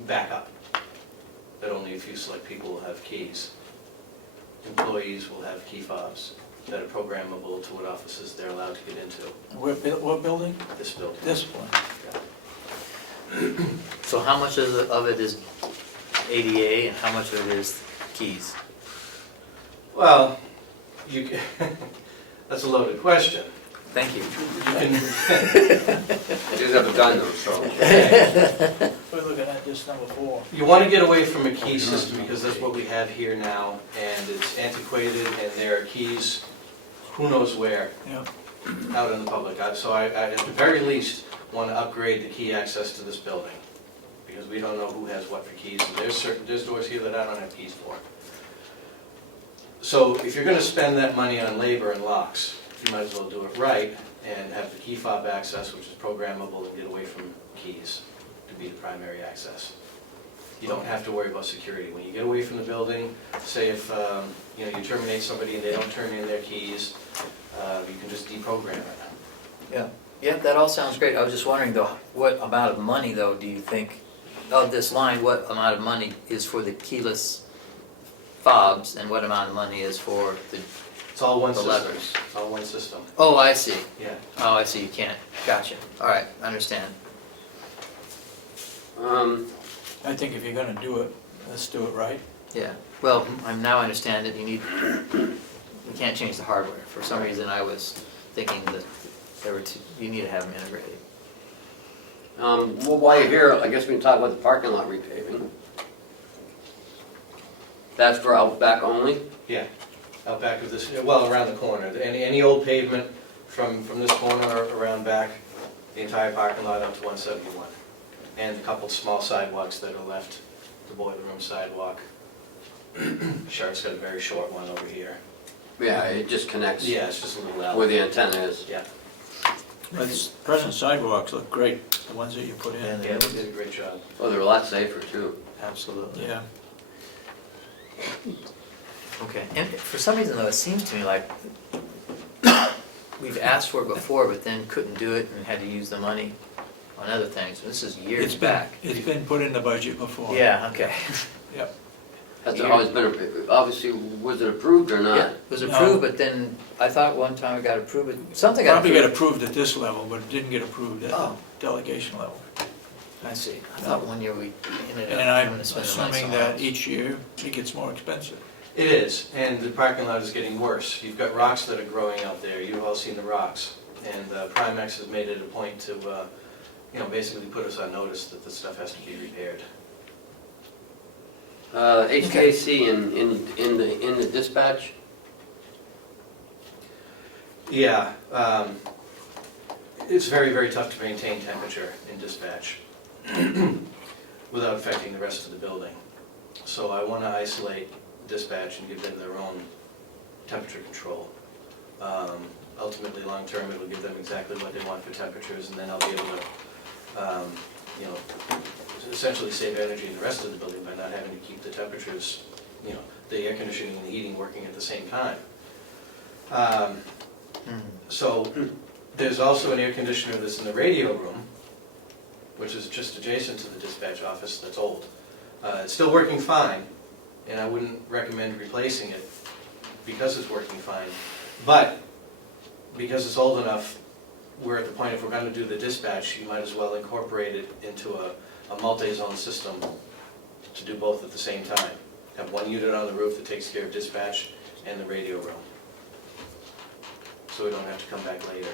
backup, that only a few select people will have keys. Employees will have key fobs that are programmable to what offices they're allowed to get into, What building? this building. This one. So how much of it is ADA and how much of it is keys? Well, that's a loaded question. Thank you. You can, These haven't done them, so. We're looking at this number 4. you want to get away from a key system because that's what we have here now, and it's antiquated, and there are keys, who knows where, Yeah. out in the public. So I, at the very least, want to upgrade the key access to this building, because we don't know who has what for keys, and there's doors here that I don't have keys for. So if you're going to spend that money on labor and locks, you might as well do it right and have the key fob access, which is programmable, and get away from keys to be the primary access. You don't have to worry about security. When you get away from the building, say if you terminate somebody and they don't turn in their keys, you can just deprogram it. Yeah, that all sounds great. I was just wondering though, what amount of money though do you think, of this line, what amount of money is for the keyless fobs and what amount of money is for It's all one the system. levers? It's all one system. Oh, I see. Yeah. Oh, I see, you can't. Gotcha. All right, I understand. I think if you're gonna do it, let's do it right. Yeah, well, now I understand that you can't change the hardware. For some reason, I was thinking that you need to have them integrated. Well, while you're here, I guess we can talk about the parking lot repaving. That's for out back only? Yeah, out back of this, well, around the corner. Any old pavement from this corner around back, the entire parking lot up to 171. And a couple small sidewalks that are left, the boiler room sidewalk. Sharp's got a very short one over here. Yeah, it just connects Yeah, it's just a little where alley. the antenna is. Yeah, But present sidewalks look great, the ones that you put in. yeah, they did a great job. Oh, they're a lot safer too. Absolutely. Yeah. Okay, and for some reason though, it seems to me like we've asked for it before, but then couldn't do it and had to use the money on other things. This is years back. It's been put in the budget before. Yeah, okay. Yep. Has it always been, obviously, was it approved or Yeah, not? it was approved, but then I thought one time it got approved, something got Probably got approved. approved at this level, but it didn't get approved at the Oh. delegation level. I see. I thought one year we ended up And I'm having to spend the money assuming somewhere that else. each year it gets more expensive. It is, and the parking lot is getting worse. You've got rocks that are growing out there. You've all seen the rocks. And Primex has made it a point to, basically put us on notice that this stuff has to be repaired. HVAC in the dispatch? Yeah, it's very, very tough to maintain temperature in dispatch without affecting the rest of the building. So I want to isolate dispatch and give them their own temperature control. Ultimately, long-term, it'll give them exactly what they want for temperatures, and then I'll be able to, essentially save energy in the rest of the building by not having to keep the temperatures, the air conditioning and the heating working at the same time. So there's also an air conditioner that's in the radio room, which is just adjacent to the dispatch office, that's old. It's still working fine, and I wouldn't recommend replacing it because it's working fine. But because it's old enough, we're at the point, if we're going to do the dispatch, you might as well incorporate it into a multi-zone system to do both at the same time. Have one unit on the roof that takes care of dispatch and the radio room. So we don't have to come back later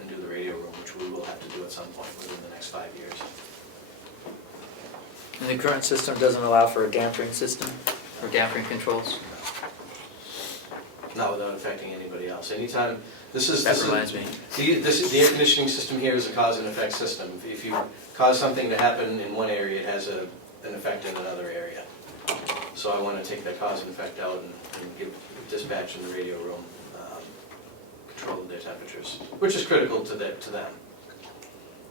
and do the radio room, which we will have to do at some point within the next 5 years. And the current system doesn't allow for a dampering system, or dampering controls? not without affecting anybody else. Anytime, this is. That reminds me. The air conditioning system here is a cause and effect system. If you cause something to happen in one area, it has an effect in another area. So I want to take that cause and effect out and give dispatch in the radio room control of their temperatures, which is critical to them.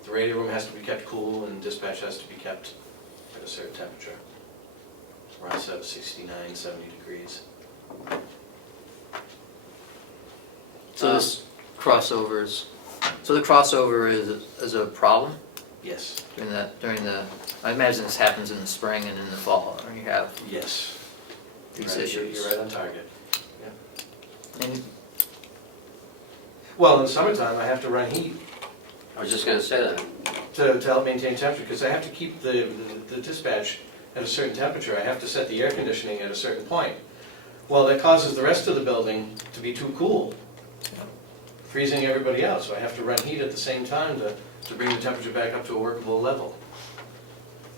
The radio room has to be kept cool and dispatch has to be kept at a certain temperature, around 69, 70 degrees. So this so the crossover is a problem Yes. during the, I imagine this happens in the spring and in the fall, or you have Yes. these Right, issues. You're right on target. And Well, in the summertime, I have to run heat I was just gonna say that. to help maintain temperature, because I have to keep the dispatch at a certain temperature. I have to set the air conditioning at a certain point. Well, that causes the rest of the building to be too cool, freezing everybody out. So I have to run heat at the same time to bring the temperature back up to a workable level.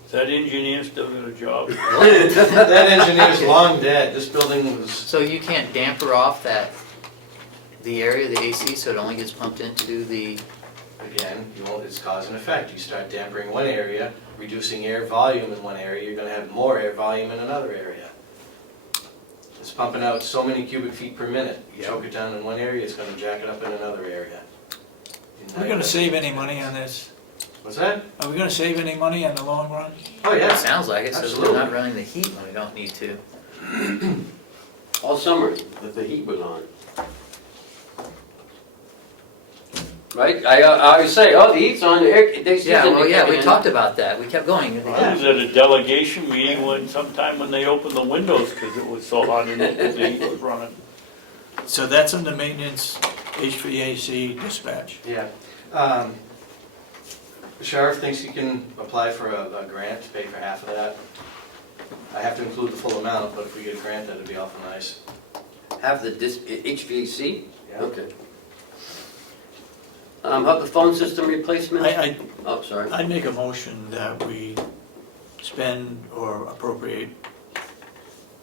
Is that engineer still got a job? That engineer's long dead. This building was, so you can't damper off the area, the AC, so it only gets pumped into the, again, it's cause and effect. You start dampering one area, reducing air volume in one area, you're gonna have more air volume in another area. It's pumping out so many cubic feet per minute. You choke it down in one area, it's gonna jack it up in another area. Are we gonna save any money on this? What's that? Are we gonna save any money in the long run? Oh, it yeah. sounds like it, so we're Absolutely. not running the heat when we don't need to. All summer, the heat was on. Right? I always say, oh, the heat's on, the air, they Yeah, well, yeah, we in. talked about that, we kept going. I was at a delegation meeting sometime when they opened the windows because it was so hot and the heat was running. So that's under maintenance, HVAC, dispatch. Yeah. The sheriff thinks he can apply for a grant to pay for half of that. I have to include the full amount, but if we get a grant, that'd be awful nice. Have the HVAC? Yeah. Okay. How about the phone system replacement? Oh, sorry. I'd make a motion that we spend or appropriate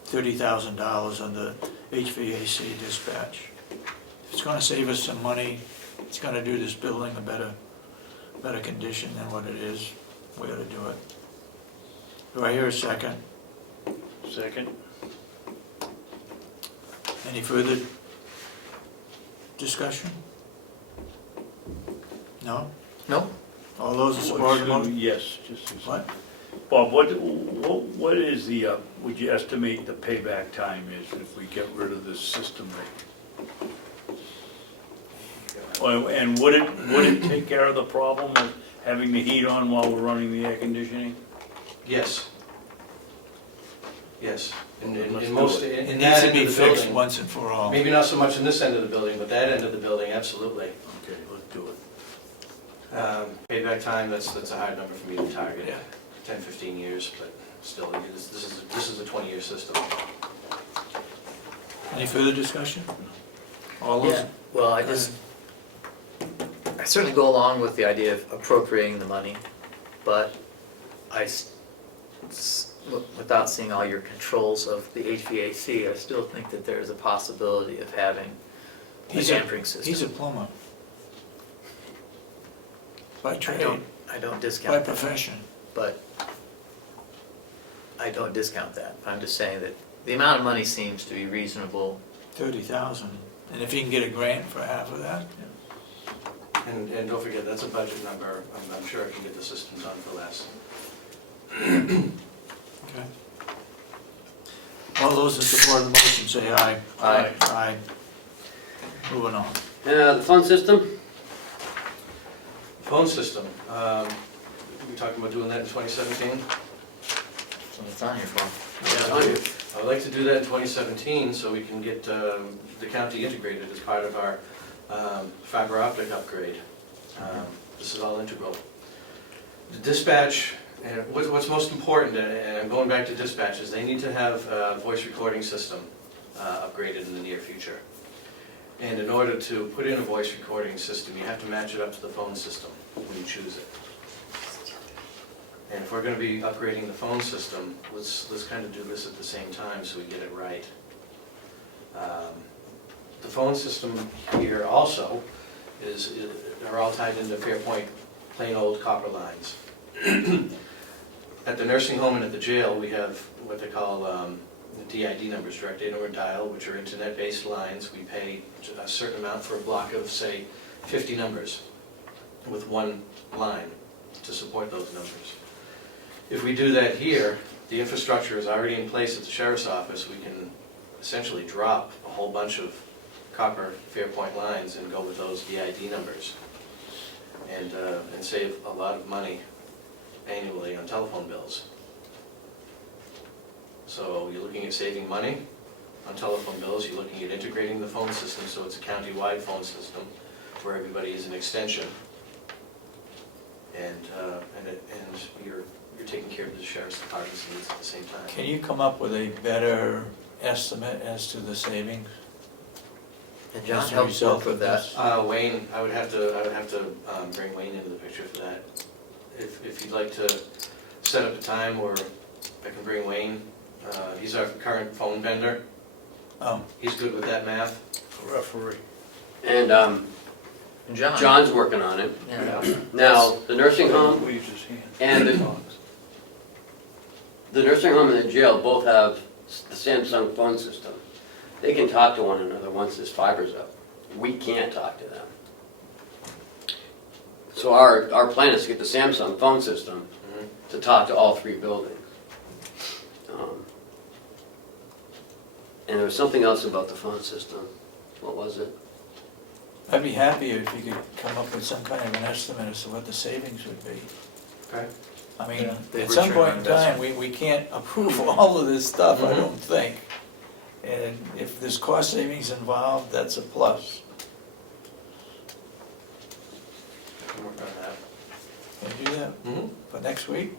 $30,000 on the HVAC dispatch. If it's gonna save us some money, it's gonna do this building a better condition than what it is, we ought to do it. Do I hear a second? Second. Any further discussion? No? No? All those in support of the motion? Yes, just a second. What? Bob, what is the, would you estimate the payback time is if we get rid of this system? And would it take care of the problem of having the heat on while we're running the air conditioning? Yes. Yes. In Let's most, do It in needs that to end be of the fixed building. once and for all. Maybe not so much in this end of the building, but that end of the building, absolutely. Okay, let's do it. Payback time, that's a hard number for me to target. Yeah. 10, 15 years, but still, this is a 20-year system. Any further discussion? All those? Yeah, well, I certainly go along with the idea of appropriating the money, but without seeing all your controls of the HVAC, I still think that there's a possibility of having a dampering system. He's a plumber. By trade, I don't by discount that, profession. but I don't discount that. I'm just saying that the amount of money seems to be reasonable. 30,000, and if you can get a grant for half of that, And don't forget, that's a budget number. I'm sure I can get the system done for less. okay. All those in support of the motion say aye. Aye. Aye. Moving on. The phone system? Phone system, we talking about doing that in 2017? So it's on your phone. Yeah, on you. I would like to do that in 2017 so we can get the county integrated as part of our fiber optic upgrade. This is all integral. The dispatch, and what's most important, and I'm going back to dispatch, is they need to have a voice recording system upgraded in the near future. And in order to put in a voice recording system, you have to match it up to the phone system when you choose it. And if we're going to be upgrading the phone system, let's kind of do this at the same time so we get it right. the phone system here also are all tied into Fairpoint, plain old copper lines. At the nursing home and at the jail, we have what they call the DID numbers, direct data or dial, which are internet-based lines. We pay a certain amount for a block of, say, 50 numbers with one line to support those numbers. If we do that here, the infrastructure is already in place at the sheriff's office. We can essentially drop a whole bunch of copper Fairpoint lines and go with those DID numbers and save a lot of money annually on telephone bills. So you're looking at saving money on telephone bills, you're looking at integrating the phone system so it's a county-wide phone system where everybody is an extension. And you're taking care of the sheriff's department's needs at the same time. Can you come up with a better estimate as to the savings? And John As a helped result work with of that. this? Wayne, I would have to bring Wayne into the picture for that. If you'd like to set up a time where I can bring Wayne, he's our current phone vendor. Oh, He's good with that math. Referee. And John. John's working on it. Yeah. Now, the nursing home Waves his hand. and the nursing home and the jail both have the Samsung phone system. They can talk to one another once this fiber's up. We can't talk to them. So our plan is to get the Samsung phone system to talk to all three buildings. And there was something else about the phone system. What was it? I'd be happy if you could come up with some kind of an estimate as to what the savings would be. Okay. I mean, Yeah, the at some return point on in time, investment. we can't approve all of this stuff, I don't think. And if there's cost savings involved, that's a plus. I can work on that. Can you do that Mm-hmm. for next week?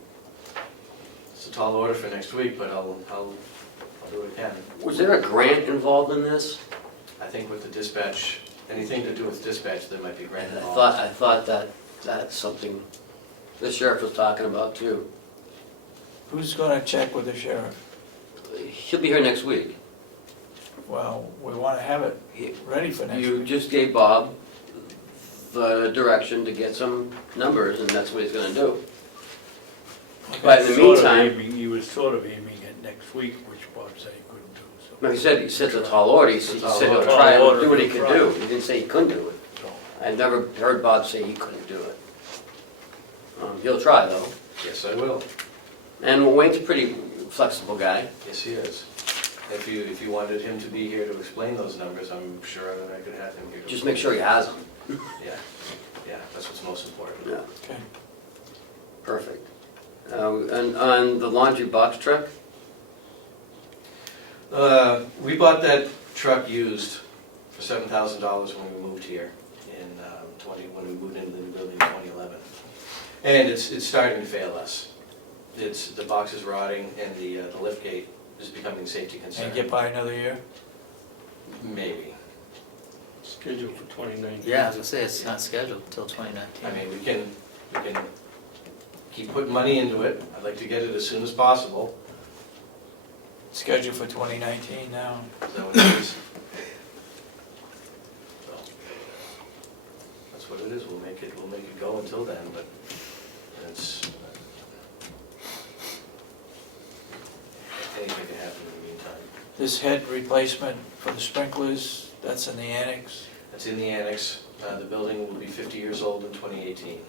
It's a tall order for next week, but I'll do what I can. Was there a grant involved in this? I think with the dispatch, anything to do with dispatch, there might be grant I involved. thought that's something the sheriff was talking about too. Who's gonna check with the sheriff? He'll be here next week. Well, we wanna have it ready for next You week. just gave Bob the direction to get some numbers, and that's what he's gonna do. But in the Sort of meantime, aiming- He was sort of aiming at next week, which Bob said he couldn't do, so. no, he said it's a tall order, he said he'll Tall try order, to do what he he'll could try. do. He didn't say he couldn't do it. So, I never heard Bob say he couldn't do it. He'll try though. Yes, I will. And Wayne's a pretty flexible guy. Yes, he is. If you wanted him to be here to explain those numbers, I'm sure that I could have him here. to Just make sure he has them. Yeah, that's what's most important. Yeah, Okay. perfect. And on the laundry box truck, We bought that truck used for $7,000 when we moved here when we moved into the new building in 2011. And it's starting to fail us. The box is rotting and the lift gate is becoming a safety concern. And get by another year? Maybe. Scheduled for 2019. Yeah, I was gonna say, it's not scheduled until I 2019. mean, we can keep putting money into it. I'd like to get it as soon as possible. Scheduled for 2019 now. Is that what it is? So, that's what it is. We'll make it go until then, but it's, anything can happen in the meantime. This head replacement for the sprinklers, that's in the annex. That's in the annex. The building will be 50 years old in 2018.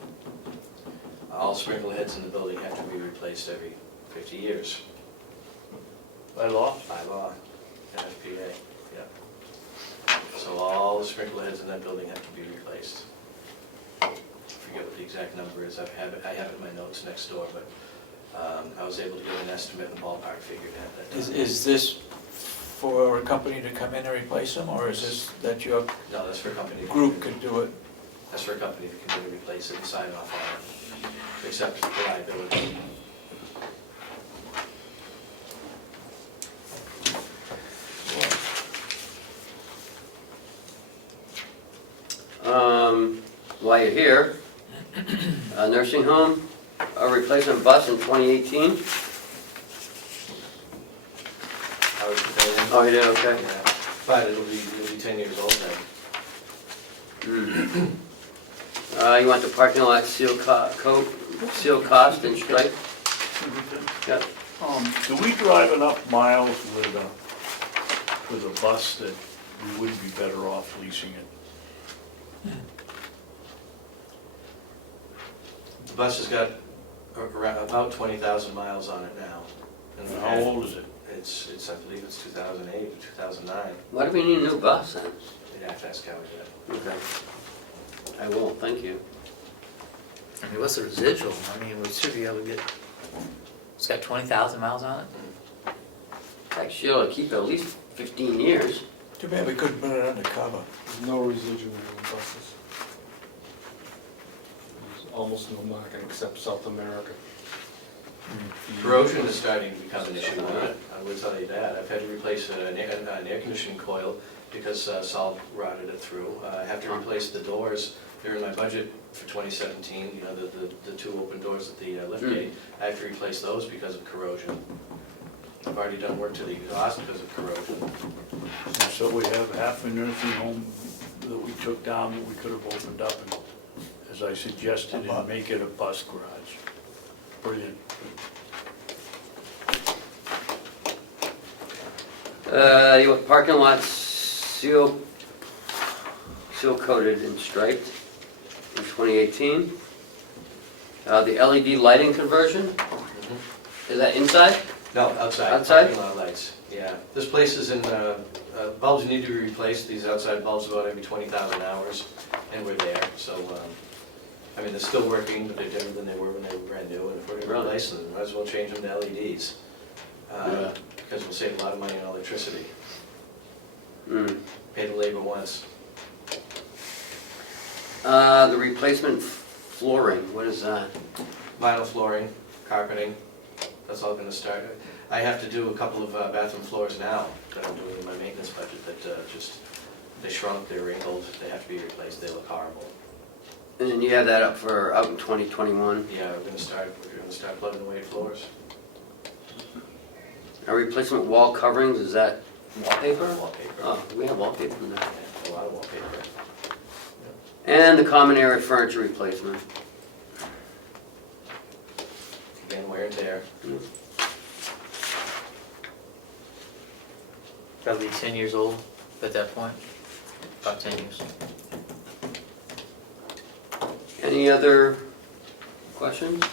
All sprinkler heads in the building have to be replaced every 50 years. by law? By law, NFPA, yeah. So all the sprinkler heads in that building have to be replaced. I forget what the exact number is, I have it in my notes next door, but I was able to get an estimate and ballpark figure at that time. Is this for a company to come in and replace them, or is this that your No, that's for a company. group could do it? That's for a company to come in and replace it and sign off on it, accept liability. While you're here, a nursing home, a replacement bus in 2018. How would you pay them? Oh, you did, okay. Yeah. But it'll be 10 years old then. You want the parking lot seal cost and stripe? Yep. Do we drive enough miles with a bus that we wouldn't be better off leasing it? The bus has got about 20,000 miles on it now. And how old is it? I believe it's 2008 or 2009. Why do we need a new bus then? You'd have to ask Howard that. Okay. I will, thank you. I mean, what's the residual? I mean, we should be able to get, it's got 20,000 miles on it? Actually, it'll keep it at least 15 years. Too bad we couldn't put it undercover. There's no residual on buses. There's almost no market except South America. Corrosion is starting to become an issue on it, I will tell you that. I've had to replace an air conditioning coil because salt rotted it through. I have to replace the doors. They're in my budget for 2017, you know, the two open doors at the lift gate. I have to replace those because of corrosion. I've already done work to the exhaust because of corrosion. So we have half a nursing home that we took down that we could have opened up and, as I suggested, and make it a bus garage. Brilliant. You want parking lots seal coated and striped in 2018. The LED lighting conversion, is that inside? No, outside. Outside? Parking lot lights, yeah. This place is in, bulbs need to be replaced, these outside bulbs about every 20,000 hours, and we're there, so, I mean, they're still working, but they're different than they were when they were brand new, and if we're gonna replace them, might as well change them to LEDs. Because we'll save a lot of money on electricity. Pay the labor once. The replacement flooring, what is that? Vinyl flooring, carpeting, that's all gonna start. I have to do a couple of bathroom floors now that I'm doing in my maintenance budget that just, they shrunk, they're wrinkled, they have to be replaced, they look horrible. And then you have that out in 2021. Yeah, we're gonna start plugging away floors. Our replacement wall coverings, is that wallpaper? Wallpaper. Oh, we have wallpaper in that. Yeah, a lot of wallpaper. And the common area furniture replacement. Again, wear and tear. Probably 10 years old at that point, about 10 years. Any other questions?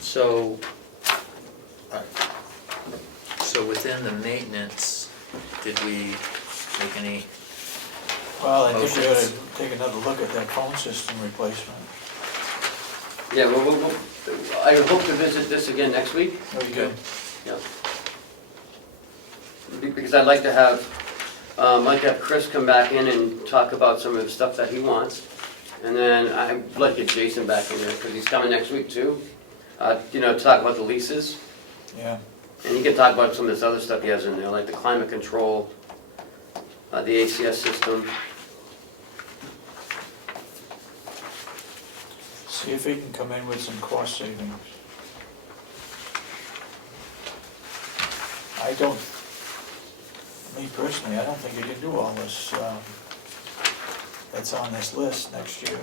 So, so within the maintenance, did we make any, Well, I think we ought Motions. to take another look at that phone system replacement. Yeah, I hope to visit this again next week. Okay. Yeah. Because I'd like to have Chris come back in and talk about some of the stuff that he wants. And then I'd like to get Jason back in there, because he's coming next week too. To talk about the leases. Yeah. And he can talk about some of this other stuff he has in there, like the climate control, the ACS system. See if he can come in with some cost savings. Me personally, I don't think you can do all this, that's on this list next year.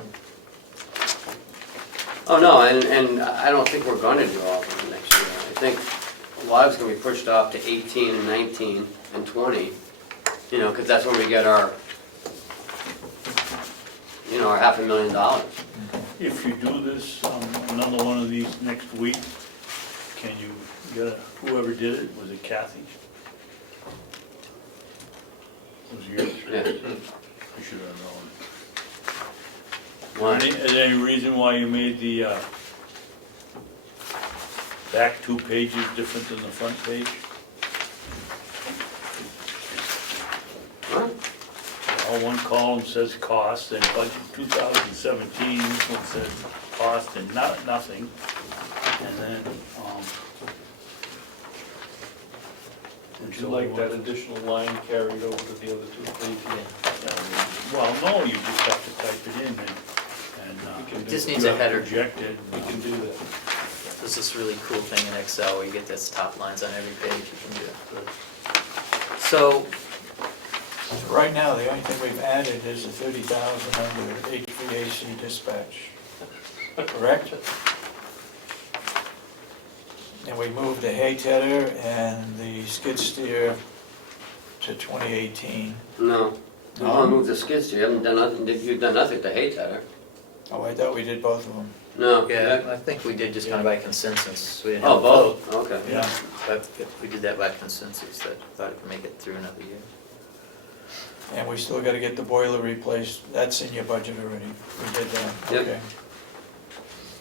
Oh, no, and I don't think we're gonna do all of them next year. I think a lot of it's gonna be pushed off to 18 and 19 and 20, because that's when we get our $500,000. If you do this, another one of these next week, can you get whoever did it, was it Kathy? Was it yours? Yeah. I should have known. Why? Is there any reason why you made the back 2 pages different than the front page? Huh? Well, one column says cost and budget 2017, this one says cost and nothing. And then, Would you like that additional line carried over to the other 2 pages? well, no, you just have to type it in and it just needs a header. Project it. We can do that. there's this really cool thing in Excel where you get this top lines on every page you can do. So, So right now, the only thing we've added is the 30,000 under HVAC dispatch, correct? And we moved the hay tedder and the skid steer to 2018. No, you want to move the skid steer, you haven't done nothing, you've done nothing to hay tedder. Oh, I thought we did both of them. No. yeah, I think we did just kind of by consensus. We didn't Oh, have a vote, both, okay. Yeah. but we did that by consensus, that thought it could make it through another year. And we still gotta get the boiler replaced. That's in your budget already. We did that, Yep. okay.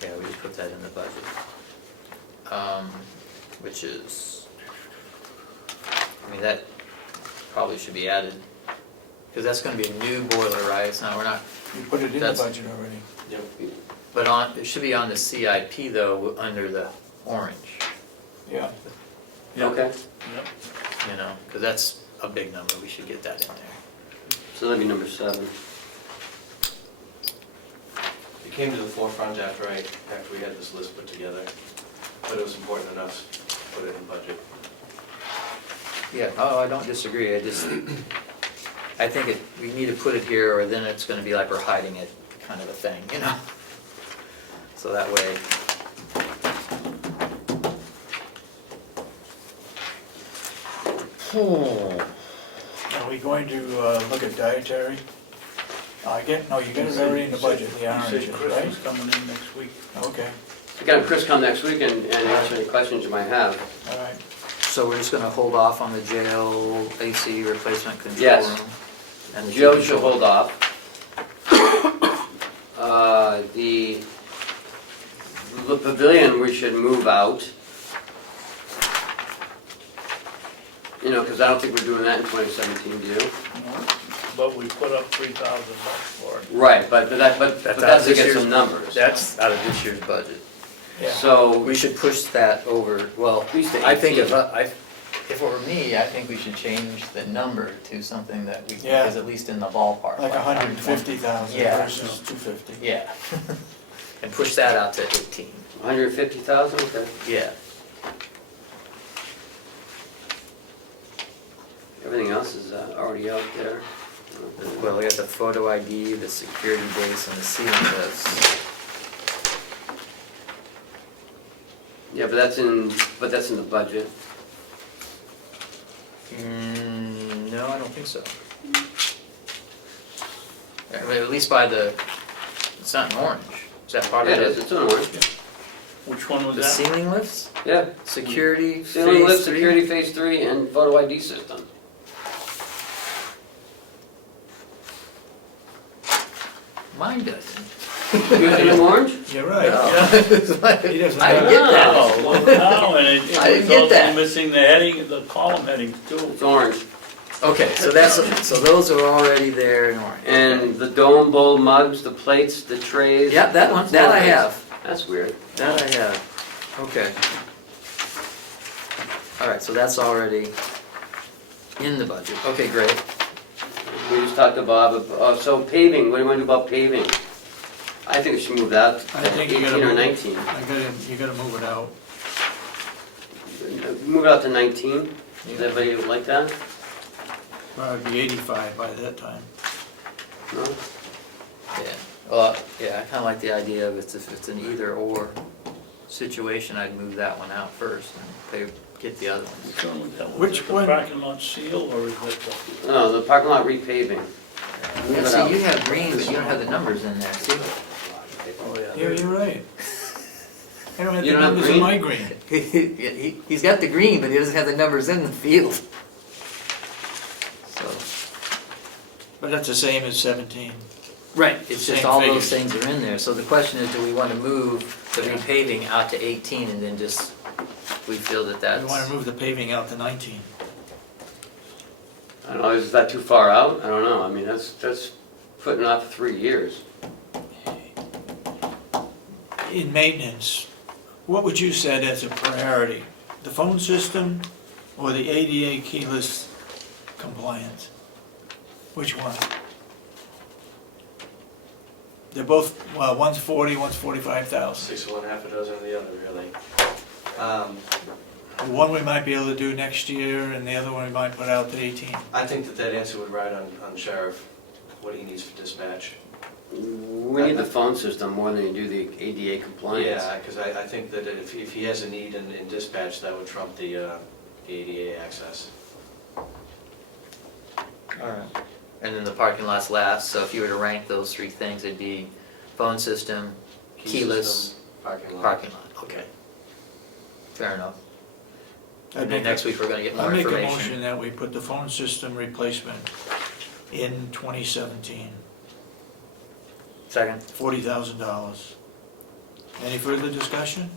Yeah, we just put that in the budget. Which is, I mean, that probably should be added, because that's gonna be a new boiler, right? It's not, we're not, You put it in the That's- budget already. but on, it should be on the CIP though, under the orange, Yeah. Okay, Yep. you know, because that's a big number, we should get that in there. so that'd be number 7. It came to the forefront after we had this list put together, but it was important enough to put it in budget. Yeah, oh, I don't disagree, I just, I think we need to put it here, or then it's gonna be like we're hiding it, kind of a thing, you know? So that way. Are we going to look at dietary? No, you got it already in the budget, the You oranges, said Chris right? was coming in next week. Okay, You got Chris come next week and answer any questions you might have. all right. So we're just gonna hold off on the jail AC replacement control Yes. room? And the Joe TV should show? hold off. The pavilion we should move out. You know, because I don't think we're doing that in 2017, do you? But we put up $3,000 for it. Right, but that's out to of this get year's- some numbers. That's out of this year's budget. Yeah. So, We should push that over, well, At least to I think 18. if it were me, I think we should change the number to something that we, Yeah. is at least in the ballpark. Like 150,000 Yeah. versus 250. Yeah. And push that out to 18, 150,000, okay. yeah. Everything else is already out there. Well, we got the photo ID, the security base, and the ceiling lifts. Yeah, but that's in the budget. No, I don't think so. I mean, at least by the, it's not in orange. Is that part Yeah, of it is, it? it's an orange. Which one was The that? ceiling lifts, Yeah. security, Ceiling lift, phase 3? security phase 3, and photo ID system. Mine doesn't. Yours is in orange? You're right. He doesn't I have didn't it. get that. Oh, well, no, and it I didn't was get also that. missing the heading, the column headings too. It's orange. Okay, so those are already there in orange. And the dome bowl mugs, the plates, the trays. Yep, that one, that I have. That's weird. That I have. Okay. All right, so that's already in the budget. Okay, great. We just talked to Bob, so paving, what do you want to do about paving? I think we should move that I to think you 18 gotta or move 19. You gotta move it out. Move it out to 19. Does everybody like that? Probably be 85 by that time. No? Yeah, well, yeah, I kinda like the idea of if it's an either or situation, I'd move that one out first and get the other ones. Which one was that? Was Which it the one? parking lot seal or is it the? No, the parking lot repaving. Move Yeah, it see, out. you have green, but you don't have the numbers in there, see? Oh, yeah. Yeah, you're right. I don't have You the don't have numbers in green? my green. He's got the green, but he doesn't have the numbers in the field. So, But that's the same as 17. right, it's just Same all those figures. things are in there. So the question is, do we want to move the Yeah. repaving out to 18 and then just, we feel that We want that's, to move the paving out to 19. I don't know, is that too far out? I don't know, I mean, that's putting off 3 years. In maintenance, what would you set as a priority? The phone system or the ADA keyless compliance? Which one? They're both, well, one's 40, one's 45,000. 6 of one, half a dozen of the other, really. One we might be able to do next year, and the other one we might put out to 18. I think that answer would ride on Sheriff, what he needs for dispatch. We need the phone system more than you do the ADA compliance. Yeah, because I think that if he has a need in dispatch, that would trump the ADA access. Alright. And then the parking lot's last, so if you were to rank those three things, it'd be phone system, Key keyless, system, parking lot. parking lot, okay. Fair enough. I'd And then make next week, we're gonna get more I'd make a information. motion that we put the phone system replacement in 2017, Second? $40,000. Any further discussion?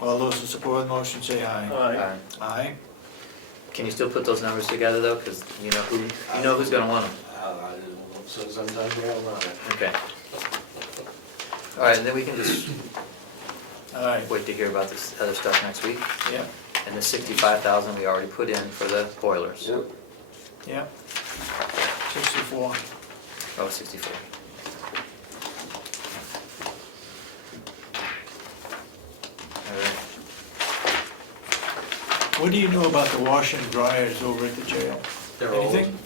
All those in support of the motion say aye. Aye. Aye. Can you still put those numbers together though, because you know who's gonna want them? As soon as I'm done here, I'll run it. Okay. Alright, and then we can just All right, wait to hear about this other stuff next week. yeah, And the 65,000 we already put in for the boilers. Yep. yeah. 64. Oh, 64. Alright. What do you know about the washer and dryers over at the jail? They're old. Anything?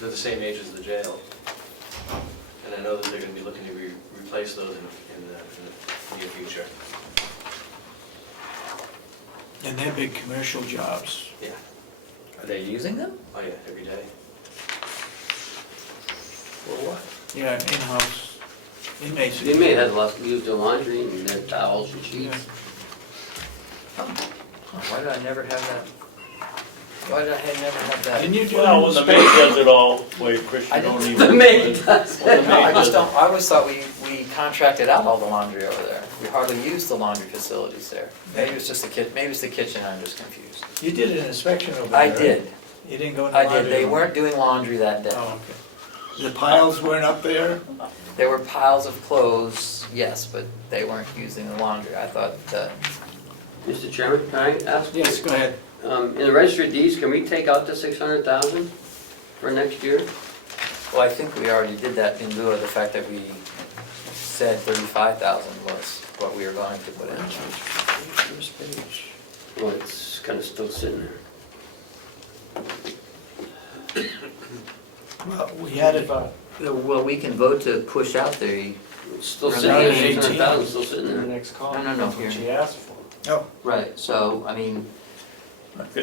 They're the same age as the jail. And I know that they're gonna be looking to replace those in the near future. And they're big commercial jobs. Yeah. Are they using them? Oh yeah, every day. For what? Yeah, in-house inmates. They may have left, used their laundry and their towels and Yeah. sheets. Why did I never have that? Why did I never have that? Didn't you do Well, it when in the maid does it all, wait, Chris, I you don't didn't- even. The maid does Well, the it. No, I maid just does don't, I always thought we contracted out all the laundry over there. We hardly used the laundry facilities there. Maybe it's just maybe it's the kitchen, I'm just confused. You did an inspection over there, I right? did, You didn't go in the I laundry did. They room? weren't doing laundry that day. Oh, okay. The piles weren't up there? There were piles of clothes, yes, but they weren't using the laundry. I thought that, Mr. Chairman, can I ask? Yes, go ahead. In the registry of deeds, can we take out the 600,000 for next year? well, I think we already did that in lieu of the fact that we said 35,000 was what we were going to put in. First page. Well, it's kind of still sitting there. Well, we had it, Well, we can vote to push out the, It's still For sitting there, 1918. 600,000 still sitting The there. next column, No, that's here. what she asked for. oh, right, so, I mean,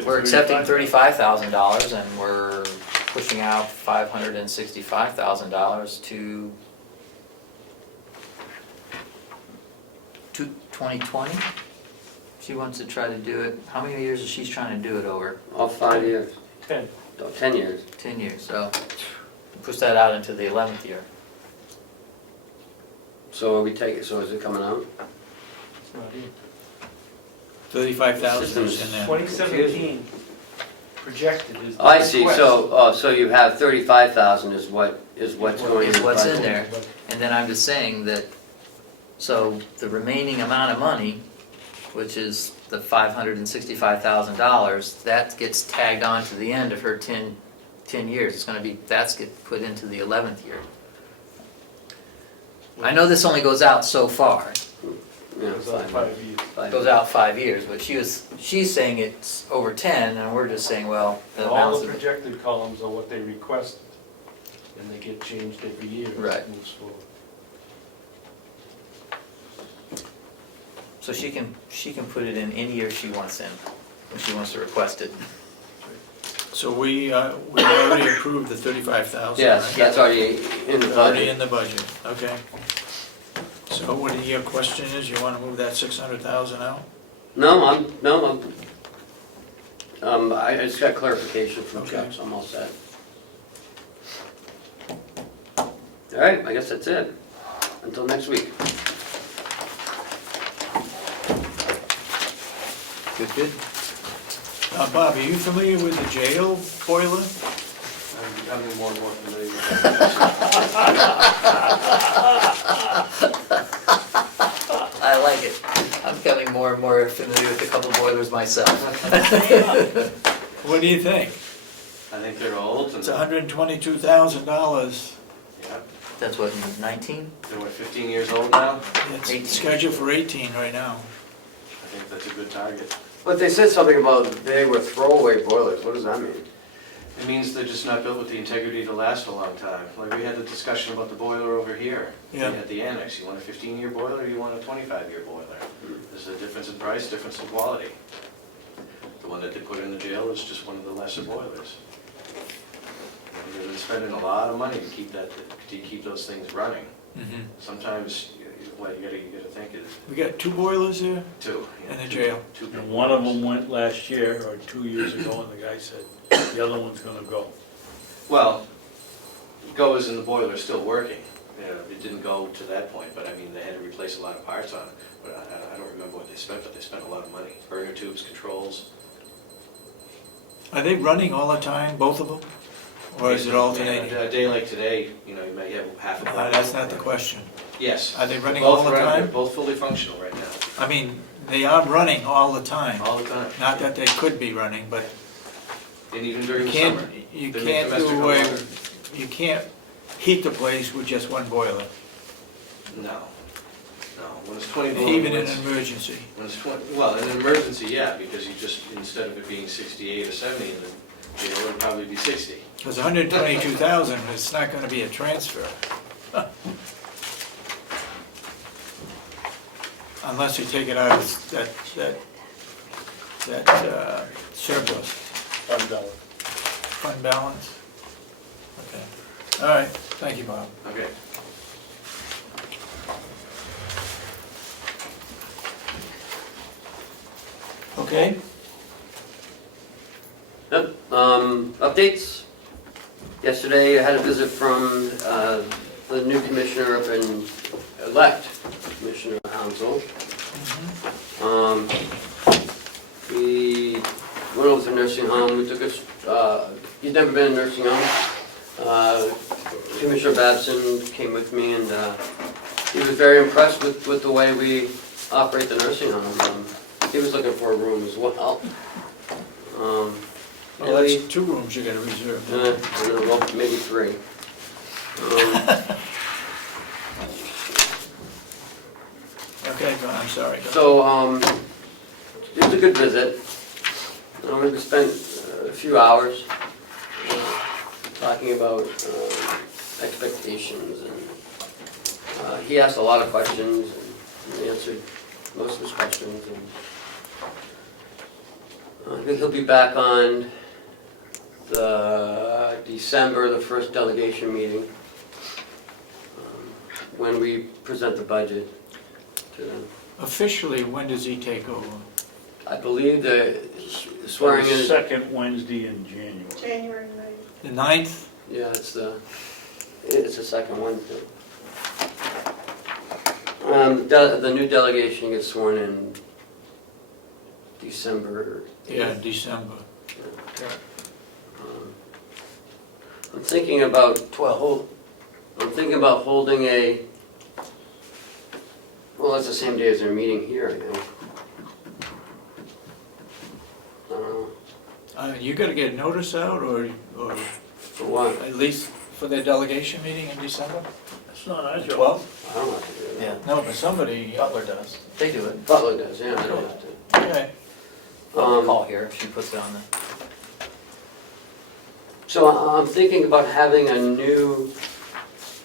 we're accepting $35,000 and we're pushing out $565,000 to 2020? She wants to try to do it, how many years is she trying to do it over? All 5 years, 10. no, 10 years. 10 years, so push that out into the 11th year. So are we taking, so is it coming out? It's not in. 35,000 is in there. 2017 projected is. the I see, request. so you have 35,000 is what's going in Is the what's in budget. there. And then I'm just saying that, so the remaining amount of money, which is the $565,000, that gets tagged on to the end of her 10 years. It's gonna be, that's get put into the 11th year. I know this only goes out so far, Yeah, It was on 5 years. five goes out 5 years, but she's saying it's over 10, and we're just saying, well, the All balance the of it. projected columns are what they requested, and they get changed every year as Right. it moves forward. So she can put it in any year she wants in, when she wants to request it. So we already approved the 35,000, Yes, right? that's already in the Already budget. in the budget, okay. So what your question is, you wanna move that 600,000 out? No, I just got clarification from Okay. Chuck, so I'm all set. All right, I guess that's it. Until next week. Good. Bob, are you familiar with the jail boiler? I'm becoming more and more familiar with I like it. I'm becoming more and more familiar with a couple boilers myself. What do you think? I think they're old and, It's $122,000. yeah, That's what, 19? They're what, 15 years old now? It's scheduled for 18 right now. I think that's a good target. But they said something about they were throwaway boilers, what does that mean? It means they're just not built with the integrity to last a long time. Like we had the discussion about the boiler over here. Yeah. At the annex, you want a 15-year boiler or you want a 25-year boiler? There's a difference in price, difference in quality. The one that they put in the jail is just one of the lesser boilers. They've been spending a lot of money to keep those things running. Sometimes, what you gotta think is We got 2 boilers there two. in the jail. Two big And one of boilers. them went last year or 2 years ago, and the guy said, the other one's gonna go. Well, go is in the boiler still working. You know, it didn't go to that point, but I mean, they had to replace a lot of parts on it. But I don't remember what they spent, but they spent a lot of money. Burner tubes, controls. Are they running all the time, both of them? Or is it alternating? A day like today, you know, you may have half a plant. That's not the question. Yes. Are they running Both all the run- time? They're both fully functional right now, I mean, they are running all the time. all the time. Not that they could be running, but And even during you the summer. can't, you They make can't domestic do hot away, water. you can't heat the place with just one boiler, No, no. When it's 20 below. even in it's- an emergency. When it's 20, well, in an emergency, yeah, because you just, instead of it being 68 or 70 in the jail, it would probably be 60. Because 122,000 is not gonna be a transfer. Unless you take it out of that surplus, fund balance. Okay, all right, thank you, Bob. Okay. Okay, Yep, updates. Yesterday, I had a visit from the new commissioner up in, elect Commissioner Hounsel. We went over to the nursing home, we took a, he's never been in a nursing home. Commissioner Babson came with me and he was very impressed with the way we operate the nursing home. He was looking for a room as well. well, And that's we- 2 rooms you gotta reserve. well, maybe 3. Okay, go on, I'm sorry. go on. So, it was a good visit. We spent a few hours talking about expectations, and he asked a lot of questions, and we answered most of his questions. And he'll be back on the December, the first delegation meeting, when we present the budget to them. Officially, when does he take over? I believe the swearing in is, Second Wednesday in January. January 9th. The 9th? yeah, it's the second Wednesday. The new delegation gets sworn in December. Yeah, December. I'm thinking about holding a, well, it's the same day as their meeting here, I think. I don't know, You gotta get notice out, or for what? at least for their delegation meeting in December? It's not our job. 12th? I don't have to do that. Yeah, No, but somebody, Butler does. They do it. Butler does, yeah, I don't have to. okay. We'll call here, she puts it on the. So I'm thinking about having a new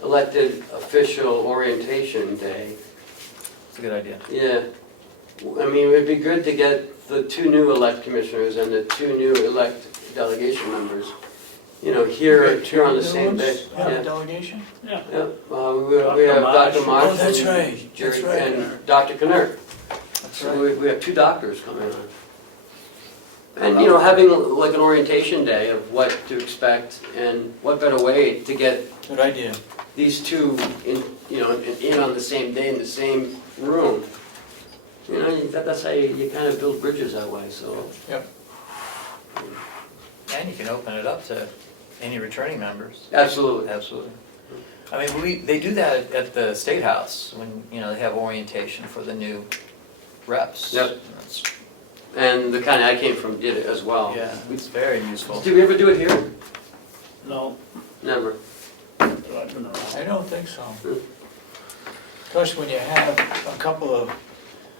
elected official orientation day. It's a good idea. Yeah, I mean, it'd be good to get the 2 new elect commissioners and the 2 new elect delegation members, you know, here on the same day. On the Yeah, delegation? Yeah. yeah. We have Dr. Marsh. Oh, that's and right, that's Jerry- right. And Dr. Knert. That's So right. we have 2 doctors coming on. And, you know, having like an orientation day of what to expect, and what better way to get Good idea. these 2 in on the same day in the same room. You know, that's how you kind of build bridges that way, so. Yep. And you can open it up to any returning members. Absolutely. Absolutely. I mean, they do that at the State House, when, you know, they have orientation for the new reps. Yep. That's- And the county I came from did it as well. Yeah, it's very useful. Did we ever do it here? No, Never. I've been around. I don't think so. Because when you have a couple of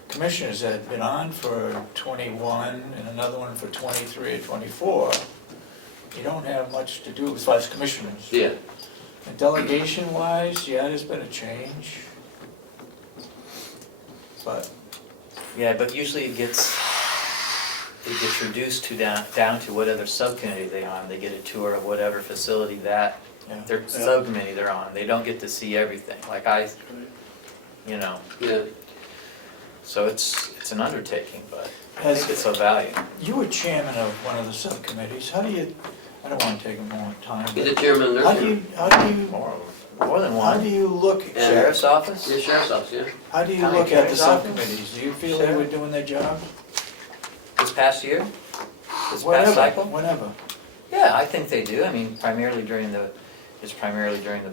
commissioners that have been on for 21 and another one for 23 or 24, you don't have much to do as far as commissioners. Yeah, And delegation-wise, yeah, there's been a change. But, Yeah, but usually it gets reduced to down to what other subcommittee they're on. They get a tour of whatever facility that, yeah. their subcommittee they're on. They don't get to see everything, like you know. yeah. So it's an undertaking, but I Has- think it's of value. You were chairman of one of the subcommittees. How do you, I don't want to take more time, He's the but chairman of how the do nursing. More than how do one. you look, Yeah. Sheriff's office? Yeah, sheriff's office, yeah. how do you County look at the Attorney's office? subcommittees? Do you feel they were doing their job? This past year? This past Whatever, cycle? whatever. Yeah, I think they do. I mean, primarily during the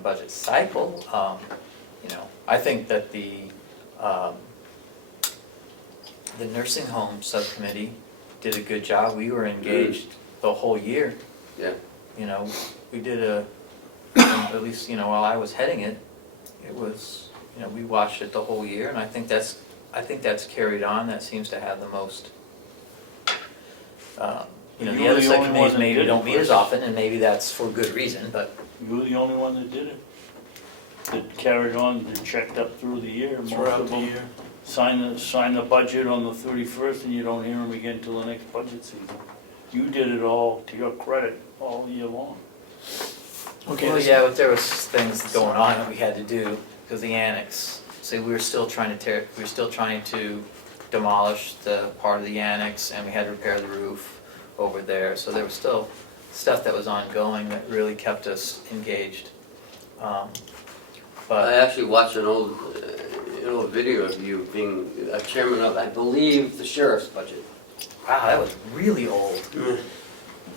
budget cycle. You know, I think that the nursing home subcommittee did a good job. We were engaged the whole year. Yeah. You know, we did at least, you know, while I was heading it, it was, you know, we watched it the whole year, and I think that's carried on. That seems to have the most, you know, You the were other the only one subcommittees that maybe did it, don't meet as Chris. often, and maybe that's for good reason, but You were the only one that did it. That carried on, that checked up through the year. Most Throughout of the them year. sign the budget on the 31st and you don't hear them again until the next budget season. You did it all, to your credit, all year long. Okay, well, listen. yeah, but there was things going on that we had to do, because the annex, so we were still trying to demolish the part of the annex, and we had to repair the roof over there, so there was still stuff that was ongoing that really kept us engaged. I But, actually watched an old video of you being a chairman of, I believe, the sheriff's budget. wow, that was really old.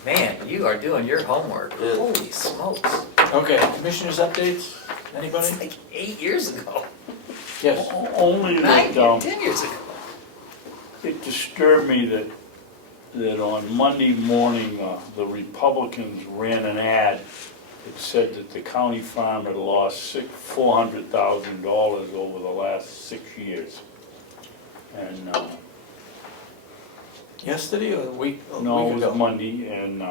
Man, you are doing your homework, Yeah. holy smokes. Okay, commissioners' updates? Anybody? It's like 8 years ago, Yes. Only that, 10 years ago. it disturbed me that on Monday morning, the Republicans ran an ad. It said that the county farm had lost $400,000 over the last 6 years. And, Yesterday or a week no, it ago? was Monday, and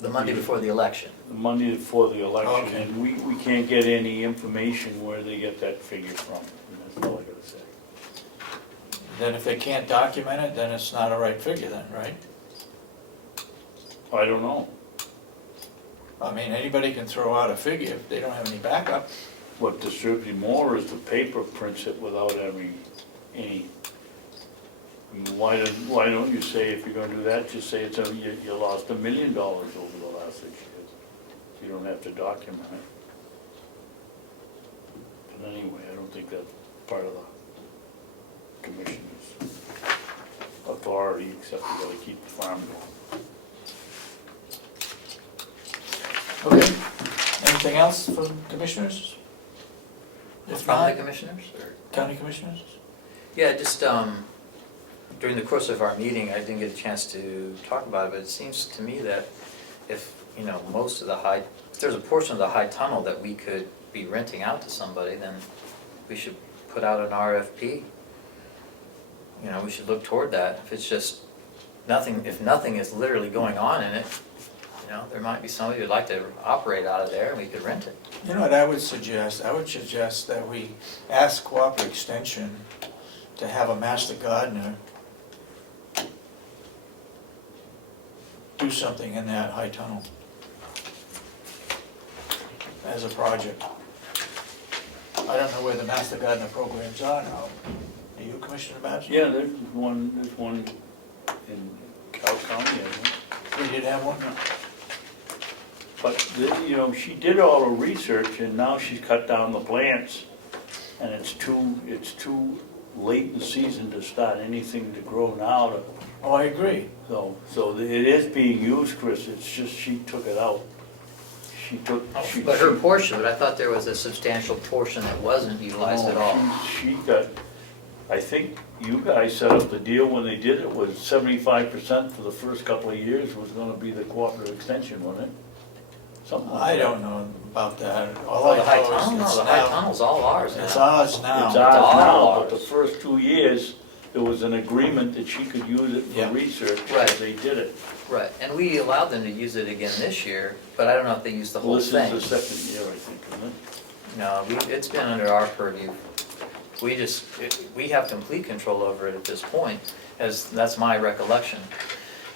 The Monday before the election. the Monday before the election, Okay. and we can't get any information where they get that figure from. And that's all I gotta say. Then if they can't document it, then it's not a right figure then, right? I don't know. I mean, anybody can throw out a figure if they don't have any backup. What disturbs me more is the paper prints it without any, I mean, why don't you say, if you're gonna do that, just say you lost $1 million over the last 6 years. You don't have to document it. But anyway, I don't think that's part of the commissioner's authority, except you gotta keep the farm going. Okay, anything else from commissioners? If From the not, commissioners, or? county commissioners? Yeah, just during the course of our meeting, I didn't get a chance to talk about it, but it seems to me that if, you know, if there's a portion of the high tunnel that we could be renting out to somebody, then we should put out an RFP. You know, we should look toward that. If it's just if nothing is literally going on in it, you know, there might be somebody who'd like to operate out of there and we could rent it. You know what I would suggest? I would suggest that we ask Cooperative Extension to have a master gardener do something in that high tunnel as a project. I don't know where the master gardener programs are now. Are you Commissioner Babson? Yeah, there's one in Carroll County, I think. We did have one? But, you know, she did all the research and now she's cut down the plants. And it's too late in the season to start anything to grow now. Oh, I agree. So it is being used, Chris, it's just she took it out. But her portion, but I thought there was a substantial portion that wasn't utilized at all. She got, I think you guys set up the deal when they did it, was 75% for the first couple of years was gonna be the cooperative extension, wasn't it? something like I that. don't know about that. All Oh, I the high know tunnel, is no, it's the high now, tunnel's all ours it's now. ours now. It's ours all now, but the ours. first 2 years, there was an agreement that she could use it Yeah. for research, Right. as they did it. Right, and we allowed them to use it again this year, but I don't know if they used the Well, whole this thing. is the second year, I think, isn't it? No, it's been under our purview. We have complete control over it at this point, as, that's my recollection.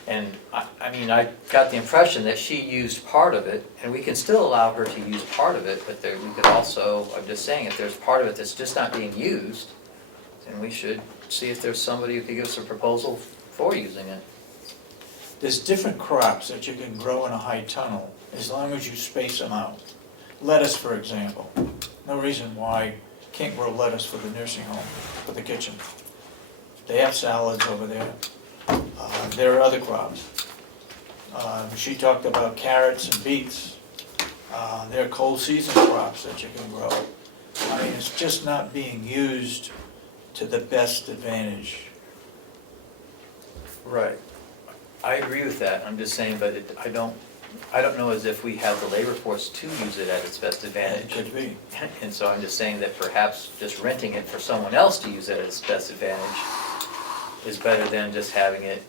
And I mean, I got the impression that she used part of it, and we can still allow her to use part of it, but we could also, I'm just saying, if there's part of it that's just not being used, then we should see if there's somebody who could give us a proposal for using it. There's different crops that you can grow in a high tunnel, as long as you space them out. Lettuce, for example. No reason why you can't grow lettuce for the nursing home, for the kitchen. They have salads over there. There are other crops. She talked about carrots and beets. There are cold season crops that you can grow. I mean, it's just not being used to the best advantage. Right. I agree with that, I'm just saying, but I don't know as if we have the labor force to use it at its best It advantage. could be. And so I'm just saying that perhaps just renting it for someone else to use it at its best advantage is better than just having it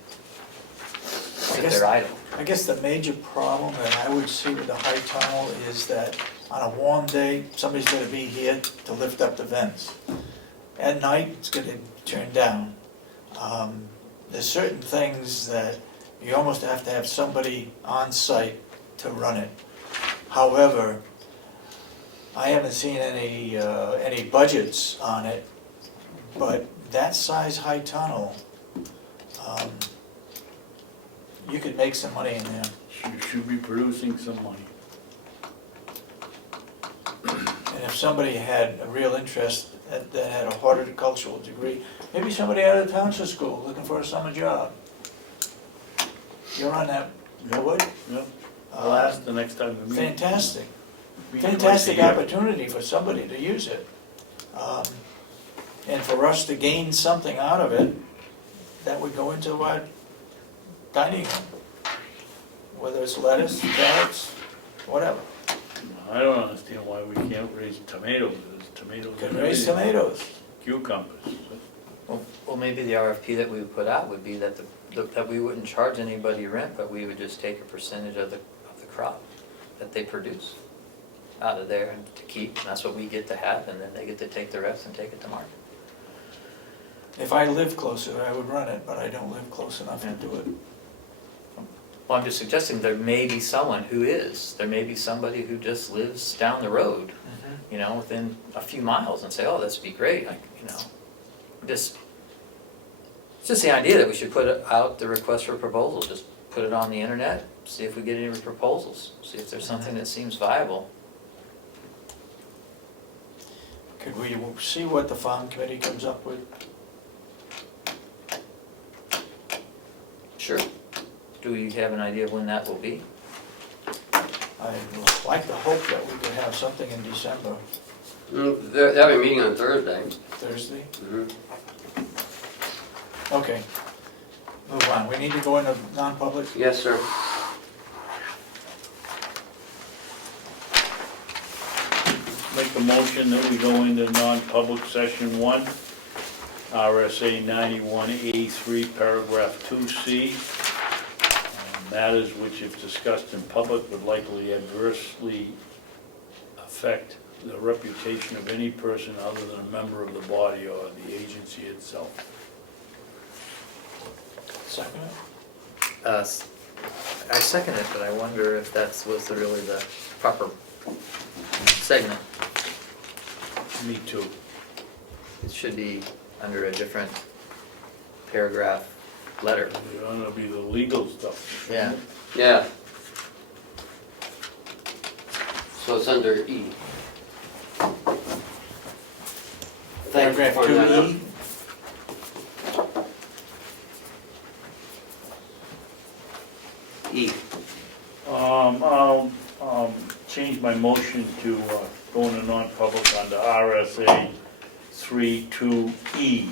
sit there idle. I guess the major problem that I would see with the high tunnel is that on a warm day, somebody's gonna be here to lift up the vents. At night, it's gonna turn down. There's certain things that you almost have to have somebody on site to run it. However, I haven't seen any budgets on it, but that size high tunnel, you could make some money in there. She should be producing some money. And if somebody had a real interest, that had a horticultural degree, maybe somebody out of township school looking for a summer job. You're on that board? Yep. I'll ask the next time we meet. Fantastic, Meet twice a fantastic year. opportunity for somebody to use it. And for us to gain something out of it, that would go into our dining room. Whether it's lettuce, carrots, whatever. I don't understand why we can't raise tomatoes, there's tomatoes. Could and raise everything. tomatoes. Cucumbers. Well, maybe the RFP that we would put out would be that that we wouldn't charge anybody rent, but we would just take a percentage of the crop that they produce out of there and to keep, and that's what we get to have, and then they get to take the rest and take it to market. If I lived closer, I would run it, but I don't live close enough to do it. Well, I'm just suggesting there may be someone who is, there may be somebody who just lives down the road, you know, within a few miles and say, oh, this would be great, like, you know, it's just the idea that we should put out the request for proposal, just put it on the internet, see if we get any proposals, see if there's something that seems viable. Could we see what the farm committee comes up with? Sure. Do we have an idea of when that will be? I'd like to hope that we could have something in December, They're having a meeting on Thursday. Thursday. Mhm. Okay. Move on. We need to go into non-public. Yes, sir. Make a motion that we go into non-public session 1, RSA 91A3, paragraph 2C. Matters which, if discussed in public, would likely adversely affect the reputation of any person other than a member of the body or the agency itself. Second it? I second it, but I wonder if that was really the proper segment. Me too. It should be under a different paragraph letter. It's gonna be the legal stuff. Yeah. Yeah. So it's under E. Thank you Paragraph for pointing that out. 2E. E. I'll change my motion to go into non-public under RSA 32E.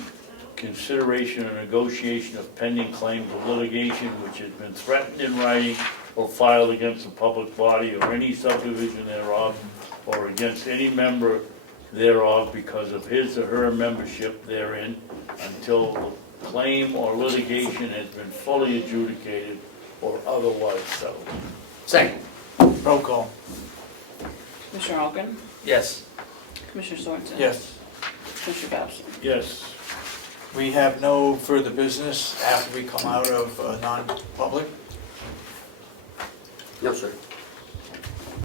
Consideration or negotiation of pending claims of litigation which has been threatened in writing or filed against a public body or any subdivision thereof, or against any member thereof because of his or her membership therein, until the claim or litigation has been fully adjudicated or otherwise settled. Second. Roll call. Commissioner Ahlgren? Yes. Commissioner Sorensen? Yes. Commissioner Babson? Yes. We have no further business after we come out of non-public. No, sir.